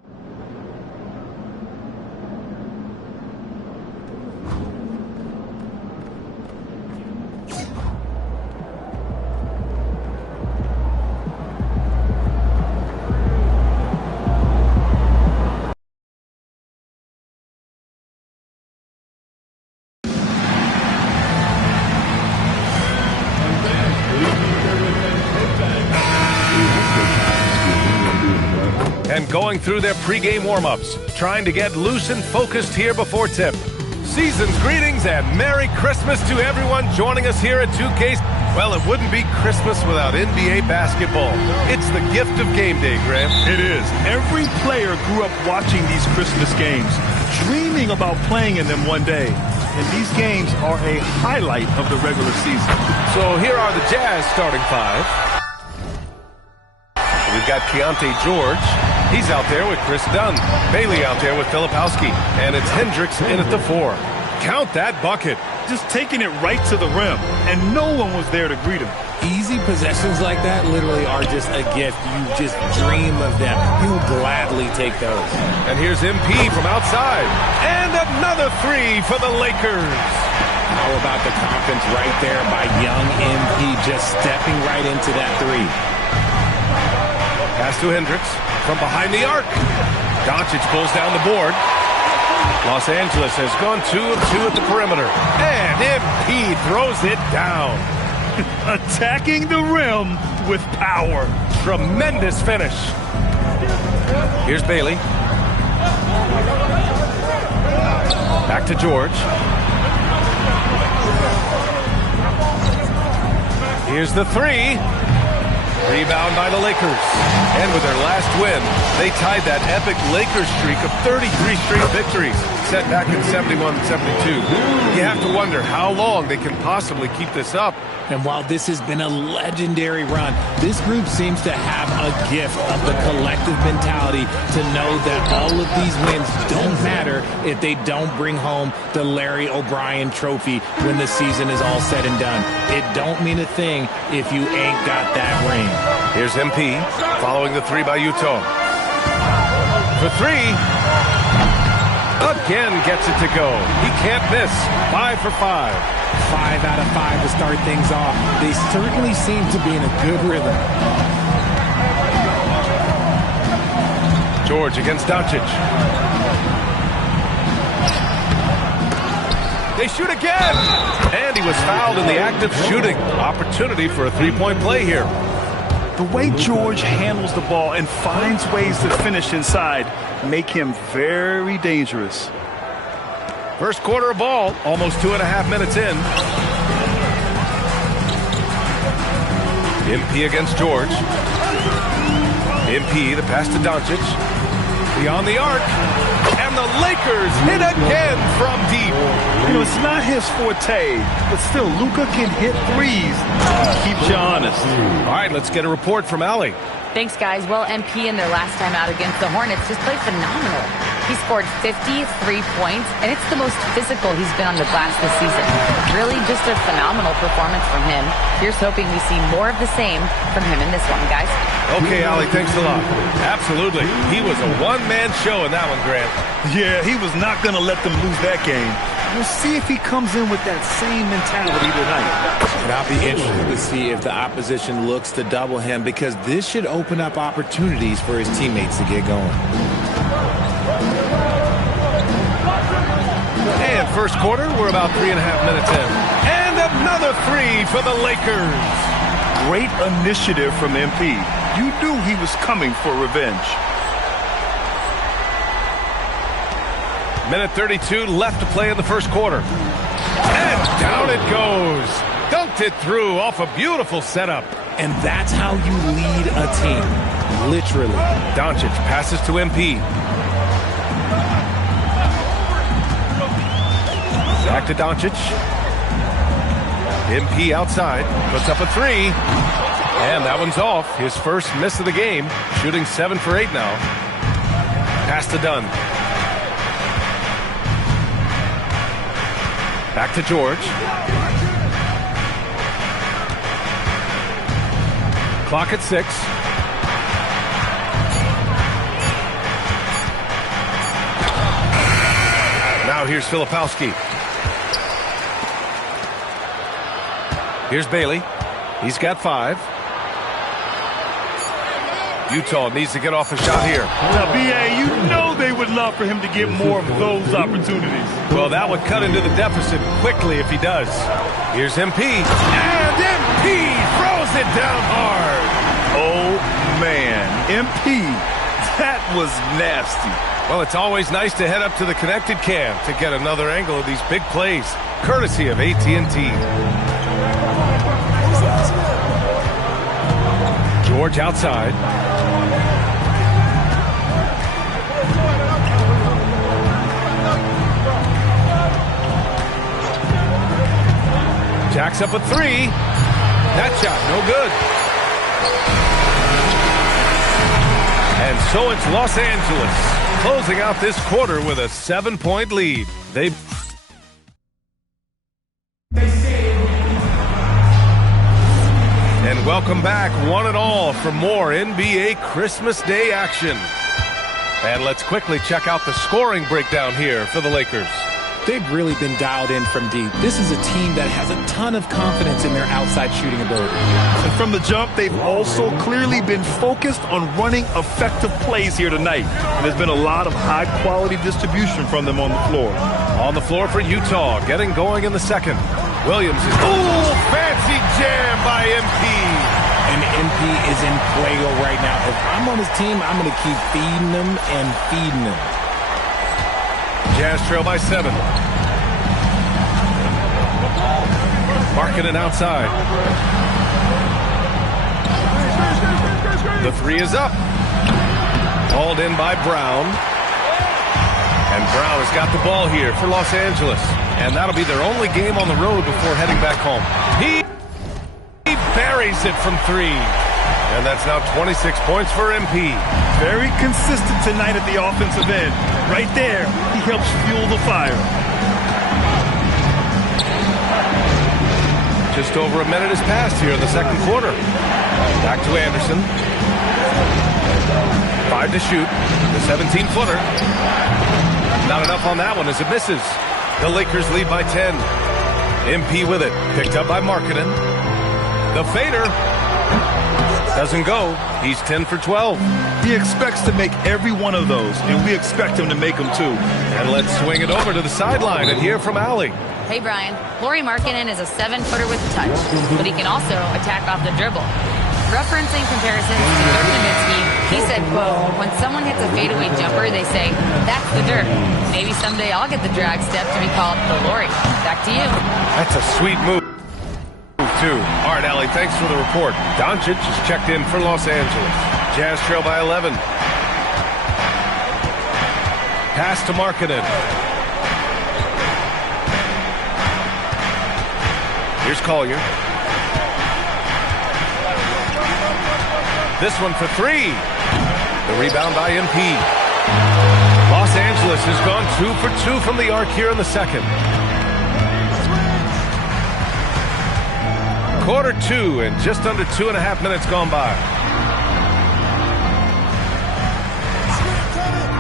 And going through their pregame warm-ups, trying to get loose and focused here before tip. Season's greetings and Merry Christmas to everyone joining us here at 2K. Well, it wouldn't be Christmas without NBA basketball. It's the gift of game day, Grant. It is. Every player grew up watching these Christmas games, dreaming about playing in them one day. And these games are a highlight of the regular season. So here are the Jazz starting 5. We've got Keontae George. He's out there with Chris Dunn. Bailey out there with Filipowski. And it's Hendricks in at the 4. Count that bucket. Just taking it right to the rim, and no one was there to greet him. Easy possessions like that literally are just a gift. You just dream of them. He'll gladly take those. And here's MP from outside. And another 3 for the Lakers. How about the confidence right there by young MP just stepping right into that 3. Pass to Hendricks from behind the arc. Doncic pulls down the board. Los Angeles has gone 2 of 2 at the perimeter. And MP throws it down. Attacking the rim with power. Tremendous finish. Here's Bailey. Back to George. Here's the 3. Rebound by the Lakers. And with their last win, they tied that epic Lakers streak of 33 straight victories. set back in 71-72. You have to wonder how long they can possibly keep this up. And while this has been a legendary run, this group seems to have a gift of the collective mentality to know that all of these wins don't matter if they don't bring home the Larry O'Brien trophy when the season is all said and done. It don't mean a thing if you ain't got that ring. Here's MP following the three by Utah. For three. Again gets it to go. He can't miss. 5 for 5. 5 out of 5 to start things off. They certainly seem to be in a good rhythm. George against Doncic. They shoot again! And he was fouled in the act of shooting. Opportunity for a three-point play here. The way George handles the ball and finds ways to finish inside make him very dangerous. First quarter of ball, almost 2.5 minutes in. MP against George. MP, the pass to Doncic. Beyond the arc. And the Lakers hit again from deep. You know, it's not his forte, but still, Luka can hit threes. Keeps you honest. All right, let's get a report from Allie. Thanks, guys. Well, MP in their last time out against the Hornets just played phenomenal. He scored 53 points, and it's the most physical he's been on the glass this season. Really just a phenomenal performance from him. Here's hoping we see more of the same from him in this one, guys. Okay, Allie, thanks a lot. Absolutely. He was a one-man show in that one, Grant. Yeah, he was not going to let them lose that game. We'll see if he comes in with that same mentality tonight. And I'll be interested to see if the opposition looks to double him, because this should open up opportunities for his teammates to get going. And first quarter, we're about 3.5 minutes in. And another three for the Lakers. Great initiative from MP. You knew he was coming for revenge. Minute 32 left to play in the first quarter. And down it goes. Dunked it through off a beautiful setup. And that's how you lead a team. Literally. Doncic passes to MP. Back to Doncic. MP outside. Puts up a three. And that one's off. His first miss of the game. Shooting 7 for 8 now. Pass to Dunn. Back to George. Clock at 6. Now here's Filipowski. Here's Bailey. He's got 5. Utah needs to get off a shot here. Now, B.A., you know they would love for him to get more of those opportunities. Well, that would cut into the deficit quickly if he does. Here's MP. And MP throws it down hard. Oh, man. MP, that was nasty. Well, it's always nice to head up to the connected cam to get another angle of these big plays, courtesy of AT&T. George outside. Jacks up a 3. That shot, no good. And so it's Los Angeles closing out this quarter with a 7-point lead. And welcome back, one and all, for more NBA Christmas Day action. And let's quickly check out the scoring breakdown here for the Lakers. They've really been dialed in from deep. This is a team that has a ton of confidence in their outside shooting ability. And from the jump, they've also clearly been focused on running effective plays here tonight. And there's been a lot of high-quality distribution from them on the floor. On the floor for Utah, getting going in the second. Williams is... Ooh, fancy jam by MP. And MP is in fuego right now. If I'm on his team, I'm going to keep feeding them and feeding them. Jazz trail by 7. Marking it outside. The 3 is up. Called in by Brown. And Brown has got the ball here for Los Angeles. And that'll be their only game on the road before heading back home. He buries it from 3. And that's now 26 points for MP. Very consistent tonight at the offensive end. Right there, he helps fuel the fire. Just over a minute has passed here in the second quarter. Back to Anderson. 5 to shoot. The 17-footer. Not enough on that one as it misses. The Lakers lead by 10. MP with it. Picked up by Markkanen. The fader doesn't go. He's 10 for 12. He expects to make every one of those, and we expect him to make them too. And let's swing it over to the sideline and hear from Allie. Hey, Brian. Lauri Markkanen is a 7-footer with touch, but he can also attack off the dribble. Referencing comparisons to Dirk Nowitzki, he said, quote, when someone hits a fadeaway jumper, they say, that's the Dirk. Maybe someday I'll get the drag step to be called the Lauri. Back to you. That's a sweet move, too. All right, Allie, thanks for the report. Doncic is checked in for Los Angeles. Jazz trail by 11. Pass to Markkanen. Here's Collier. This one for 3. The rebound by MP. Los Angeles has gone 2 for 2 from the arc here in the second. Quarter 2 and just under 2.5 minutes gone by.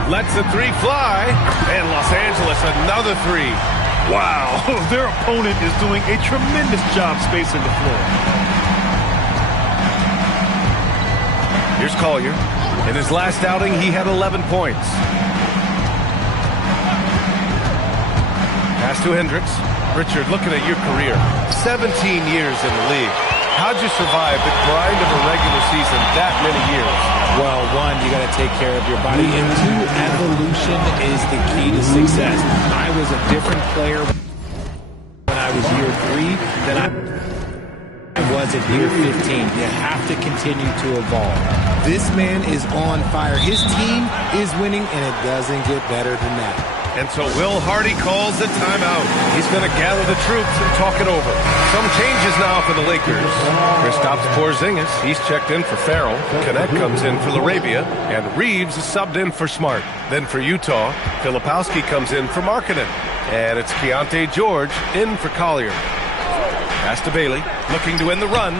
Lets the 3 fly. And Los Angeles another 3. Wow, their opponent is doing a tremendous job spacing the floor. Here's Collier. In his last outing, he had 11 points. Pass to Hendricks. Richard, looking at your career, 17 years in the league. How'd you survive the grind of a regular season that many years? Well, 1, you got to take care of your body, and 2, evolution is the key to success. I was a different player when I was year 3 than I was at year 15. You have to continue to evolve. This man is on fire. His team is winning, and it doesn't get better than that. And so Will Hardy calls the timeout. He's going to gather the troops and talk it over. Some changes now for the Lakers. Kristaps Porzingis, he's checked in for Farrell. Connect comes in for LaRavia. And Reeves is subbed in for Smart. Then for Utah, Filipowski comes in for Markkanen. And it's Keontae George in for Collier. Pass to Bailey, looking to win the run.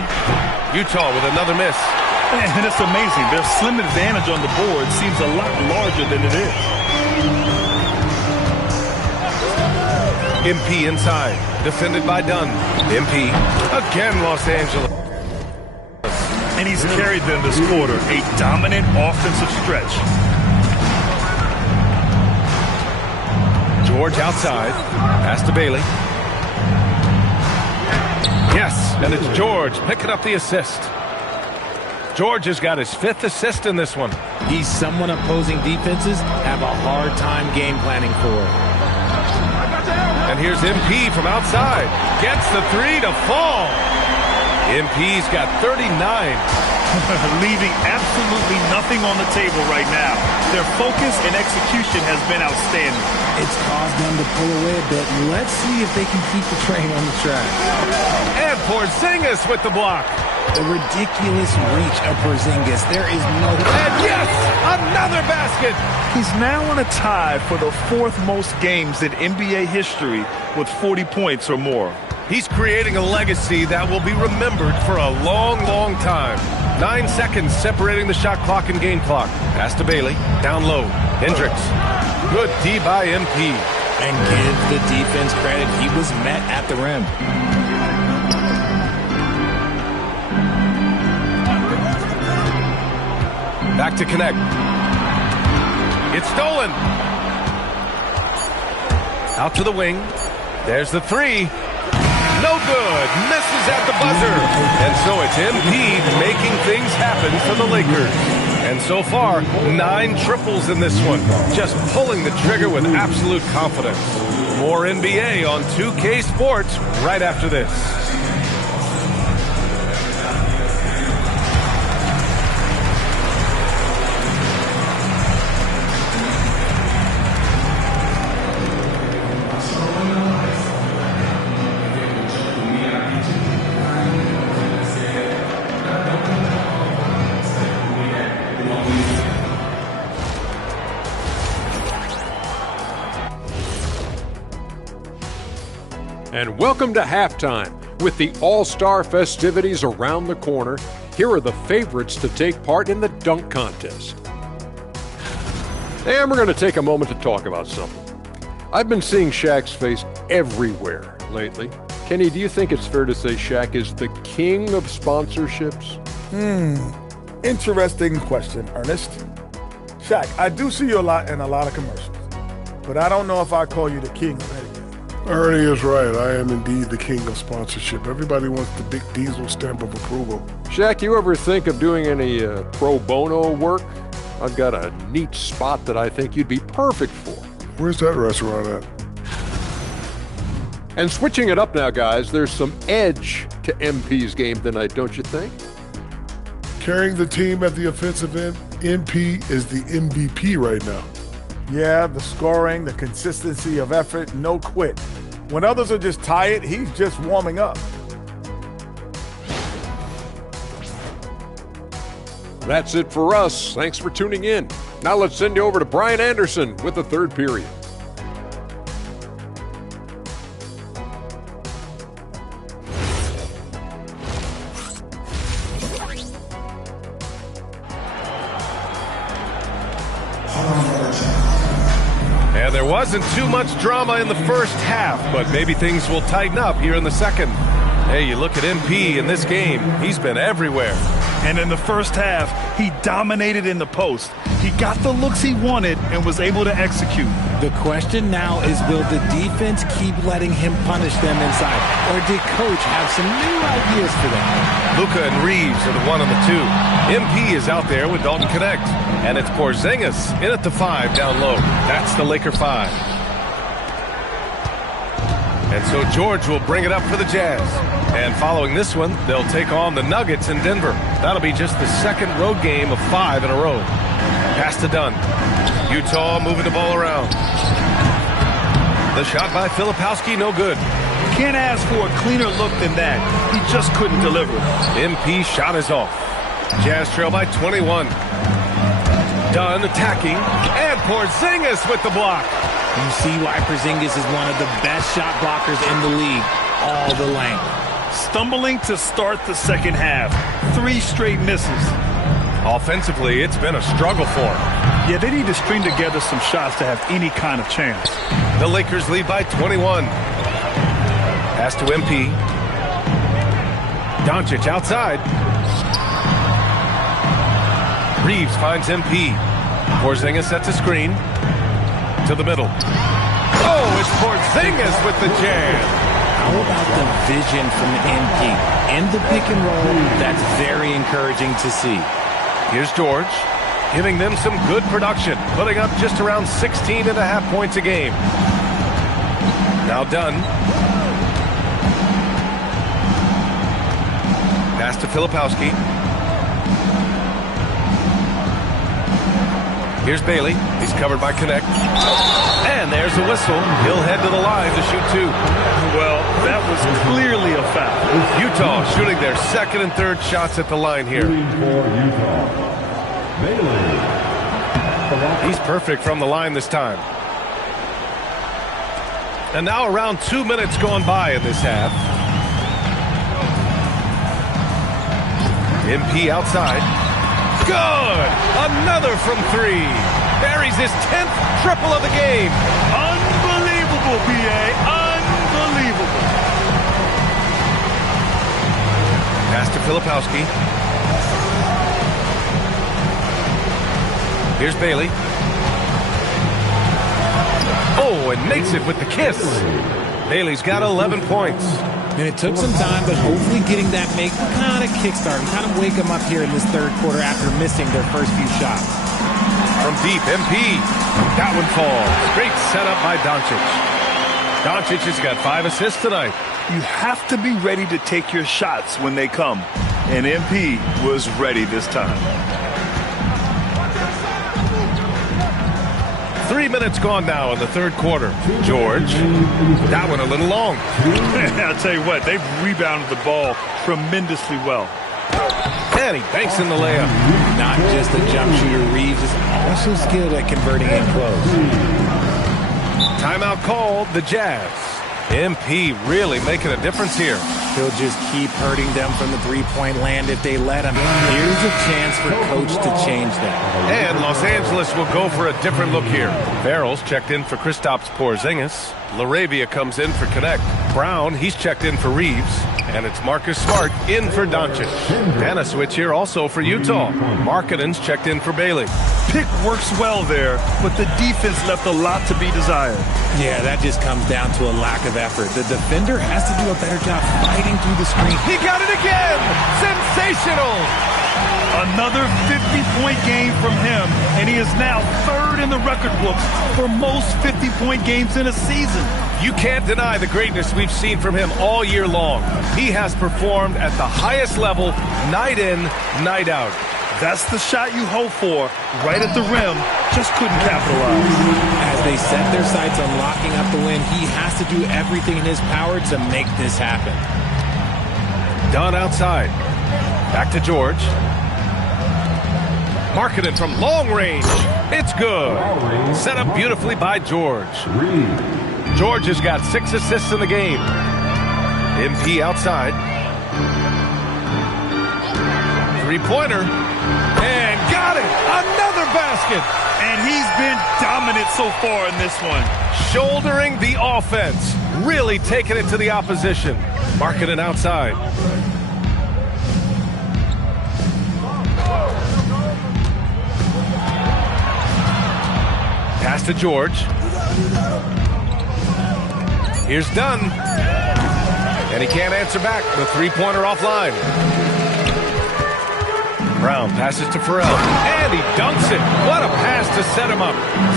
Utah with another miss. And it's amazing. Their slim advantage on the board seems a lot larger than it is. MP inside, defended by Dunn. MP, again Los Angeles. And he's carried them this quarter, a dominant offensive stretch. George outside, pass to Bailey. Yes, and it's George picking up the assist. George has got his 5th assist in this one. He's someone opposing defenses have a hard time game planning for. And here's MP from outside. Gets the 3 to fall. MP's got 39. Leaving absolutely nothing on the table right now. Their focus and execution has been outstanding. It's caused them to pull away a bit. Let's see if they can keep the train on the track. And Porzingis with the block. The ridiculous reach of Porzingis. There is no... And yes! Another basket! He's now on a tie for the 4th most games in NBA history with 40 points or more. He's creating a legacy that will be remembered for a long, long time. 9 seconds separating the shot clock and game clock. Pass to Bailey. Down low. Hendricks. Good D by MP. And give the defense credit. He was met at the rim. Back to connect. It's stolen. Out to the wing. There's the 3. No good. Misses at the buzzer. And so it's MP making things happen for the Lakers. And so far, 9 triples in this one. Just pulling the trigger with absolute confidence. More NBA on 2K Sports right after this. And welcome to halftime. With the All-Star festivities around the corner, here are the favorites to take part in the dunk contest. And we're going to take a moment to talk about something. I've been seeing Shaq's face everywhere lately. Kenny, do you think it's fair to say Shaq is the king of sponsorships? Interesting question, Ernest. Shaq, I do see you a lot in a lot of commercials, but I don't know if I call you the king of anything. Ernie is right. I am indeed the king of sponsorship. Everybody wants the big Diesel stamp of approval. Shaq, you ever think of doing any pro bono work? I've got a neat spot that I think you'd be perfect for. Where's that restaurant at? And switching it up now, guys, there's some edge to MP's game tonight, don't you think? Carrying the team at the offensive end, MP is the MVP right now. Yeah, the scoring, the consistency of effort, no quit. When others are just tired, he's just warming up. That's it for us. Thanks for tuning in. Now let's send you over to Brian Anderson with the third period. And there wasn't too much drama in the first half, but maybe things will tighten up here in the second. Hey, you look at MP in this game, he's been everywhere. And in the first half, he dominated in the post. He got the looks he wanted and was able to execute. The question now is, will the defense keep letting him punish them inside? Or did coach have some new ideas for them? Luka and Reeves are the 1 and the 2. MP is out there with Dalton Connect. And it's Porzingis in at the 5 down low. That's the Laker 5. And so George will bring it up for the Jazz. And following this one, they'll take on the Nuggets in Denver. That'll be just the second road game of 5 in a row. Pass to Dunn. Utah moving the ball around. The shot by Filipowski, no good. Can't ask for a cleaner look than that. He just couldn't deliver. MP shot is off. Jazz trail by 21. Dunn attacking. And Porzingis with the block. You see why Porzingis is one of the best shot blockers in the league. All the length. Stumbling to start the second half. 3 straight misses. Offensively, it's been a struggle for him. Yeah, they need to string together some shots to have any kind of chance. The Lakers lead by 21. Pass to MP. Doncic outside. Reeves finds MP. Porzingis sets a screen. To the middle. Oh, it's Porzingis with the jam. How about the vision from MP? In the pick and roll, that's very encouraging to see. Here's George, giving them some good production, putting up just around 16.5 points a game. Now Dunn. Pass to Filipowski. Here's Bailey. He's covered by Connect. And there's the whistle. He'll head to the line to shoot 2. Well, that was clearly a foul. Utah shooting their second and third shots at the line here. He's perfect from the line this time. And now around 2 minutes gone by in this half. MP outside. Good! Another from 3. Buries his 10th triple of the game. Unbelievable, B.A. Unbelievable. Pass to Filipowski. Here's Bailey. Oh, and makes it with the kiss. Bailey's got 11 points. And it took some time, but hopefully getting that make kind of kickstart and kind of wake them up here in this third quarter after missing their first few shots. From deep, MP. That one falls. Great setup by Doncic. Doncic has got 5 assists tonight. You have to be ready to take your shots when they come. And MP was ready this time. 3 minutes gone now in the third quarter. George, that one a little long. I'll tell you what, they've rebounded the ball tremendously well. And he banks in the layup. Not just a jump shooter, Reeves is also skilled at converting in close. Timeout called, the Jazz. MP really making a difference here. He'll just keep hurting them from the three-point land if they let him. Here's a chance for Coach to change that. And Los Angeles will go for a different look here. Farrell's checked in for Kristaps Porzingis. LaRavia comes in for Connect. Brown, he's checked in for Reeves. And it's Marcus Smart in for Doncic. And a switch here also for Utah. Markkanen's checked in for Bailey. Pick works well there, but the defense left a lot to be desired. Yeah, that just comes down to a lack of effort. The defender has to do a better job fighting through the screen. He got it again! Sensational! Another 50-point game from him, and he is now third in the record books for most 50-point games in a season. You can't deny the greatness we've seen from him all year long. He has performed at the highest level, night in, night out. That's the shot you hope for, right at the rim, just couldn't capitalize. As they set their sights on locking up the win, he has to do everything in his power to make this happen. Dunn outside. Back to George. Markkanen from long range. It's good. Set up beautifully by George. George has got 6 assists in the game. MP outside. Three-pointer. And got it! Another basket! And he's been dominant so far in this one. Shouldering the offense. Really taking it to the opposition. Markkanen outside. Pass to George. Here's Dunn. And he can't answer back. The three-pointer offline. Brown passes to Farrell. And he dunks it. What a pass to set him up.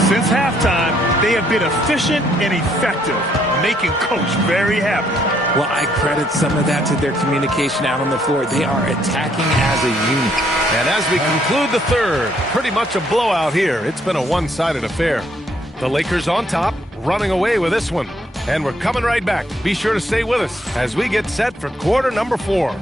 Since halftime, they have been efficient and effective, making Coach very happy. Well, I credit some of that to their communication out on the floor. They are attacking as a unit. And as we conclude the third, pretty much a blowout here. It's been a one-sided affair. The Lakers on top, running away with this one. And we're coming right back. Be sure to stay with us as we get set for quarter number 4.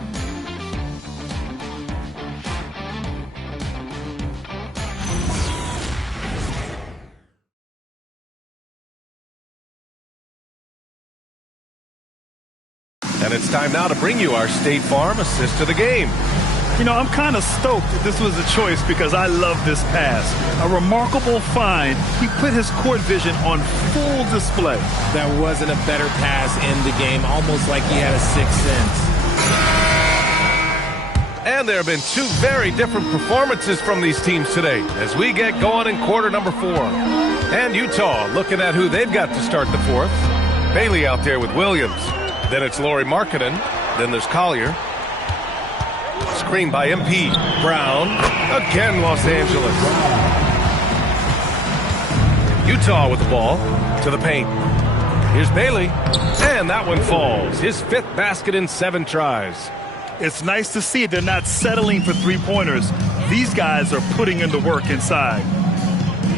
And it's time now to bring you our State Farm assist of the game. You know, I'm kind of stoked that this was a choice because I love this pass. A remarkable find. He put his court vision on full display. That wasn't a better pass in the game, almost like he had a sixth sense. And there have been 2 very different performances from these teams today as we get going in quarter number 4. And Utah looking at who they've got to start the 4th. Bailey out there with Williams. Then it's Lauri Markkanen. Then there's Collier. Screen by MP. Brown. Again, Los Angeles. Utah with the ball to the paint. Here's Bailey. And that one falls. His 5th basket in 7 tries. It's nice to see they're not settling for three-pointers. These guys are putting in the work inside.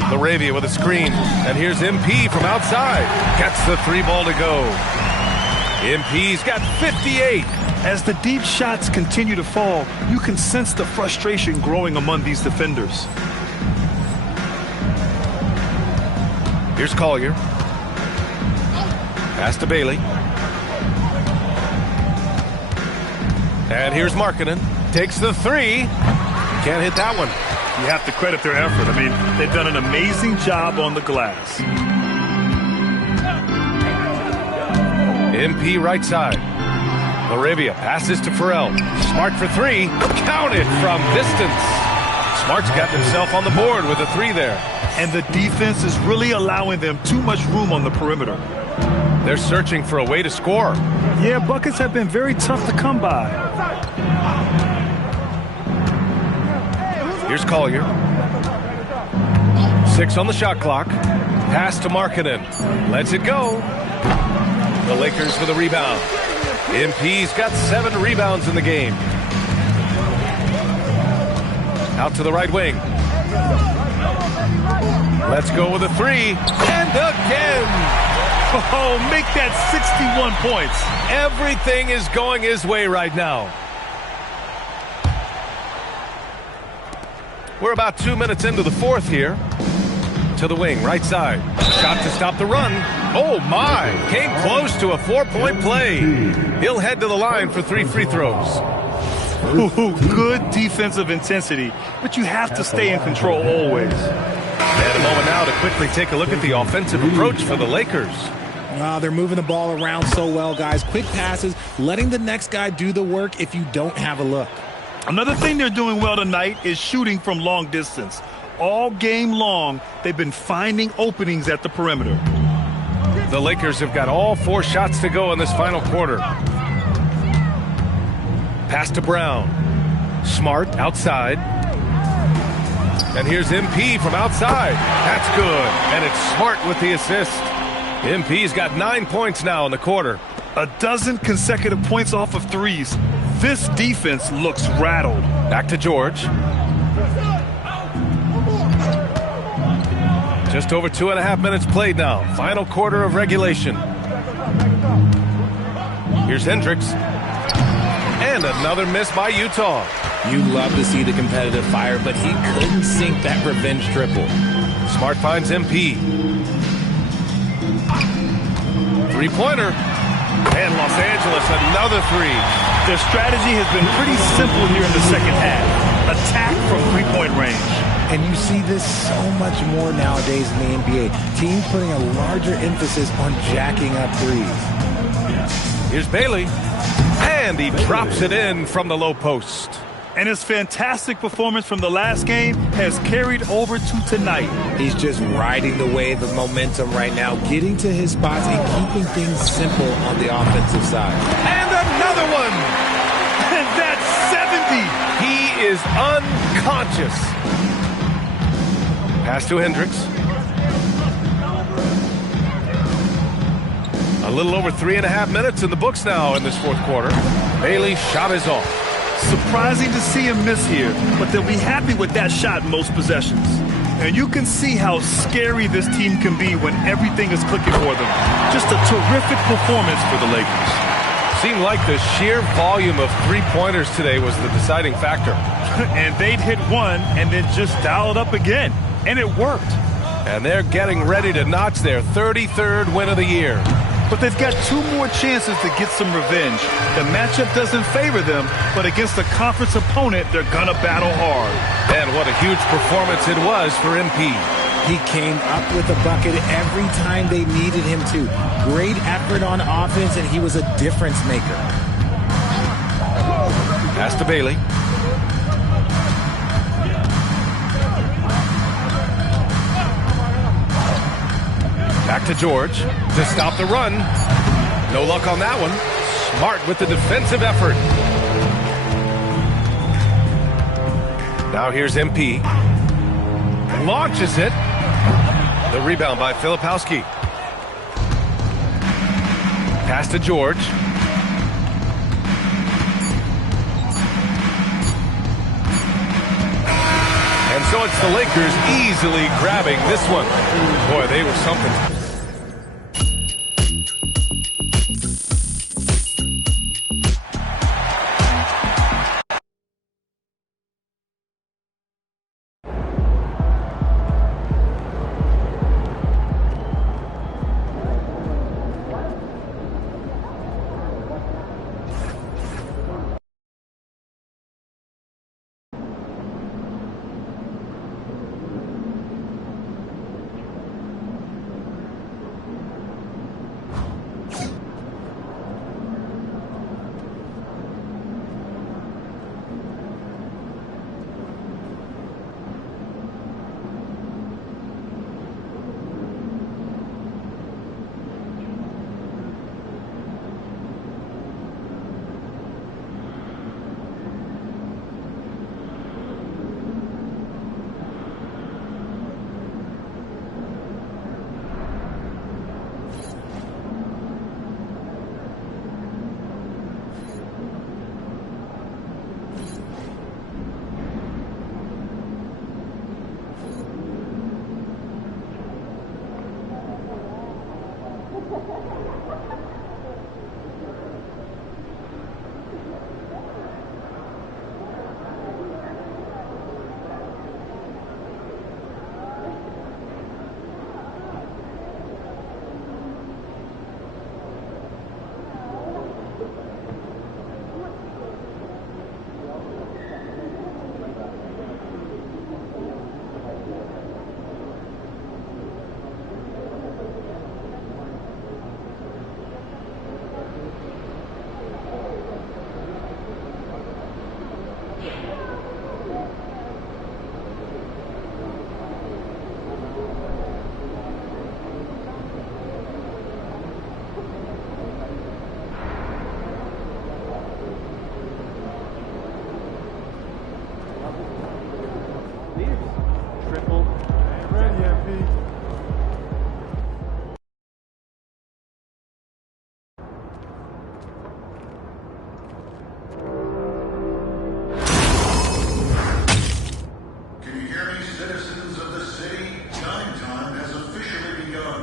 LaRavia with a screen. And here's MP from outside. Gets the 3-ball to go. MP's got 58. As the deep shots continue to fall, you can sense the frustration growing among these defenders. Here's Collier. Pass to Bailey. And here's Markkanen. Takes the 3. Can't hit that one. You have to credit their effort. I mean, they've done an amazing job on the glass. MP right side. LaRavia passes to Farrell. Smart for 3. Count it from distance. Smart's got himself on the board with a 3 there. And the defense is really allowing them too much room on the perimeter. They're searching for a way to score. Yeah, buckets have been very tough to come by. Here's Collier. 6 on the shot clock. Pass to Markkanen. Lets it go. The Lakers for the rebound. MP's got 7 rebounds in the game. Out to the right wing. Let's go with a 3. And again. Oh, make that 61 points. Everything is going his way right now. We're about 2 minutes into the 4th here. to the wing, right side. Shot to stop the run. Oh, my. Came close to a 4-point play. He'll head to the line for 3 free throws. Ooh, good defensive intensity, but you have to stay in control always. And a moment now to quickly take a look at the offensive approach for the Lakers. They're moving the ball around so well, guys. Quick passes, letting the next guy do the work if you don't have a look. Another thing they're doing well tonight is shooting from long distance. All game long, they've been finding openings at the perimeter. The Lakers have got all 4 shots to go in this final quarter. Pass to Brown. Smart outside. And here's MP from outside. That's good. And it's Smart with the assist. MP's got 9 points now in the quarter. A dozen consecutive points off of threes. This defense looks rattled. Back to George. Just over 2.5 minutes played now. Final quarter of regulation. Here's Hendricks. And another miss by Utah. You love to see the competitive fire, but he couldn't sink that revenge triple. Smart finds MP. 3-pointer. And Los Angeles, another 3. Their strategy has been pretty simple here in the second half. Attack from 3-point range. And you see this so much more nowadays in the NBA. Teams putting a larger emphasis on jacking up threes. Here's Bailey. And he drops it in from the low post. And his fantastic performance from the last game has carried over to tonight. He's just riding the wave of momentum right now, getting to his spots and keeping things simple on the offensive side. And another one! And that's 70! He is unconscious. Pass to Hendricks. A little over 3.5 minutes in the books now in this fourth quarter. Bailey's shot is off. Surprising to see him miss here, but they'll be happy with that shot in most possessions. And you can see how scary this team can be when everything is clicking for them. Just a terrific performance for the Lakers. Seemed like the sheer volume of 3-pointers today was the deciding factor. And they'd hit one and then just dial it up again. And it worked. And they're getting ready to notch their 33rd win of the year. But they've got 2 more chances to get some revenge. The matchup doesn't favor them, but against a conference opponent, they're gonna battle hard. And what a huge performance it was for MP. He came up with a bucket every time they needed him to. Great effort on offense, and he was a difference maker. Pass to Bailey. Back to George to stop the run. No luck on that one. Smart with the defensive effort. Now here's MP. Launches it. The rebound by Filipowski. Pass to George. And so it's the Lakers easily grabbing this one. Boy, they were something. Triple. Ready, MP. Can you hear me, citizens of the city? Time has officially begun.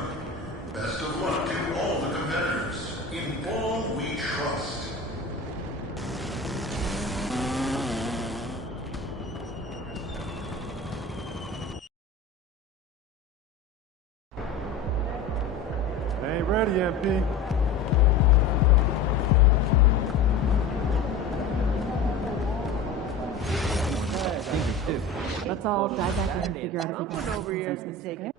Best of luck to all the competitors. In ball we trust. Hey, ready, MP. Let's all dive back in and figure out if we can over here and take it.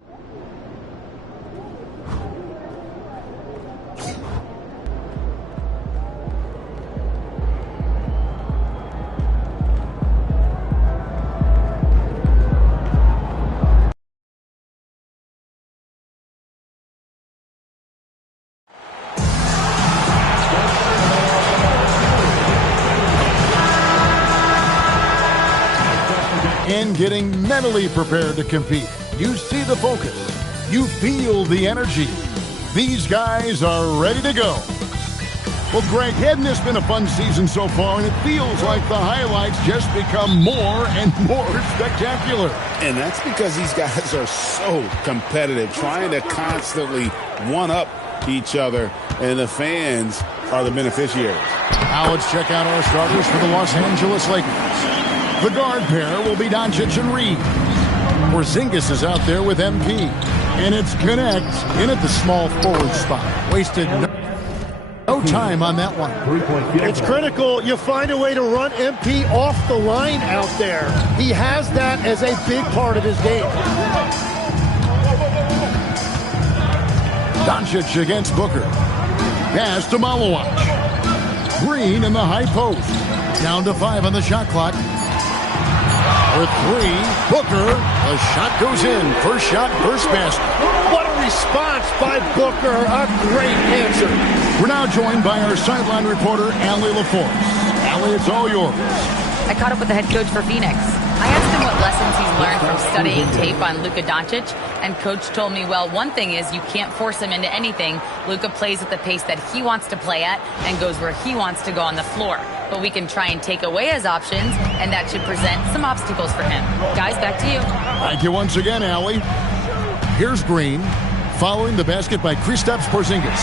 And getting mentally prepared to compete. You see the focus. You feel the energy. These guys are ready to go. Well, Greg, hadn't this been a fun season so far? And it feels like the highlights just become more and more spectacular. And that's because these guys are so competitive, trying to constantly one-up each other, and the fans are the beneficiaries. Now let's check out our starters for the Los Angeles Lakers. The guard pair will be Doncic and Reed. Porzingis is out there with MP. And it's Connect in at the small forward spot. Wasted no time on that one. It's critical you find a way to run MP off the line out there. He has that as a big part of his game. Doncic against Booker. Pass to Malawach. Green in the high post. Down to 5 on the shot clock. For 3, Booker. The shot goes in. First shot, first basket. What a response by Booker. A great answer. We're now joined by our sideline reporter, Allie LaForce. Allie, it's all yours. I caught up with the head coach for Phoenix. I asked him what lessons he's learned from studying tape on Luka Doncic, and coach told me, well, one thing is you can't force him into anything. Luka plays at the pace that he wants to play at and goes where he wants to go on the floor. But we can try and take away his options, and that should present some obstacles for him. Guys, back to you. Thank you once again, Allie. Here's Green, following the basket by Kristaps Porzingis.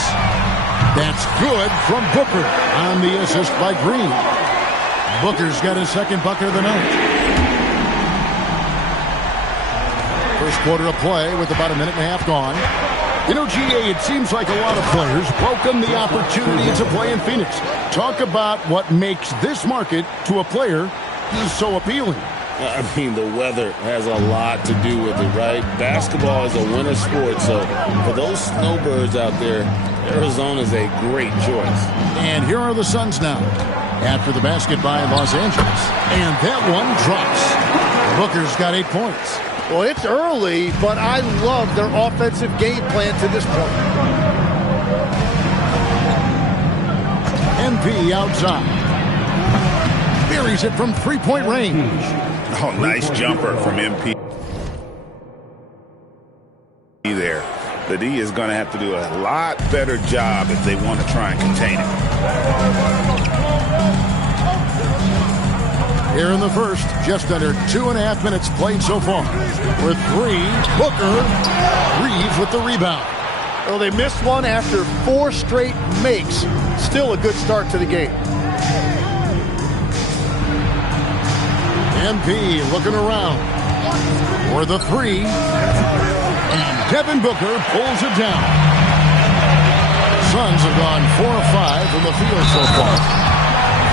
That's good from Booker on the assist by Green. Booker's got his second bucket of the night. First quarter of play with about a minute and a half gone. You know, GA, it seems like a lot of players welcome the opportunity to play in Phoenix. Talk about what makes this market to a player so appealing. I mean, the weather has a lot to do with it, right? Basketball is a winter sport, so for those snowbirds out there, Arizona's a great choice. And here are the Suns now, after the basket by Los Angeles. And that one drops. Booker's got 8 points. Well, it's early, but I love their offensive game plan to this point. MP outside. Buries it from three-point range. Oh, nice jumper from MP there. The D is going to have to do a lot better job if they want to try and contain it. Here in the first, just under 2.5 minutes played so far. For 3, Booker. Reeves with the rebound. Well, they missed one after 4 straight makes. Still a good start to the game. MP looking around for the 3. And Devin Booker pulls it down. Suns have gone 4 of 5 from the field so far.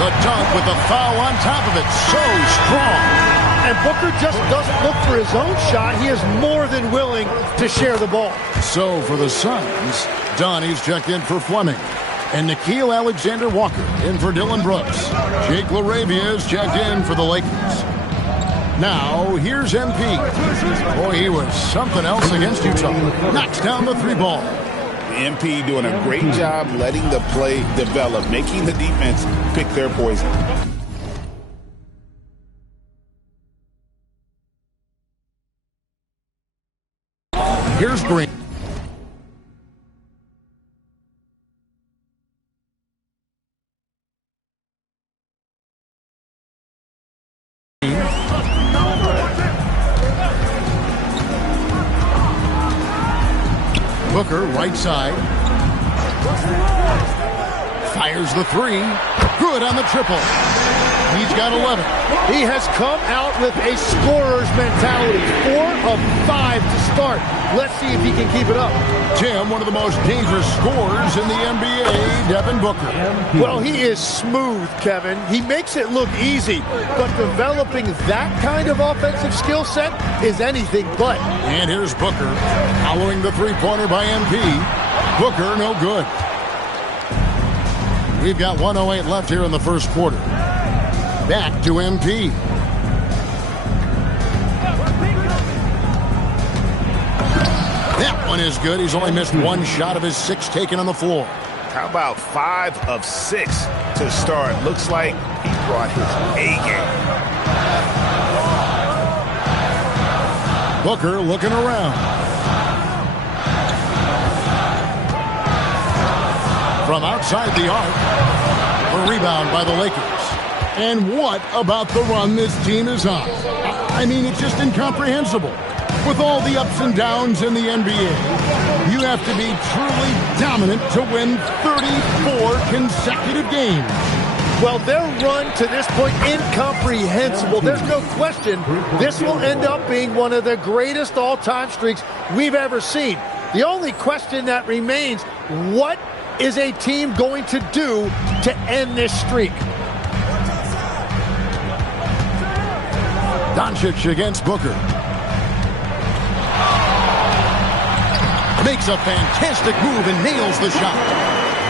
The dunk with the foul on top of it. So strong. And Booker just doesn't look for his own shot. He is more than willing to share the ball. So for the Suns, Donnie's checked in for Fleming. And Nikhil Alexander-Walker in for Dylan Brooks. Jake LaRavia is checked in for the Lakers. Now, here's MP. Boy, he was something else against Utah. Knocks down the 3 ball. MP doing a great job letting the play develop, making the defense pick their poison. Here's Green. Booker, right side. Fires the 3. Good on the triple. He's got 11. He has come out with a scorer's mentality. 4 of 5 to start. Let's see if he can keep it up. Tim, one of the most dangerous scorers in the NBA, Devin Booker. Well, he is smooth, Kevin. He makes it look easy, but developing that kind of offensive skill set is anything but. And here's Booker, following the 3-pointer by MP. Booker, no good. We've got 1:08 left here in the first quarter. Back to MP. That one is good. He's only missed 1 shot of his 6 taken on the floor. How about 5 of 6 to start? Looks like he brought his A game. Booker looking around. From outside the arc, a rebound by the Lakers. And what about the run this team is on? I mean, it's just incomprehensible. With all the ups and downs in the NBA, you have to be truly dominant to win 34 consecutive games. Well, their run to this point, incomprehensible. There's no question this will end up being one of the greatest all-time streaks we've ever seen. The only question that remains, what is a team going to do to end this streak? Doncic against Booker. Makes a fantastic move and nails the shot.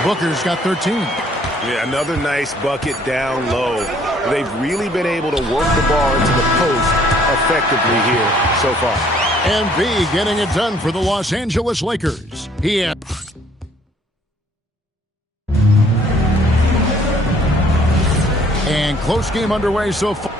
Booker's got 13. Yeah, another nice bucket down low. They've really been able to work the ball into the post effectively here so far. And B getting it done for the Los Angeles Lakers. And close game underway so far.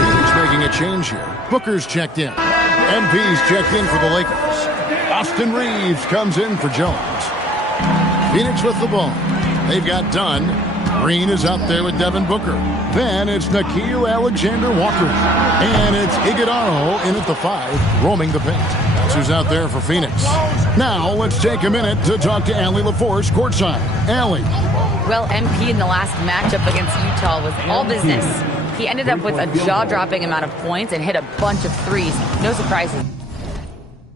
Phoenix making a change here. Booker's checked in. MP's checked in for the Lakers. Austin Reeves comes in for Jones. Phoenix with the ball. They've got Dunn. Green is out there with Devin Booker. Then it's Nikhil Alexander-Walker. And it's Iguodala in at the 5, roaming the paint. That's who's out there for Phoenix. Now let's take a minute to talk to Allie LaForce courtside. Allie. Well, MP in the last matchup against Utah was all business. He ended up with a jaw-dropping amount of points and hit a bunch of threes. No surprises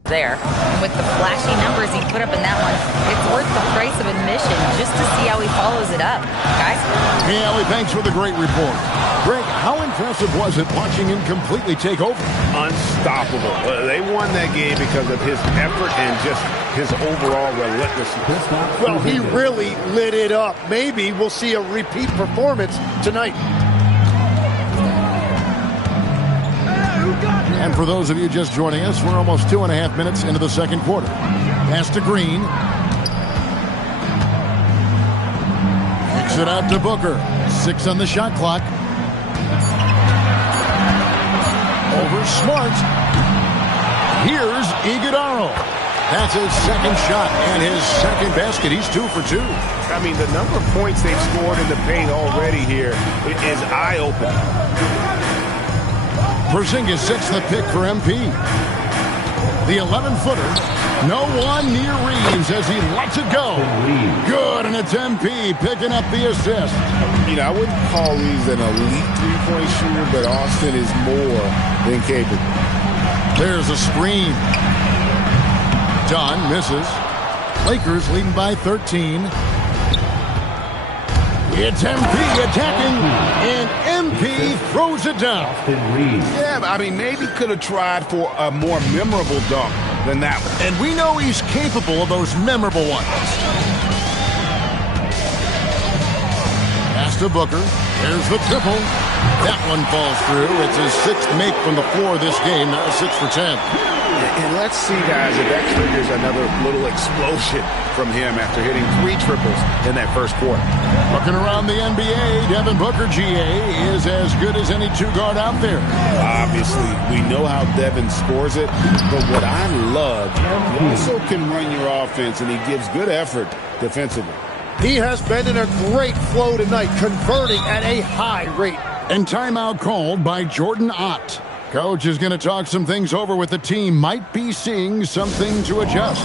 there. And with the flashy numbers he put up in that one, it's worth the price of admission just to see how he follows it up. Guys? Hey, Allie, thanks for the great report. Greg, how impressive was it watching him completely take over? Unstoppable. They won that game because of his effort and just his overall relentlessness. Well, he really lit it up. Maybe we'll see a repeat performance tonight. And for those of you just joining us, we're almost 2.5 minutes into the second quarter. Pass to Green. Kicks it out to Booker. 6 on the shot clock. Over Smart. Here's Iguodala. That's his second shot and his second basket. He's 2 for 2. I mean, the number of points they've scored in the paint already here is eye-opening. Porzingis sets the pick for MP. The 11-footer. No one near Reeves as he lets it go. Good, and it's MP picking up the assist. You know, I wouldn't call Reeves an elite three-point shooter, but Austin is more than capable. There's a screen. Dunn misses. Lakers leading by 13. It's MP attacking, and MP throws it down. Yeah, I mean, maybe could have tried for a more memorable dunk. than that one. And we know he's capable of those memorable ones. Pass to Booker. There's the triple. That one falls through. It's his 6th make from the floor this game. Now 6 for 10. And let's see, guys, if that triggers another little explosion from him after hitting 3 triples in that first quarter. Looking around the NBA, Devin Booker, GA, is as good as any 2-guard out there. Obviously, we know how Devin scores it, but what I love, he also can run your offense, and he gives good effort defensively. He has been in a great flow tonight, converting at a high rate. And timeout called by Jordan Ott. Coach is going to talk some things over with the team. Might be seeing something to adjust.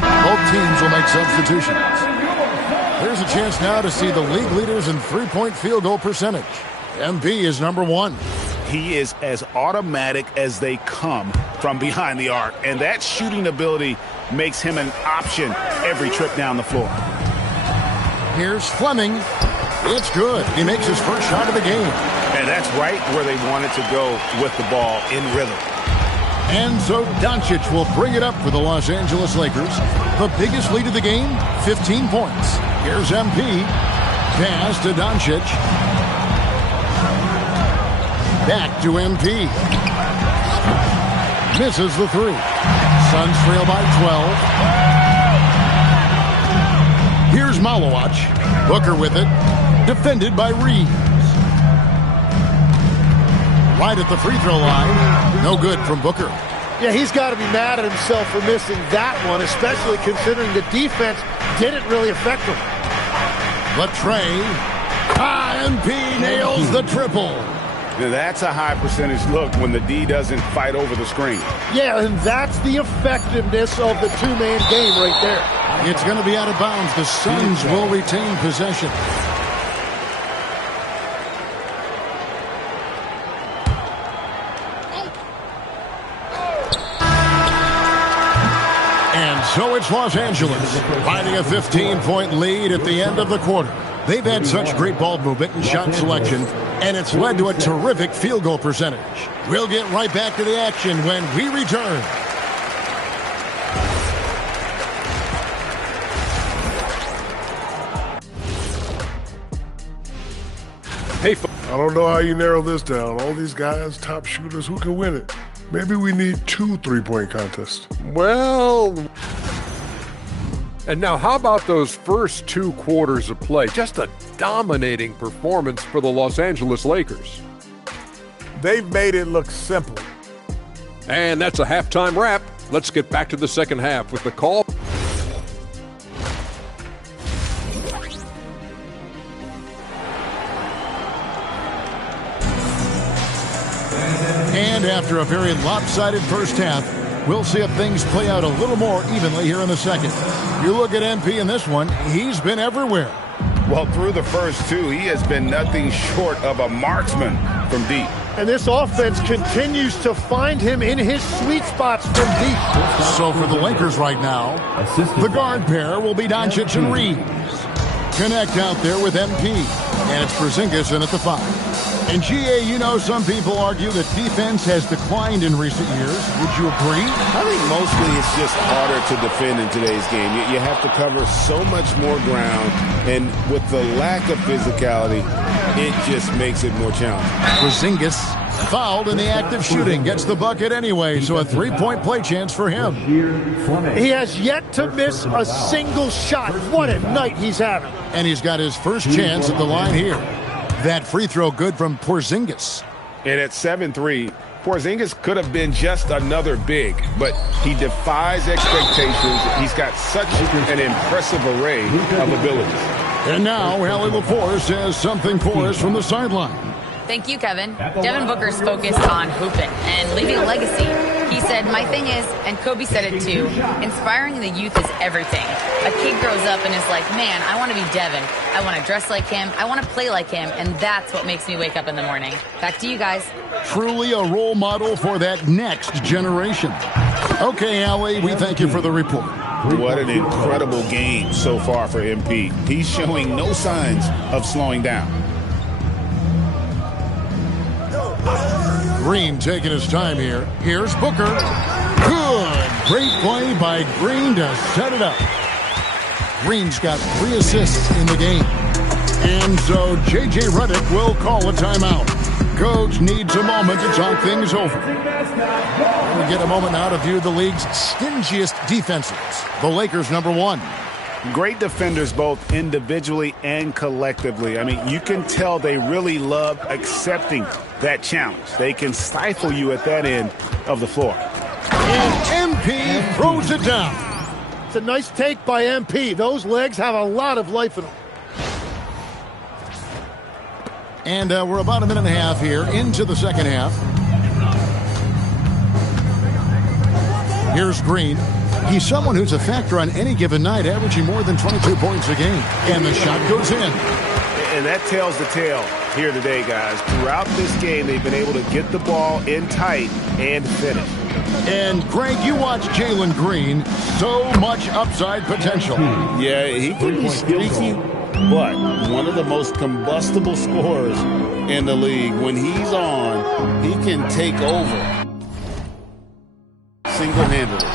Both teams will make substitutions. Here's a chance now to see the league leaders in 3-point field goal percentage. MP is number 1. He is as automatic as they come from behind the arc, and that shooting ability makes him an option every trip down the floor. Here's Fleming. It's good. He makes his first shot of the game. And that's right where they wanted to go with the ball, in rhythm. And so Doncic will bring it up for the Los Angeles Lakers. The biggest lead of the game, 15 points. Here's MP. Pass to Doncic. Back to MP. Misses the 3. Suns trail by 12. Here's Malowacz. Booker with it. Defended by Reeves. Right at the free throw line. No good from Booker. Yeah, he's got to be mad at himself for missing that one, especially considering the defense didn't really affect him. Latrey. MP nails the triple. Now that's a high percentage look when the D doesn't fight over the screen. Yeah, and that's the effectiveness of the 2-man game right there. It's going to be out of bounds. The Suns will retain possession. And so it's Los Angeles, finding a 15-point lead at the end of the quarter. They've had such great ball movement and shot selection, and it's led to a terrific field goal percentage. We'll get right back to the action when we return. Hey, I don't know how you narrow this down. All these guys, top shooters, who can win it? Maybe we need 2 3-point contests. Well, and now how about those first 2 quarters of play? Just a dominating performance for the Los Angeles Lakers. They've made it look simple. And that's a halftime wrap. Let's get back to the second half with the call. And after a very lopsided first half, we'll see if things play out a little more evenly here in the second. You look at MP in this one, he's been everywhere. Well, through the first 2, he has been nothing short of a marksman from deep. And this offense continues to find him in his sweet spots from deep. So for the Lakers right now, the guard pair will be Doncic and Reeves. Connect out there with MP. And it's Porzingis in at the 5. And GA, you know, some people argue that defense has declined in recent years. Would you agree? I think mostly it's just harder to defend in today's game. You have to cover so much more ground, and with the lack of physicality, it just makes it more challenging. Porzingis fouled in the act of shooting. Gets the bucket anyway, so a 3-point play chance for him. He has yet to miss a single shot. What a night he's having. And he's got his first chance at the line here. That free throw good from Porzingis. And at 7-3, Porzingis could have been just another big, but he defies expectations. He's got such an impressive array of abilities. And now, Allie LaForce has something for us from the sideline. Thank you, Kevin. Devin Booker's focused on hooping and leaving a legacy. He said, my thing is, and Kobe said it too, inspiring the youth is everything. A kid grows up and is like, man, I want to be Devin. I want to dress like him. I want to play like him. And that's what makes me wake up in the morning. Back to you guys. Truly a role model for that next generation. Okay, Allie, we thank you for the report. What an incredible game so far for MP. He's showing no signs of slowing down. Green taking his time here. Here's Booker. Good. Great play by Green to set it up. Green's got 3 assists in the game. And so J.J. Redick will call a timeout. Coach needs a moment to talk things over. We get a moment now to view the league's stingiest defenses. The Lakers number 1. Great defenders both individually and collectively. I mean, you can tell they really love accepting that challenge. They can stifle you at that end of the floor. And MP throws it down. It's a nice take by MP. Those legs have a lot of life in them. And we're about a minute and a half here into the second half. Here's Green. He's someone who's a factor on any given night, averaging more than 22 points a game. And the shot goes in. And that tells the tale here today, guys. Throughout this game, they've been able to get the ball in tight and finish. And, Greg, you watch Jalen Green. So much upside potential. Yeah, he can be streaky, but one of the most combustible scorers in the league. When he's on, he can take over single-handedly.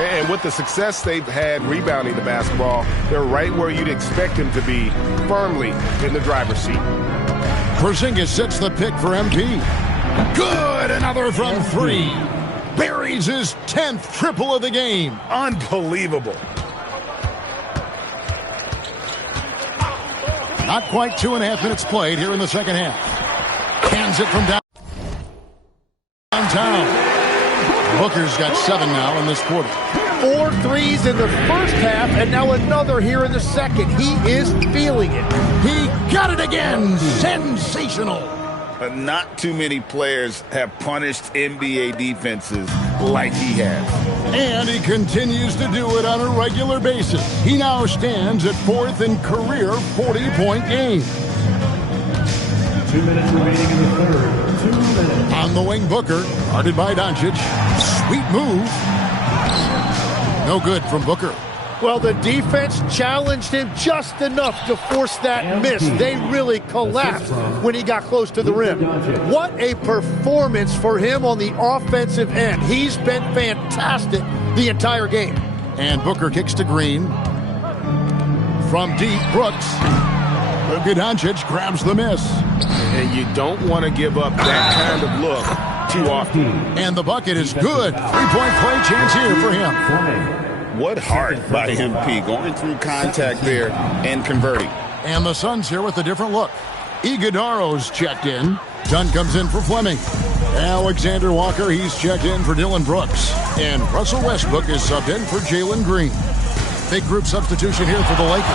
And with the success they've had rebounding the basketball, they're right where you'd expect them to be, firmly in the driver's seat. Porzingis sets the pick for MP. Good! Another from 3. Buries his 10th triple of the game. Unbelievable. Not quite 2.5 minutes played here in the second half. Hands it from downtown. Booker's got 7 now in this quarter. 4 threes in the first half, and now another here in the second. He is feeling it. He got it again. Sensational. Not too many players have punished NBA defenses like he has. And he continues to do it on a regular basis. He now stands at 4th in career 40-point game. 2 minutes remaining in the third. 2 minutes. On the wing, Booker, guarded by Doncic. Sweet move. No good from Booker. Well, the defense challenged him just enough to force that miss. They really collapsed when he got close to the rim. What a performance for him on the offensive end. He's been fantastic the entire game. And Booker kicks to Green. From deep, Brooks. Luka Doncic grabs the miss. And you don't want to give up that kind of look too often. And the bucket is good. 3-point play chance here for him. What heart by MP, going through contact there and converting. And the Suns here with a different look. Iguodaro's checked in. Dunn comes in for Fleming. Alexander Walker, he's checked in for Dylan Brooks. And Russell Westbrook is subbed in for Jalen Green. Big group substitution here for the Lakers.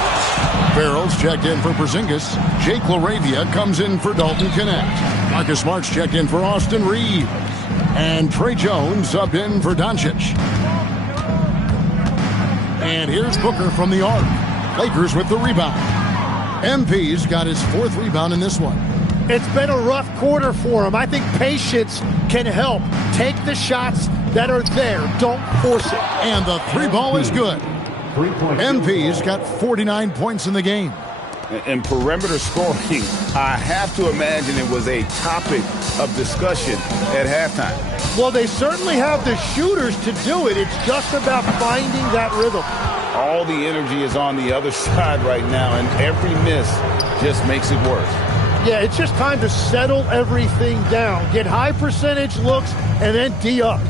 Farrell's checked in for Porzingis. Jake LaRavia comes in for Dalton Knecht. Marcus Smart's checked in for Austin Reeves. And Trey Jones subbed in for Doncic. And here's Booker from the arc. Lakers with the rebound. MP's got his 4th rebound in this one. It's been a rough quarter for him. I think patience can help. Take the shots that are there. Don't force it. And the 3 ball is good. MP's got 49 points in the game. And perimeter scoring, I have to imagine it was a topic of discussion at halftime. Well, they certainly have the shooters to do it. It's just about finding that rhythm. All the energy is on the other side right now, and every miss just makes it worse. Yeah, it's just time to settle everything down. Get high percentage looks, and then D up.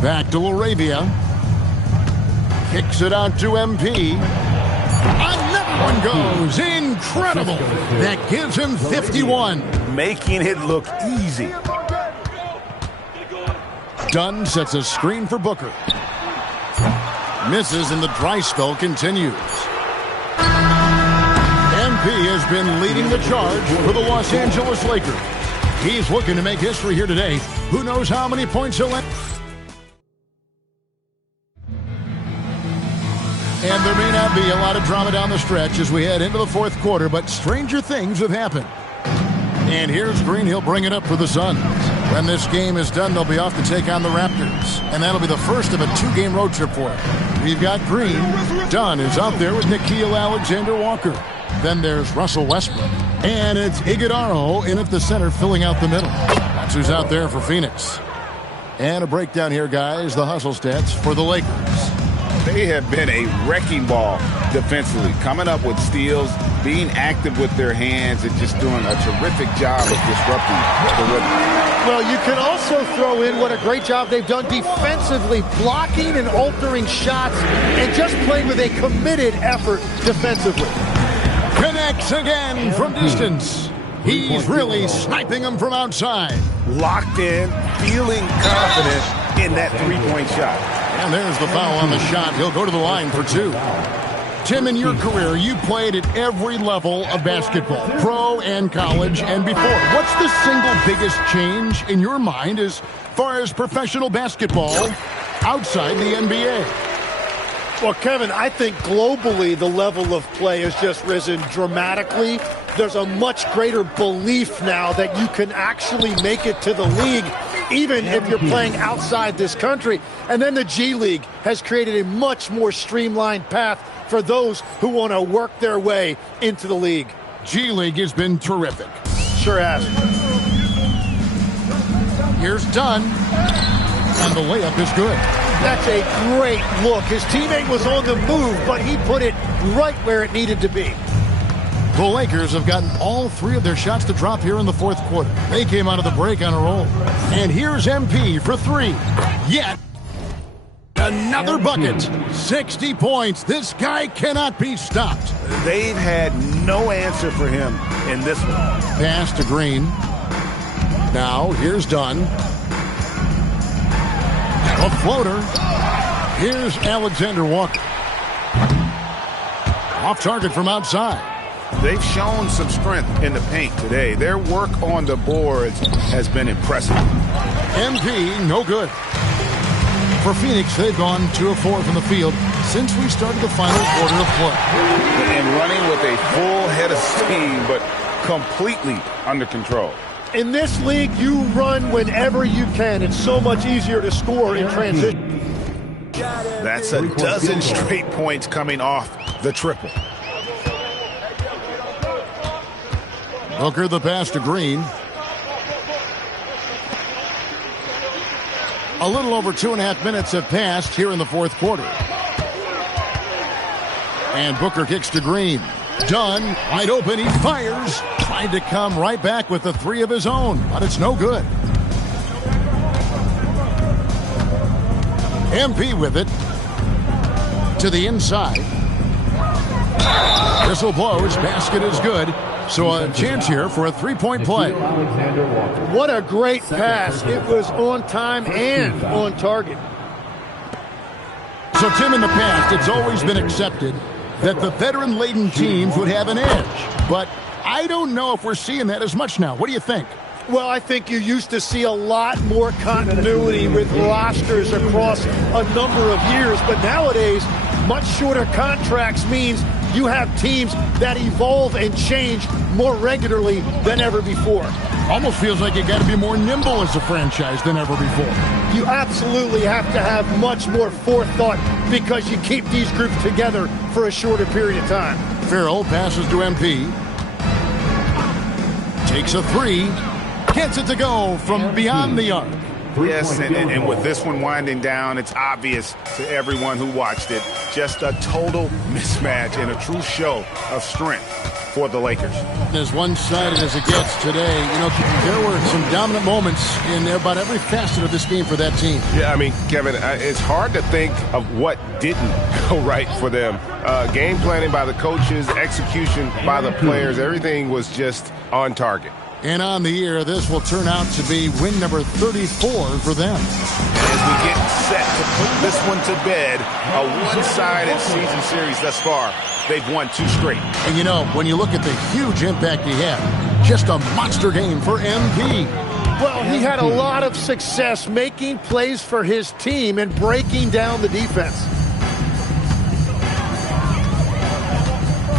Back to LaRavia. Kicks it out to MP. Another one goes. Incredible. That gives him 51. Making it look easy. Dunn sets a screen for Booker. Misses, and the dry spell continues. MP has been leading the charge for the Los Angeles Lakers. He's looking to make history here today. Who knows how many points he'll end. And there may not be a lot of drama down the stretch as we head into the 4th quarter, but stranger things have happened. And here's Green. He'll bring it up for the Suns. When this game is done, they'll be off to take on the Raptors. And that'll be the first of a 2-game road trip for him. We've got Green. Dunn is out there with Nickeil Alexander-Walker. Then there's Russell Westbrook. And it's Iguodaro in at the center, filling out the middle. That's who's out there for Phoenix. And a breakdown here, guys. The hustle stats for the Lakers. They have been a wrecking ball defensively, coming up with steals, being active with their hands, and just doing a terrific job of disrupting the rhythm. Well, you can also throw in what a great job they've done defensively, blocking and altering shots and just playing with a committed effort defensively. Connects again from distance. He's really sniping them from outside. Locked in, feeling confident in that three-point shot. And there's the foul on the shot. He'll go to the line for two. Tim, in your career, you played at every level of basketball, pro and college and before. What's the single biggest change in your mind as far as professional basketball outside the NBA? Well, Kevin, I think globally the level of play has just risen dramatically. There's a much greater belief now that you can actually make it to the league, even if you're playing outside this country. And then the G League has created a much more streamlined path for those who want to work their way into the league. G League has been terrific. Sure has. Here's Dunn, and the layup is good. That's a great look. His teammate was on the move, but he put it right where it needed to be. The Lakers have gotten all three of their shots to drop here in the fourth quarter. They came out of the break on a roll. And here's MP for three. Yet another bucket. 60 points. This guy cannot be stopped. They've had no answer for him in this one. Pass to Green. Now here's Dunn. A floater. Here's Alexander Walker. Off target from outside. They've shown some strength in the paint today. Their work on the boards has been impressive. MP, no good. For Phoenix, they've gone 2 of 4 from the field since we started the final quarter of play. And running with a full head of steam, but completely under control. In this league, you run whenever you can. It's so much easier to score in transition. That's a dozen straight points coming off the triple. Booker the pass to Green. A little over 2.5 minutes have passed here in the fourth quarter. And Booker kicks to Green. Dunn, wide open, he fires. Trying to come right back with the three of his own, but it's no good. MP with it. To the inside. Whistle blows, basket is good. So a chance here for a three-point play. What a great pass. It was on time and on target. So, Tim, in the past, it's always been accepted that the veteran-laden teams would have an edge. But I don't know if we're seeing that as much now. What do you think? Well, I think you used to see a lot more continuity with rosters across a number of years. But nowadays, much shorter contracts means you have teams that evolve and change more regularly than ever before. Almost feels like you got to be more nimble as a franchise than ever before. You absolutely have to have much more forethought because you keep these groups together for a shorter period of time. Farrell passes to MP. Takes a three. Gets it to go from beyond the arc. Yes, and with this one winding down, it's obvious to everyone who watched it. Just a total mismatch and a true show of strength for the Lakers. As one-sided as it gets today, you know, there were some dominant moments in about every facet of this game for that team. Yeah, I mean, Kevin, it's hard to think of what didn't go right for them. Game planning by the coaches, execution by the players, everything was just on target. And on the year, this will turn out to be win number 34 for them. As we get set to put this one to bed, a one-sided season series thus far, they've won 2 straight. And you know, when you look at the huge impact he had, just a monster game for MP. Well, he had a lot of success making plays for his team and breaking down the defense.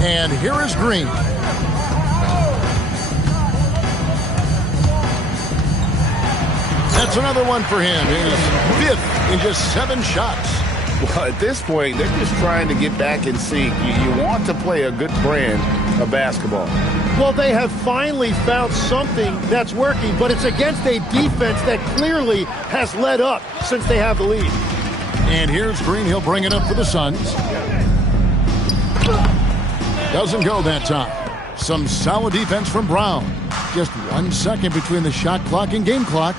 And here is Green. That's another one for him. His 5th in just 7 shots. Well, at this point, they're just trying to get back in sync. You want to play a good brand of basketball. Well, they have finally found something that's working, but it's against a defense that clearly has let up since they have the lead. And here's Green. He'll bring it up for the Suns. Doesn't go that time. Some solid defense from Brown. Just 1 second between the shot clock and game clock.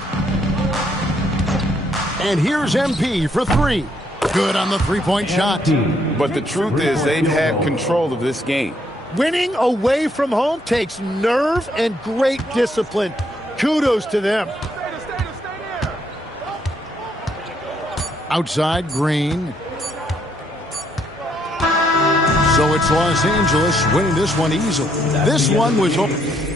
And here's MP for three. Good on the three-point shot. But the truth is they've had control of this game. Winning away from home takes nerve and great discipline. Kudos to them. Outside, Green. So it's Los Angeles winning this one easily. This one was open.